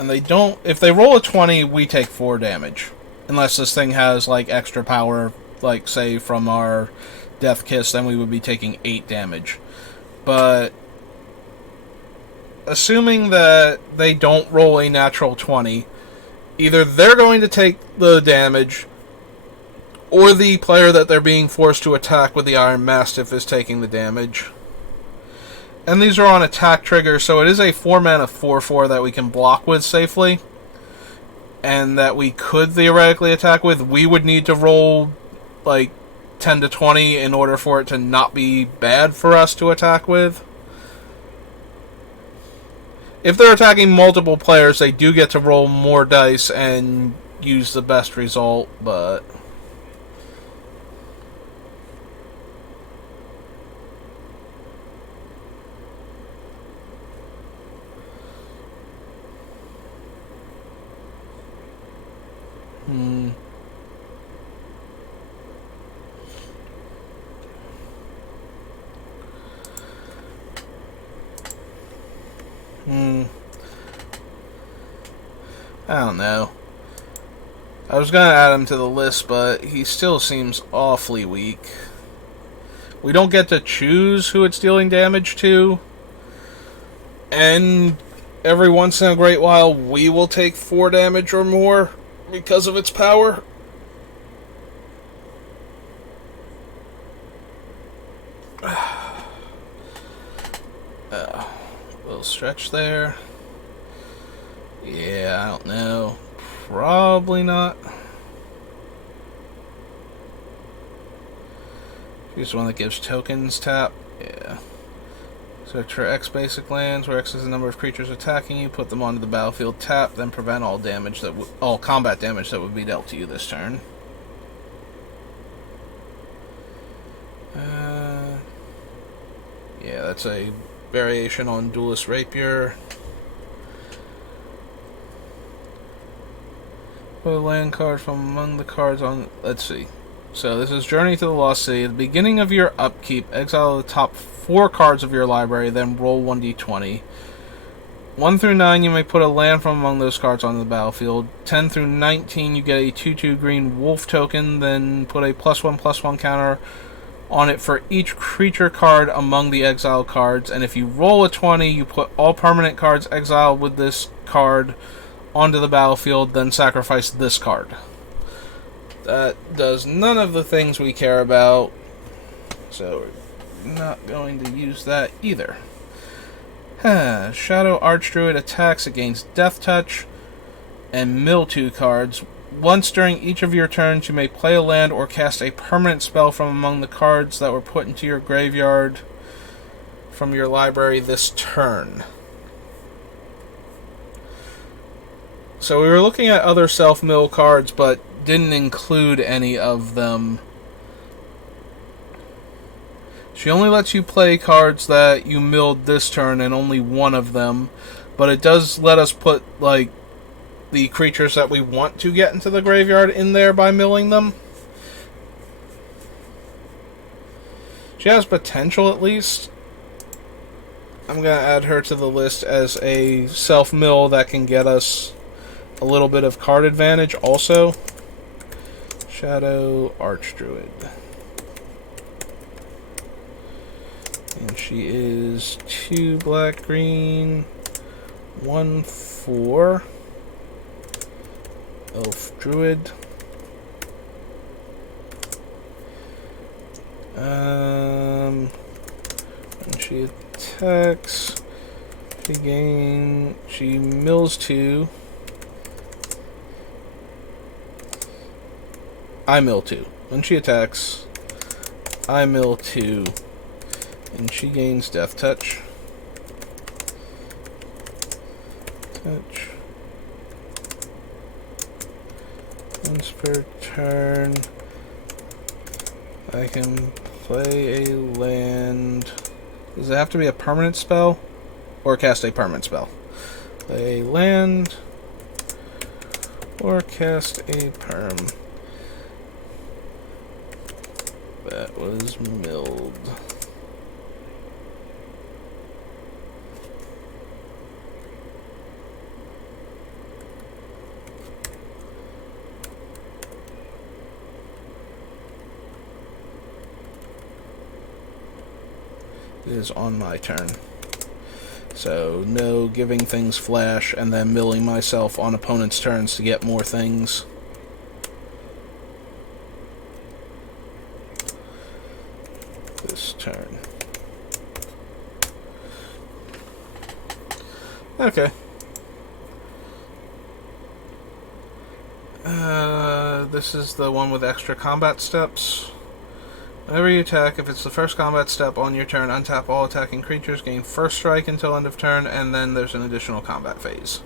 and they don't... If they roll a 20, we take 4 damage. Unless this thing has, like, extra power, like, say, from our Death Kiss, then we would be taking 8 damage. But assuming that they don't roll a natural 20, either they're going to take the damage, or the player that they're being forced to attack with the Iron Mastiff is taking the damage. And these are on attack triggers, so it is a 4-mana 4/4 that we can block with safely, and that we could theoretically attack with. We would need to roll like 10 to 20 in order for it to not be bad for us to attack with. If they're attacking multiple players, they do get to roll more dice and use the best result, but... I don't know. I was going to add him to the list, but he still seems awfully weak. We don't get to choose who it's dealing damage to. And every once in a great while, we will take 4 damage or more because of its power. Little stretch there. Yeah, I don't know. Probably not. Here's one that gives tokens tap. Yeah. Search for X basic lands, where X is the number of creatures attacking you. Put them onto the battlefield tap, then prevent all damage that all combat damage that would be dealt to you this turn. Yeah, that's a variation on Duelist Rapier. Put a land card from among the cards on... Let's see. So this is Journey to the Lost City. At the beginning of your upkeep, exile the top 4 cards of your library, then roll 1d20. 1 through 9, you may put a land from among those cards on the battlefield. 10 through 19, you get a 2/2 green wolf token, then put a +1/+1 counter on it for each creature card among the exiled cards. And if you roll a 20, you put all permanent cards exiled with this card onto the battlefield, then sacrifice this card. That does none of the things we care about, so we're not going to use that either. Shadow Archdruid attacks against Death Touch and mill 2 cards. Once during each of your turns, you may play a land or cast a permanent spell from among the cards that were put into your graveyard from your library this turn. So we were looking at other self-mill cards, but didn't include any of them. She only lets you play cards that you milled this turn, and only one of them. But it does let us put, like, the creatures that we want to get into the graveyard in there by milling them. She has potential, at least. I'm going to add her to the list as a self-mill that can get us a little bit of card advantage also. Shadow Archdruid. And she is 2 black, green, 1/4. Elf Druid. When she attacks, she mills 2. I mill 2. When she attacks, I mill 2. And she gains Death Touch. Once per turn, I can play a land. Does it have to be a permanent spell? Or cast a permanent spell? Play a land. Or cast a perm. That was milled. It is on my turn. So, no giving things flash and then milling myself on opponent's turns to get more things. This turn. Okay. This is the one with extra combat steps. Whenever you attack, if it's the first combat step on your turn, untap all attacking creatures, gain first strike until end of turn, and then there's an additional combat phase.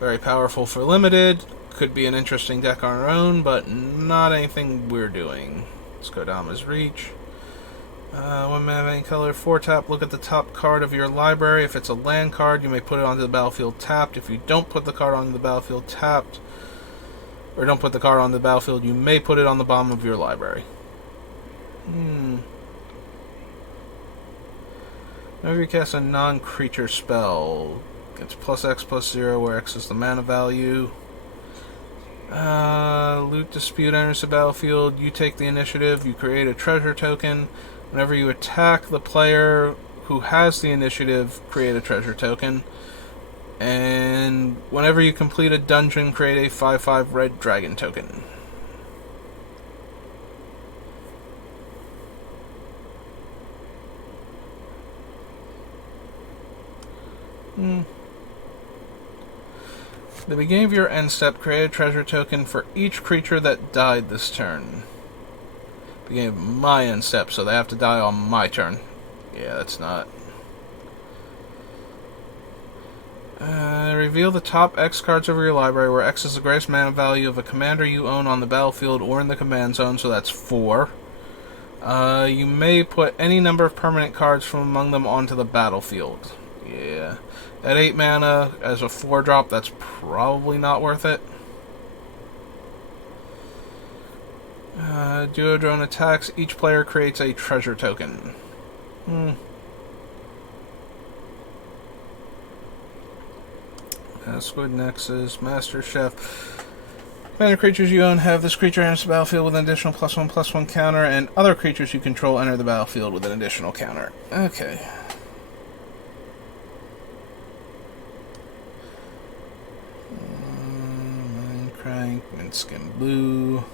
Very powerful for limited. Could be an interesting deck on our own, but not anything we're doing. Let's go down his reach. 1 mana, any color, 4 tap. Look at the top card of your library. If it's a land card, you may put it onto the battlefield tapped. If you don't put the card onto the battlefield tapped, or don't put the card on the battlefield, you may put it on the bottom of your library. Whenever you cast a non-creature spell, it's +X/+0, where X is the mana value. Loot Dispute enters the battlefield. You take the initiative. You create a treasure token. Whenever you attack the player who has the initiative, create a treasure token. And whenever you complete a dungeon, create a 5/5 red dragon token. At the beginning of your end step, create a treasure token for each creature that died this turn. Beginning of my end step, so they have to die on my turn. Yeah, that's not. Reveal the top X cards over your library, where X is the greatest mana value of a commander you own on the battlefield or in the command zone, so that's 4. You may put any number of permanent cards from among them onto the battlefield. Yeah. At 8 mana, as a 4-drop, that's probably not worth it. Duodrone attacks. Each player creates a treasure token. Squid Nexus, Master Chef. Commander creatures you own have this creature enters the battlefield with an additional +1/+1 counter, and other creatures you control enter the battlefield with an additional counter. Okay. Crank, Windskin Blue.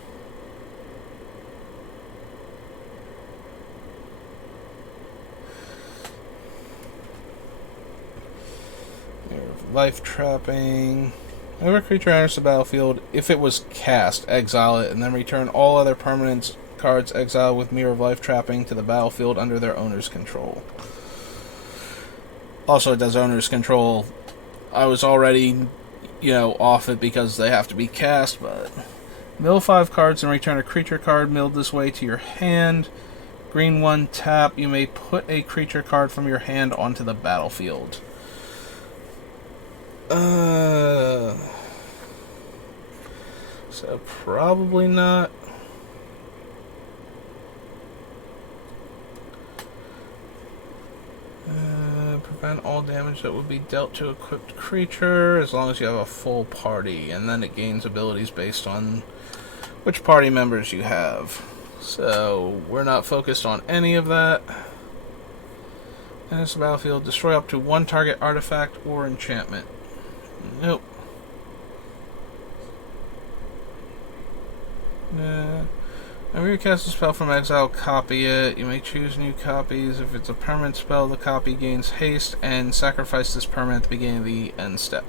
Life Trapping. Whenever a creature enters the battlefield, if it was cast, exile it, and then return all other permanent cards exiled with Mirror of Life Trapping to the battlefield under their owner's control. Also, it does owner's control. I was already, off it because they have to be cast, but... Mill 5 cards and return a creature card milled this way to your hand. Green 1, tap. You may put a creature card from your hand onto the battlefield. So probably not. Prevent all damage that would be dealt to equipped creature as long as you have a full party, and then it gains abilities based on which party members you have. So we're not focused on any of that. And it's a battlefield. Destroy up to one target artifact or enchantment. Nope. Nah. Whenever you cast a spell from exile, copy it. You may choose new copies. If it's a permanent spell, the copy gains haste, and sacrifice this permanent at the beginning of the end step.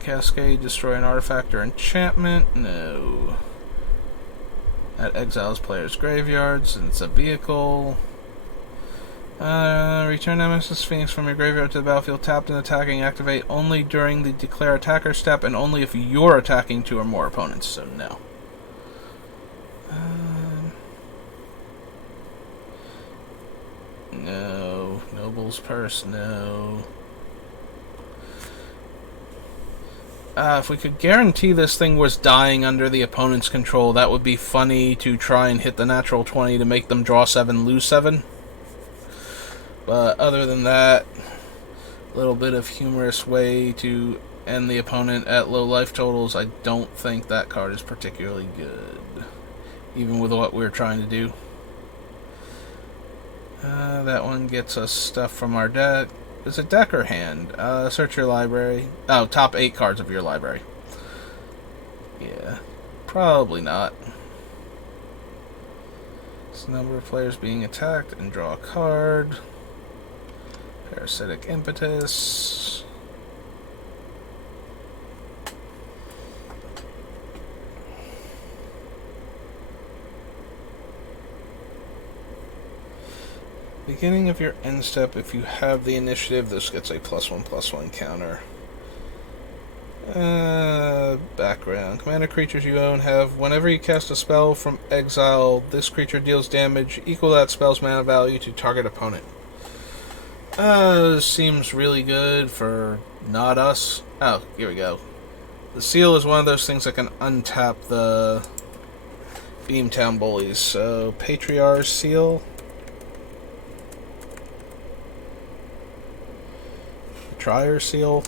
Cascade, destroy an artifact or enchantment. No. That exiles players' graveyards, and it's a vehicle. Return Nemesis Phoenix from your graveyard to the battlefield tapped and attacking. Activate only during the declare attacker step and only if you're attacking two or more opponents, so no. No. Noble's Purse, no. If we could guarantee this thing was dying under the opponent's control, that would be funny to try and hit the natural 20 to make them draw 7, lose 7. But other than that, a little bit of humorous way to end the opponent at low life totals, I don't think that card is particularly good, even with what we're trying to do. That one gets us stuff from our deck. Is it deck or hand? Search your library. Oh, top 8 cards of your library. Yeah, probably not. It's the number of players being attacked and draw a card. Parasitic Impetus. Beginning of your end step, if you have the initiative, this gets a +1/+1 counter. Background. Commander creatures you own have, whenever you cast a spell from exile, this creature deals damage equal to that spell's mana value to target opponent. Seems really good for not us. Oh, here we go. The seal is one of those things that can untap the Beamtown Bullies. So, Patriarch's Seal. Trier Seal.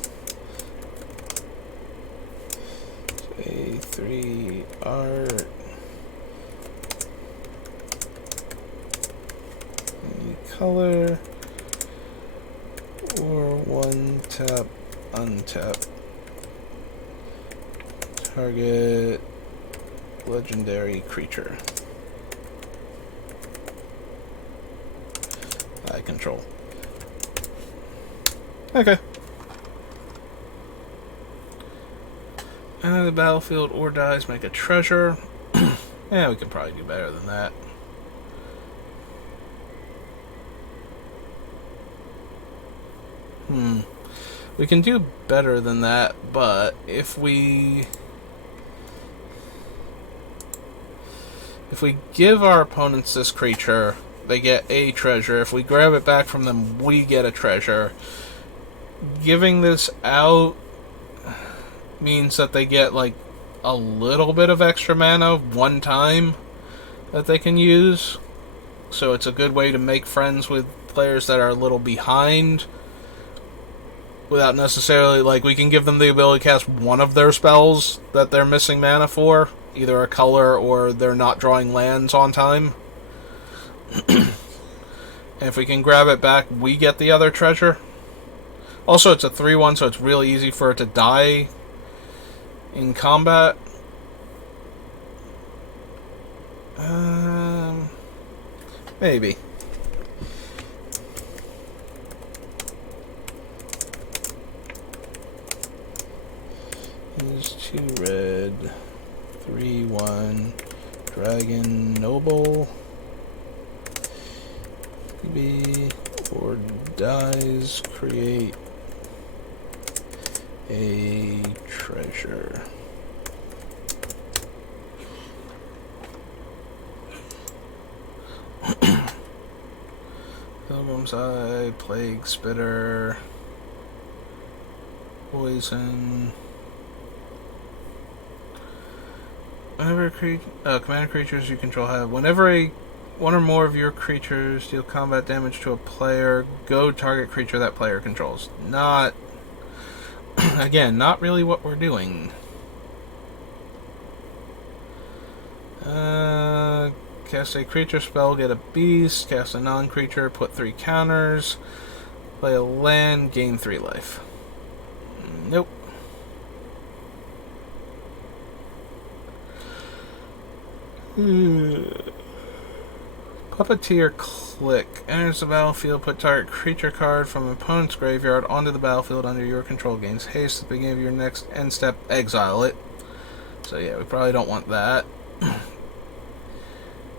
A3 art. Any color. Or one tap, untap. Target legendary creature. I control. Okay. The battlefield or dies make a treasure. Yeah, we can probably do better than that. We can do better than that, but if we give our opponents this creature, they get a treasure. If we grab it back from them, we get a treasure. Giving this out means that they get like a little bit of extra mana one time that they can use. So it's a good way to make friends with players that are a little behind without necessarily, like, we can give them the ability to cast one of their spells that they're missing mana for, either a color or they're not drawing lands on time. And if we can grab it back, we get the other treasure. Also, it's a 3/1, so it's really easy for it to die in combat. Maybe. Is 2 red, 3/1, Dragon Noble. Maybe, or dies, create a treasure. Pilgrim's Eye, Plague Spitter, Poison. Whenever commander creatures you control have, whenever one or more of your creatures deal combat damage to a player, go target creature that player controls. Not, again, not really what we're doing. Cast a creature spell, get a beast. Cast a non-creature, put 3 counters. Play a land, gain 3 life. Nope. Puppeteer Click. Enters the battlefield, put target creature card from an opponent's graveyard onto the battlefield under your control. Gains haste at the beginning of your next end step. Exile it. So yeah, we probably don't want that.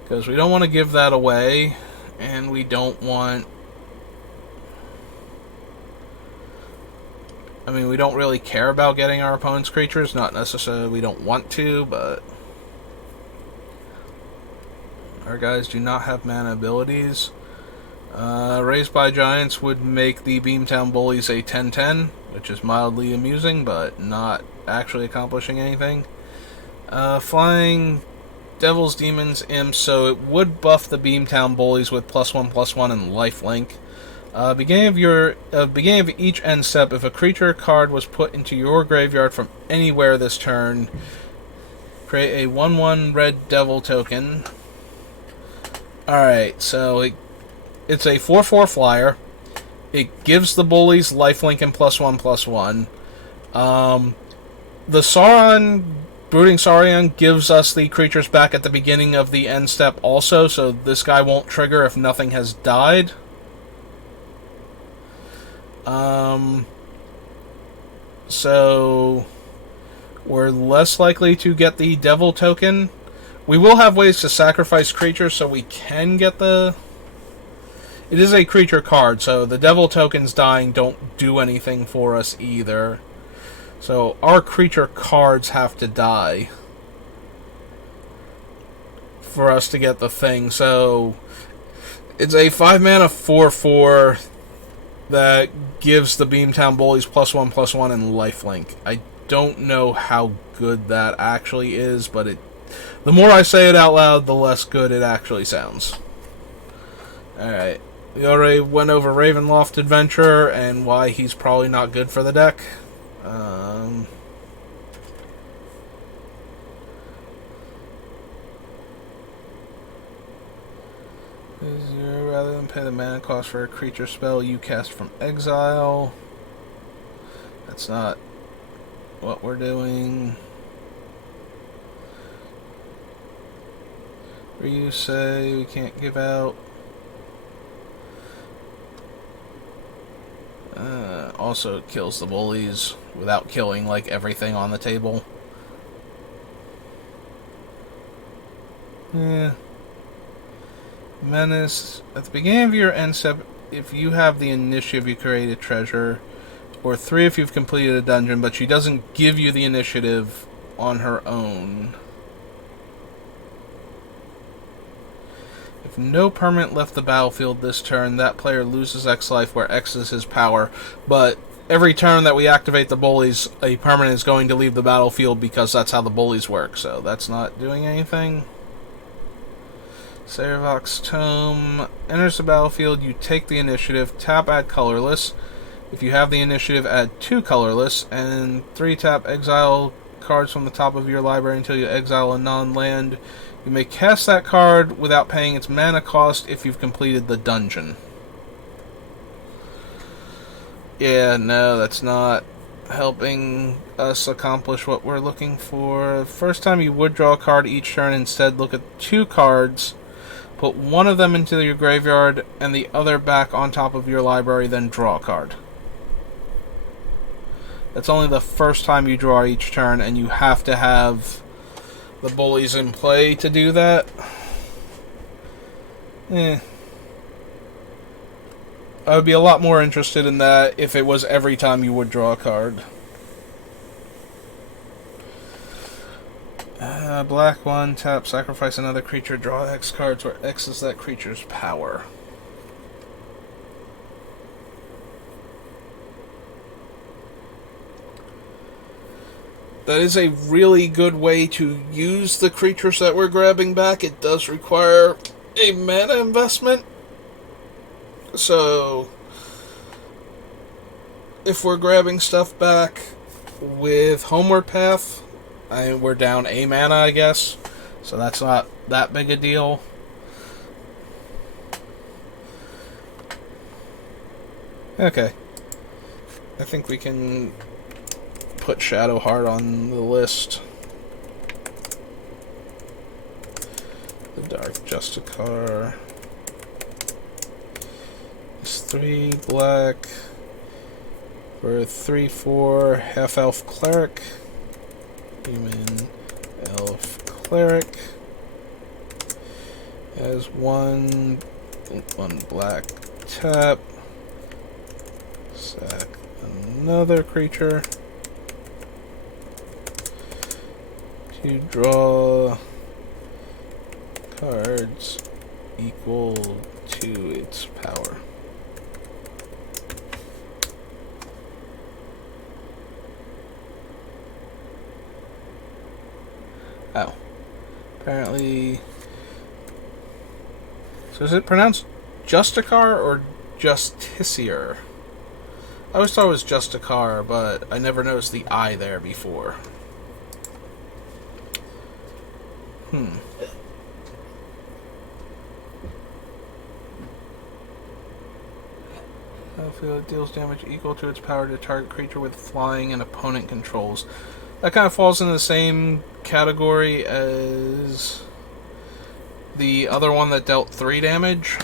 Because we don't want to give that away, and we don't want... I mean, we don't really care about getting our opponent's creatures. Not necessarily we don't want to, but... Our guys do not have mana abilities. Raised by Giants would make the Beamtown Bullies a 10-10, which is mildly amusing, but not actually accomplishing anything. Flying... Devils, Demons, Imps, so it would buff the Beamtown Bullies with +1/+1 and lifelink. Beginning of each end step, if a creature card was put into your graveyard from anywhere this turn, create a 1/1 red devil token. Alright, so it's a 4/4 flyer. It gives the Bullies lifelink and +1/+1. The Sauron... Brooding Saurian gives us the creatures back at the beginning of the end step also, so this guy won't trigger if nothing has died. So we're less likely to get the Devil token. We will have ways to sacrifice creatures so we can get the... It is a creature card, so the Devil tokens dying don't do anything for us either. So our creature cards have to die for us to get the thing. So it's a 5-mana 4/4 that gives the Beamtown Bullies +1/+1 and lifelink. I don't know how good that actually is, but the more I say it out loud, the less good it actually sounds. Alright. We already went over Ravenloft Adventurer and why he's probably not good for the deck. Rather than pay the mana cost for a creature spell you cast from exile. That's not what we're doing. You say we can't give out. Also, it kills the Bullies without killing like everything on the table. Yeah. Menace. At the beginning of your end step, if you have the initiative, you create a treasure. Or 3 if you've completed a dungeon, but she doesn't give you the initiative on her own. If no permanent left the battlefield this turn, that player loses X life, where X is his power. But every turn that we activate the Bullies, a permanent is going to leave the battlefield because that's how the Bullies work. So that's not doing anything. Saravok's Tome. Enters the battlefield, you take the initiative, tap, add colorless. If you have the initiative, add 2 colorless, and 3 tap, exile cards from the top of your library until you exile a non-land. You may cast that card without paying its mana cost if you've completed the dungeon. Yeah, no, that's not helping us accomplish what we're looking for. First time you would draw a card each turn, instead look at 2 cards. Put one of them into your graveyard and the other back on top of your library, then draw a card. That's only the first time you draw each turn, and you have to have the Bullies in play to do that. I would be a lot more interested in that if it was every time you would draw a card. Black 1, tap, sacrifice another creature, draw X cards, where X is that creature's power. that is a really good way to use the creatures that we're grabbing back. It does require a mana investment. So, if we're grabbing stuff back with Homeward Path, we're down a mana, I guess. So that's not that big a deal. Okay. I think we can put Shadowheart on the list. The Dark Justicar. It's 3 black for a 3/4 half-elf cleric. Human elf cleric. Has one black tap. Sack another creature to draw cards equal to its power. Oh. Apparently. So is it pronounced Justicar or Justiciar? I always thought it was Justicar, but I never noticed the I there before. Battlefield deals damage equal to its power to target creature with flying and opponent controls. That kind of falls in the same category as the other one that dealt 3 damage.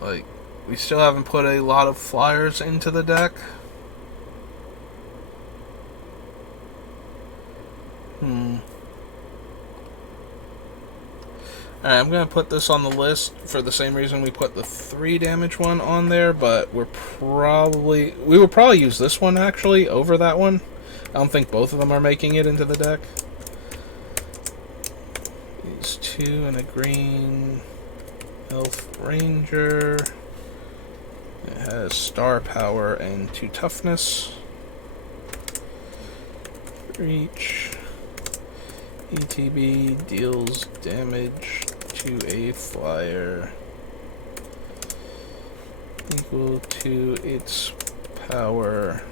Like, we still haven't put a lot of flyers into the deck. Alright, I'm going to put this on the list for the same reason we put the 3 damage one on there, but we will probably use this one, actually, over that one. I don't think both of them are making it into the deck. These 2 and a green elf ranger. It has star power and 2 toughness. Reach. ETB deals damage to a flyer equal to its power.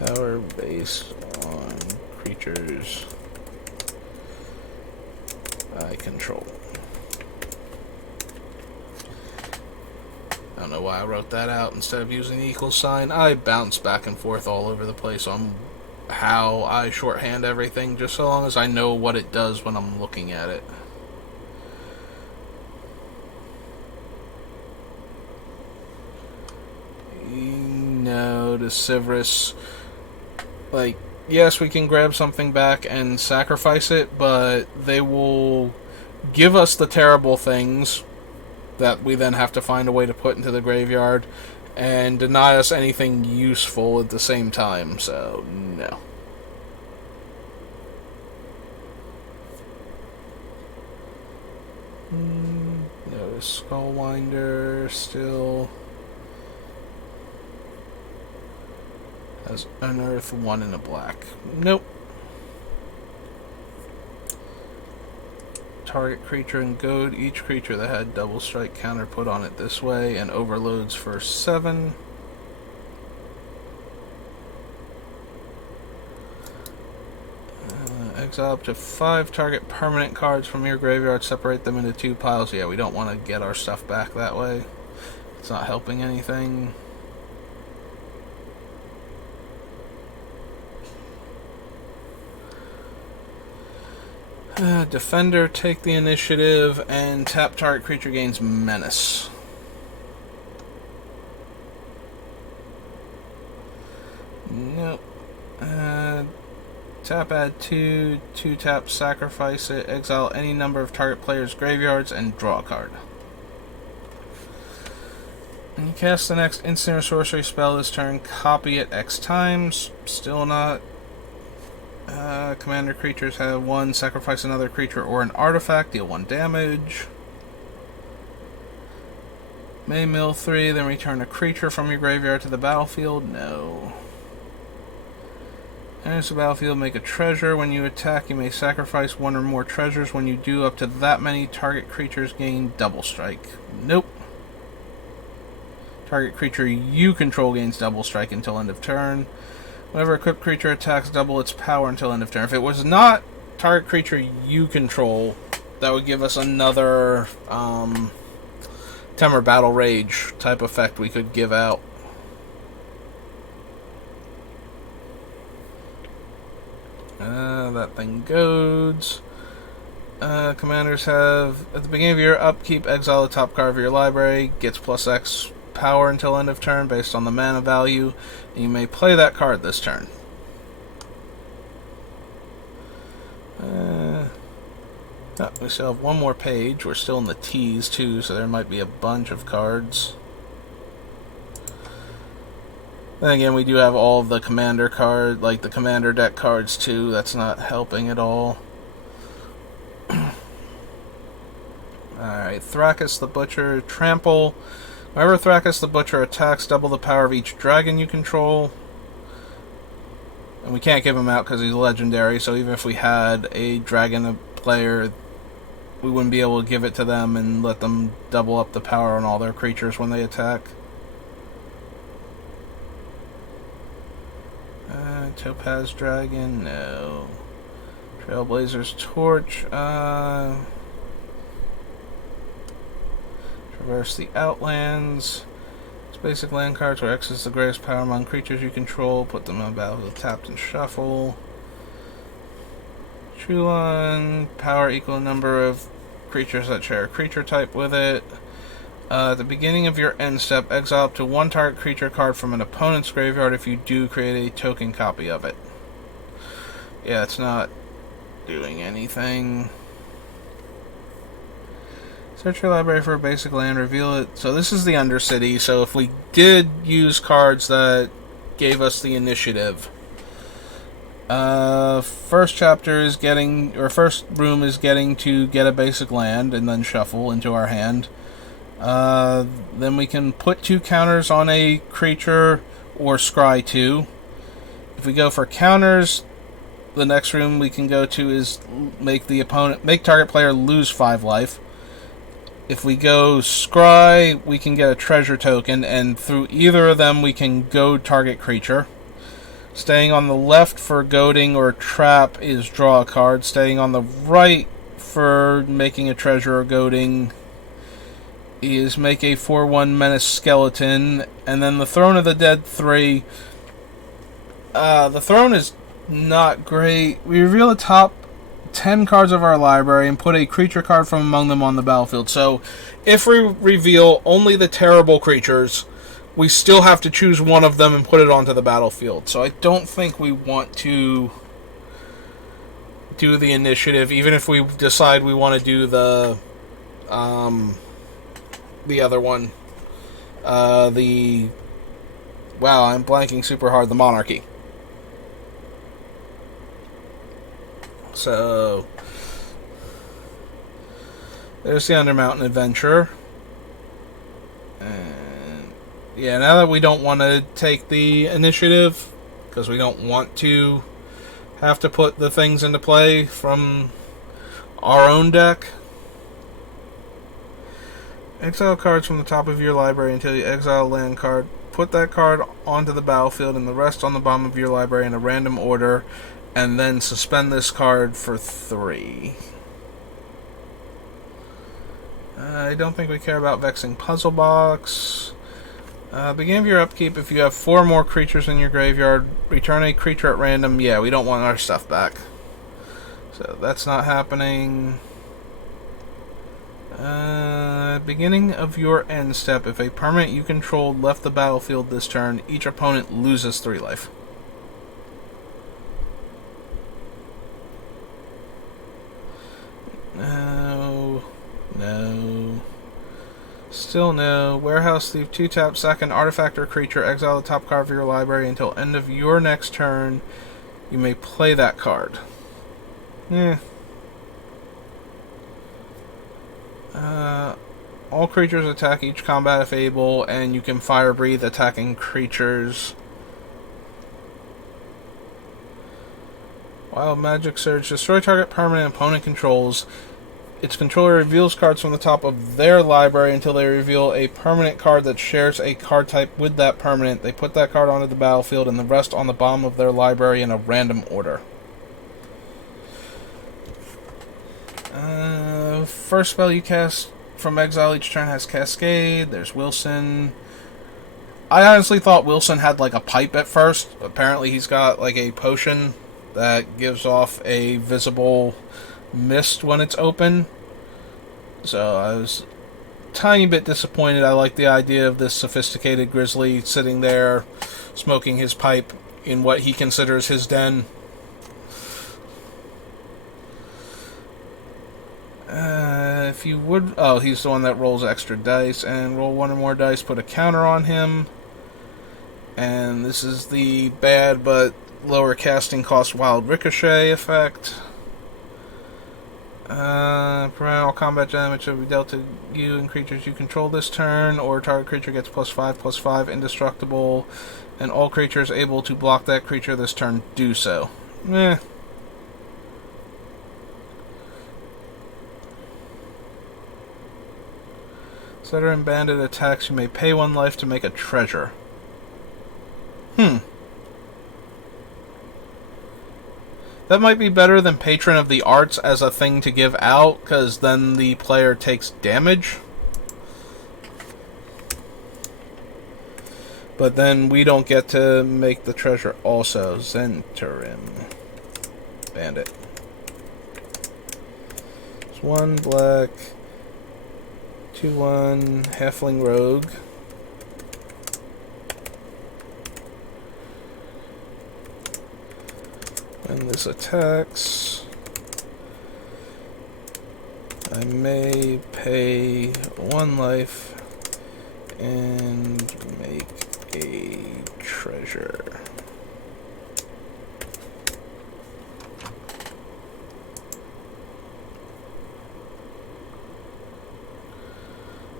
Power based on creatures I control. I don't know why I wrote that out instead of using the equal sign. I bounce back and forth all over the place on how I shorthand everything, just so long as I know what it does when I'm looking at it. No, the Sivris. Like, yes, we can grab something back and sacrifice it, but they will give us the terrible things that we then have to find a way to put into the graveyard, and deny us anything useful at the same time, so no. No Skullwinder still has Unearth 1 in a black. Nope. Target creature and goad each creature that had double strike counter put on it this way, and overloads for 7. Exile up to 5 target permanent cards from your graveyard, separate them into 2 piles. Yeah, we don't want to get our stuff back that way. It's not helping anything. Defender, take the initiative, and tap target creature gains menace. Nope. Tap, add 2, 2 tap, sacrifice it, exile any number of target players' graveyards, and draw a card. When you cast the next instant or sorcery spell this turn, copy it X times. Still not. Commander creatures have 1, sacrifice another creature or an artifact, deal 1 damage. May mill 3, then return a creature from your graveyard to the battlefield. No. Enters the battlefield, make a treasure. When you attack, you may sacrifice one or more treasures. When you do up to that many, target creatures gain double strike. Nope. Target creature you control gains double strike until end of turn. Whenever equipped creature attacks, double its power until end of turn. If it was not target creature you control, that would give us another Temur Battle Rage type effect we could give out. That thing goes. Commanders have, at the beginning of your upkeep, exile the top card of your library, gets plus X power until end of turn based on the mana value, and you may play that card this turn. We still have one more page. We're still in the T's too, so there might be a bunch of cards. Then again, we do have all of the commander card, like the commander deck cards too. That's not helping at all. Alright, Thrakus the Butcher, Trample. Whenever Thrakus the Butcher attacks, double the power of each dragon you control. And we can't give him out because he's legendary, so even if we had a dragon player, we wouldn't be able to give it to them and let them double up the power on all their creatures when they attack. Topaz Dragon, no. Trailblazer's Torch, Traverse the Outlands. It's basic land cards where X is the greatest power among creatures you control. Put them on the battlefield tapped and shuffle. Chulon, power equal number of creatures that share a creature type with it. At the beginning of your end step, exile up to one target creature card from an opponent's graveyard. If you do, create a token copy of it. Yeah, it's not doing anything. Search your library for a basic land, reveal it. So this is the Undercity, so if we did use cards that gave us the initiative, first chapter is getting, or first room is getting to get a basic land and then shuffle into our hand. Then we can put 2 counters on a creature or scry 2. If we go for counters, the next room we can go to is make target player lose 5 life. If we go scry, we can get a treasure token, and through either of them we can goad target creature. Staying on the left for goading or trap is draw a card. Staying on the right for making a treasure or goading is make a 4/1 Menace Skeleton. And then the Throne of the Dead 3. The Throne is not great. We reveal the top 10 cards of our library and put a creature card from among them on the battlefield. So if we reveal only the terrible creatures, we still have to choose one of them and put it onto the battlefield. So I don't think we want to do the initiative, even if we decide we want to do the other one. Wow, I'm blanking super hard. The Monarchy. So there's the Undermountain Adventure. And yeah, now that we don't want to take the initiative, because we don't want to have to put the things into play from our own deck. Exile cards from the top of your library until you exile a land card. Put that card onto the battlefield and the rest on the bottom of your library in a random order, and then suspend this card for 3. I don't think we care about Vexing Puzzle Box. Beginning of your upkeep, if you have 4 more creatures in your graveyard, return a creature at random. Yeah, we don't want our stuff back. So that's not happening. Beginning of your end step, if a permanent you controlled left the battlefield this turn, each opponent loses 3 life. No. Still no. Warehouse Thief, 2-tap, sack an artifact or creature, exile the top card of your library until end of your next turn. You may play that card. All creatures attack each combat if able, and you can fire breathe attacking creatures. Wild Magic Surge. Destroy target permanent opponent controls. Its controller reveals cards from the top of their library until they reveal a permanent card that shares a card type with that permanent. They put that card onto the battlefield and the rest on the bottom of their library in a random order. First spell you cast from exile each turn has Cascade. There's Wilson. I honestly thought Wilson had like a pipe at first. Apparently he's got like a potion that gives off a visible mist when it's open. So I was a tiny bit disappointed. I like the idea of this sophisticated grizzly sitting there smoking his pipe in what he considers his den. If you would... Oh, he's the one that rolls extra dice. And roll one or more dice, put a counter on him. And this is the bad but lower casting cost Wild Ricochet effect. Prevent all combat damage to be dealt to you and creatures you control this turn, or target creature gets +5/+5 indestructible, and all creatures able to block that creature this turn do so. Eh. Setter and bandit attacks, you may pay 1 life to make a treasure. That might be better than Patron of the Arts as a thing to give out, because then the player takes damage. But then we don't get to make the treasure also. Zentarim. Bandit. It's 1 black, 2/1 Halfling Rogue. When this attacks, I may pay 1 life and make a treasure.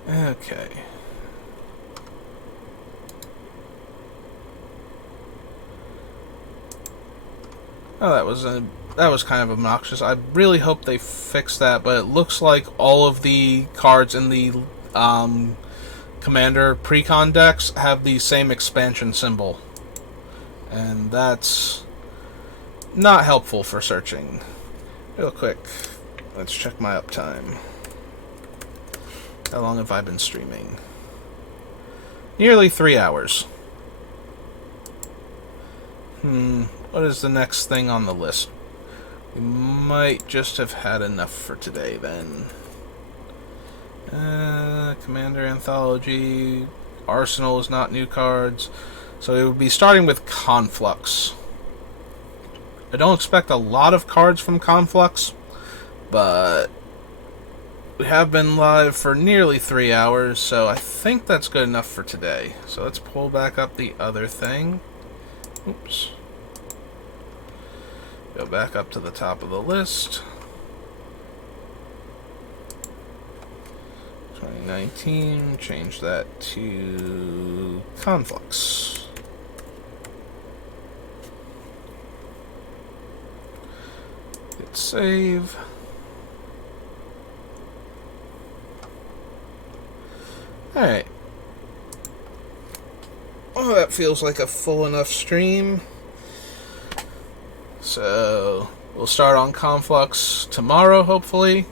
Okay. Oh, that was kind of obnoxious. I really hope they fix that, but it looks like all of the cards in the Commander Precon decks have the same expansion symbol. And that's not helpful for searching. Real quick, let's check my uptime. How long have I been streaming? Nearly 3 hours. What is the next thing on the list? We might just have had enough for today then. Commander Anthology. Arsenal is not new cards. So it would be starting with Conflux. I don't expect a lot of cards from Conflux, but we have been live for nearly 3 hours, so I think that's good enough for today. So let's pull back up the other thing. Oops. Go back up to the top of the list. 2019, change that to Conflux. Hit save. Alright. Oh, that feels like a full enough stream. So, we'll start on Conflux tomorrow, hopefully.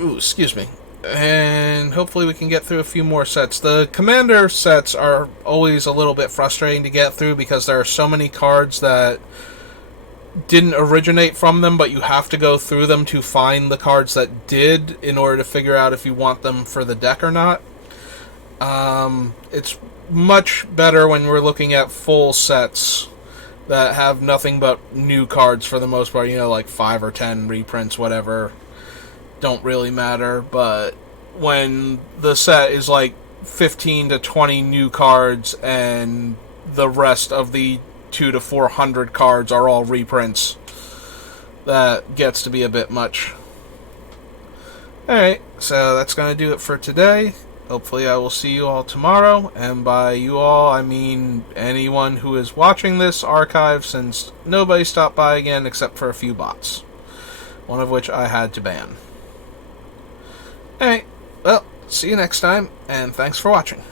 Ooh, excuse me. And hopefully we can get through a few more sets. The Commander sets are always a little bit frustrating to get through because there are so many cards that didn't originate from them, but you have to go through them to find the cards that did in order to figure out if you want them for the deck or not. It's much better when we're looking at full sets that have nothing but new cards for the most part, you know, like 5 or 10 reprints, whatever, don't really matter. But when the set is like 15 to 20 new cards and the rest of the 200 to 400 cards are all reprints, that gets to be a bit much. Alright, so that's going to do it for today. Hopefully I will see you all tomorrow, and by you all, I mean anyone who is watching this archive, since nobody stopped by again except for a few bots, one of which I had to ban. Alright, well, see you next time, and thanks for watching.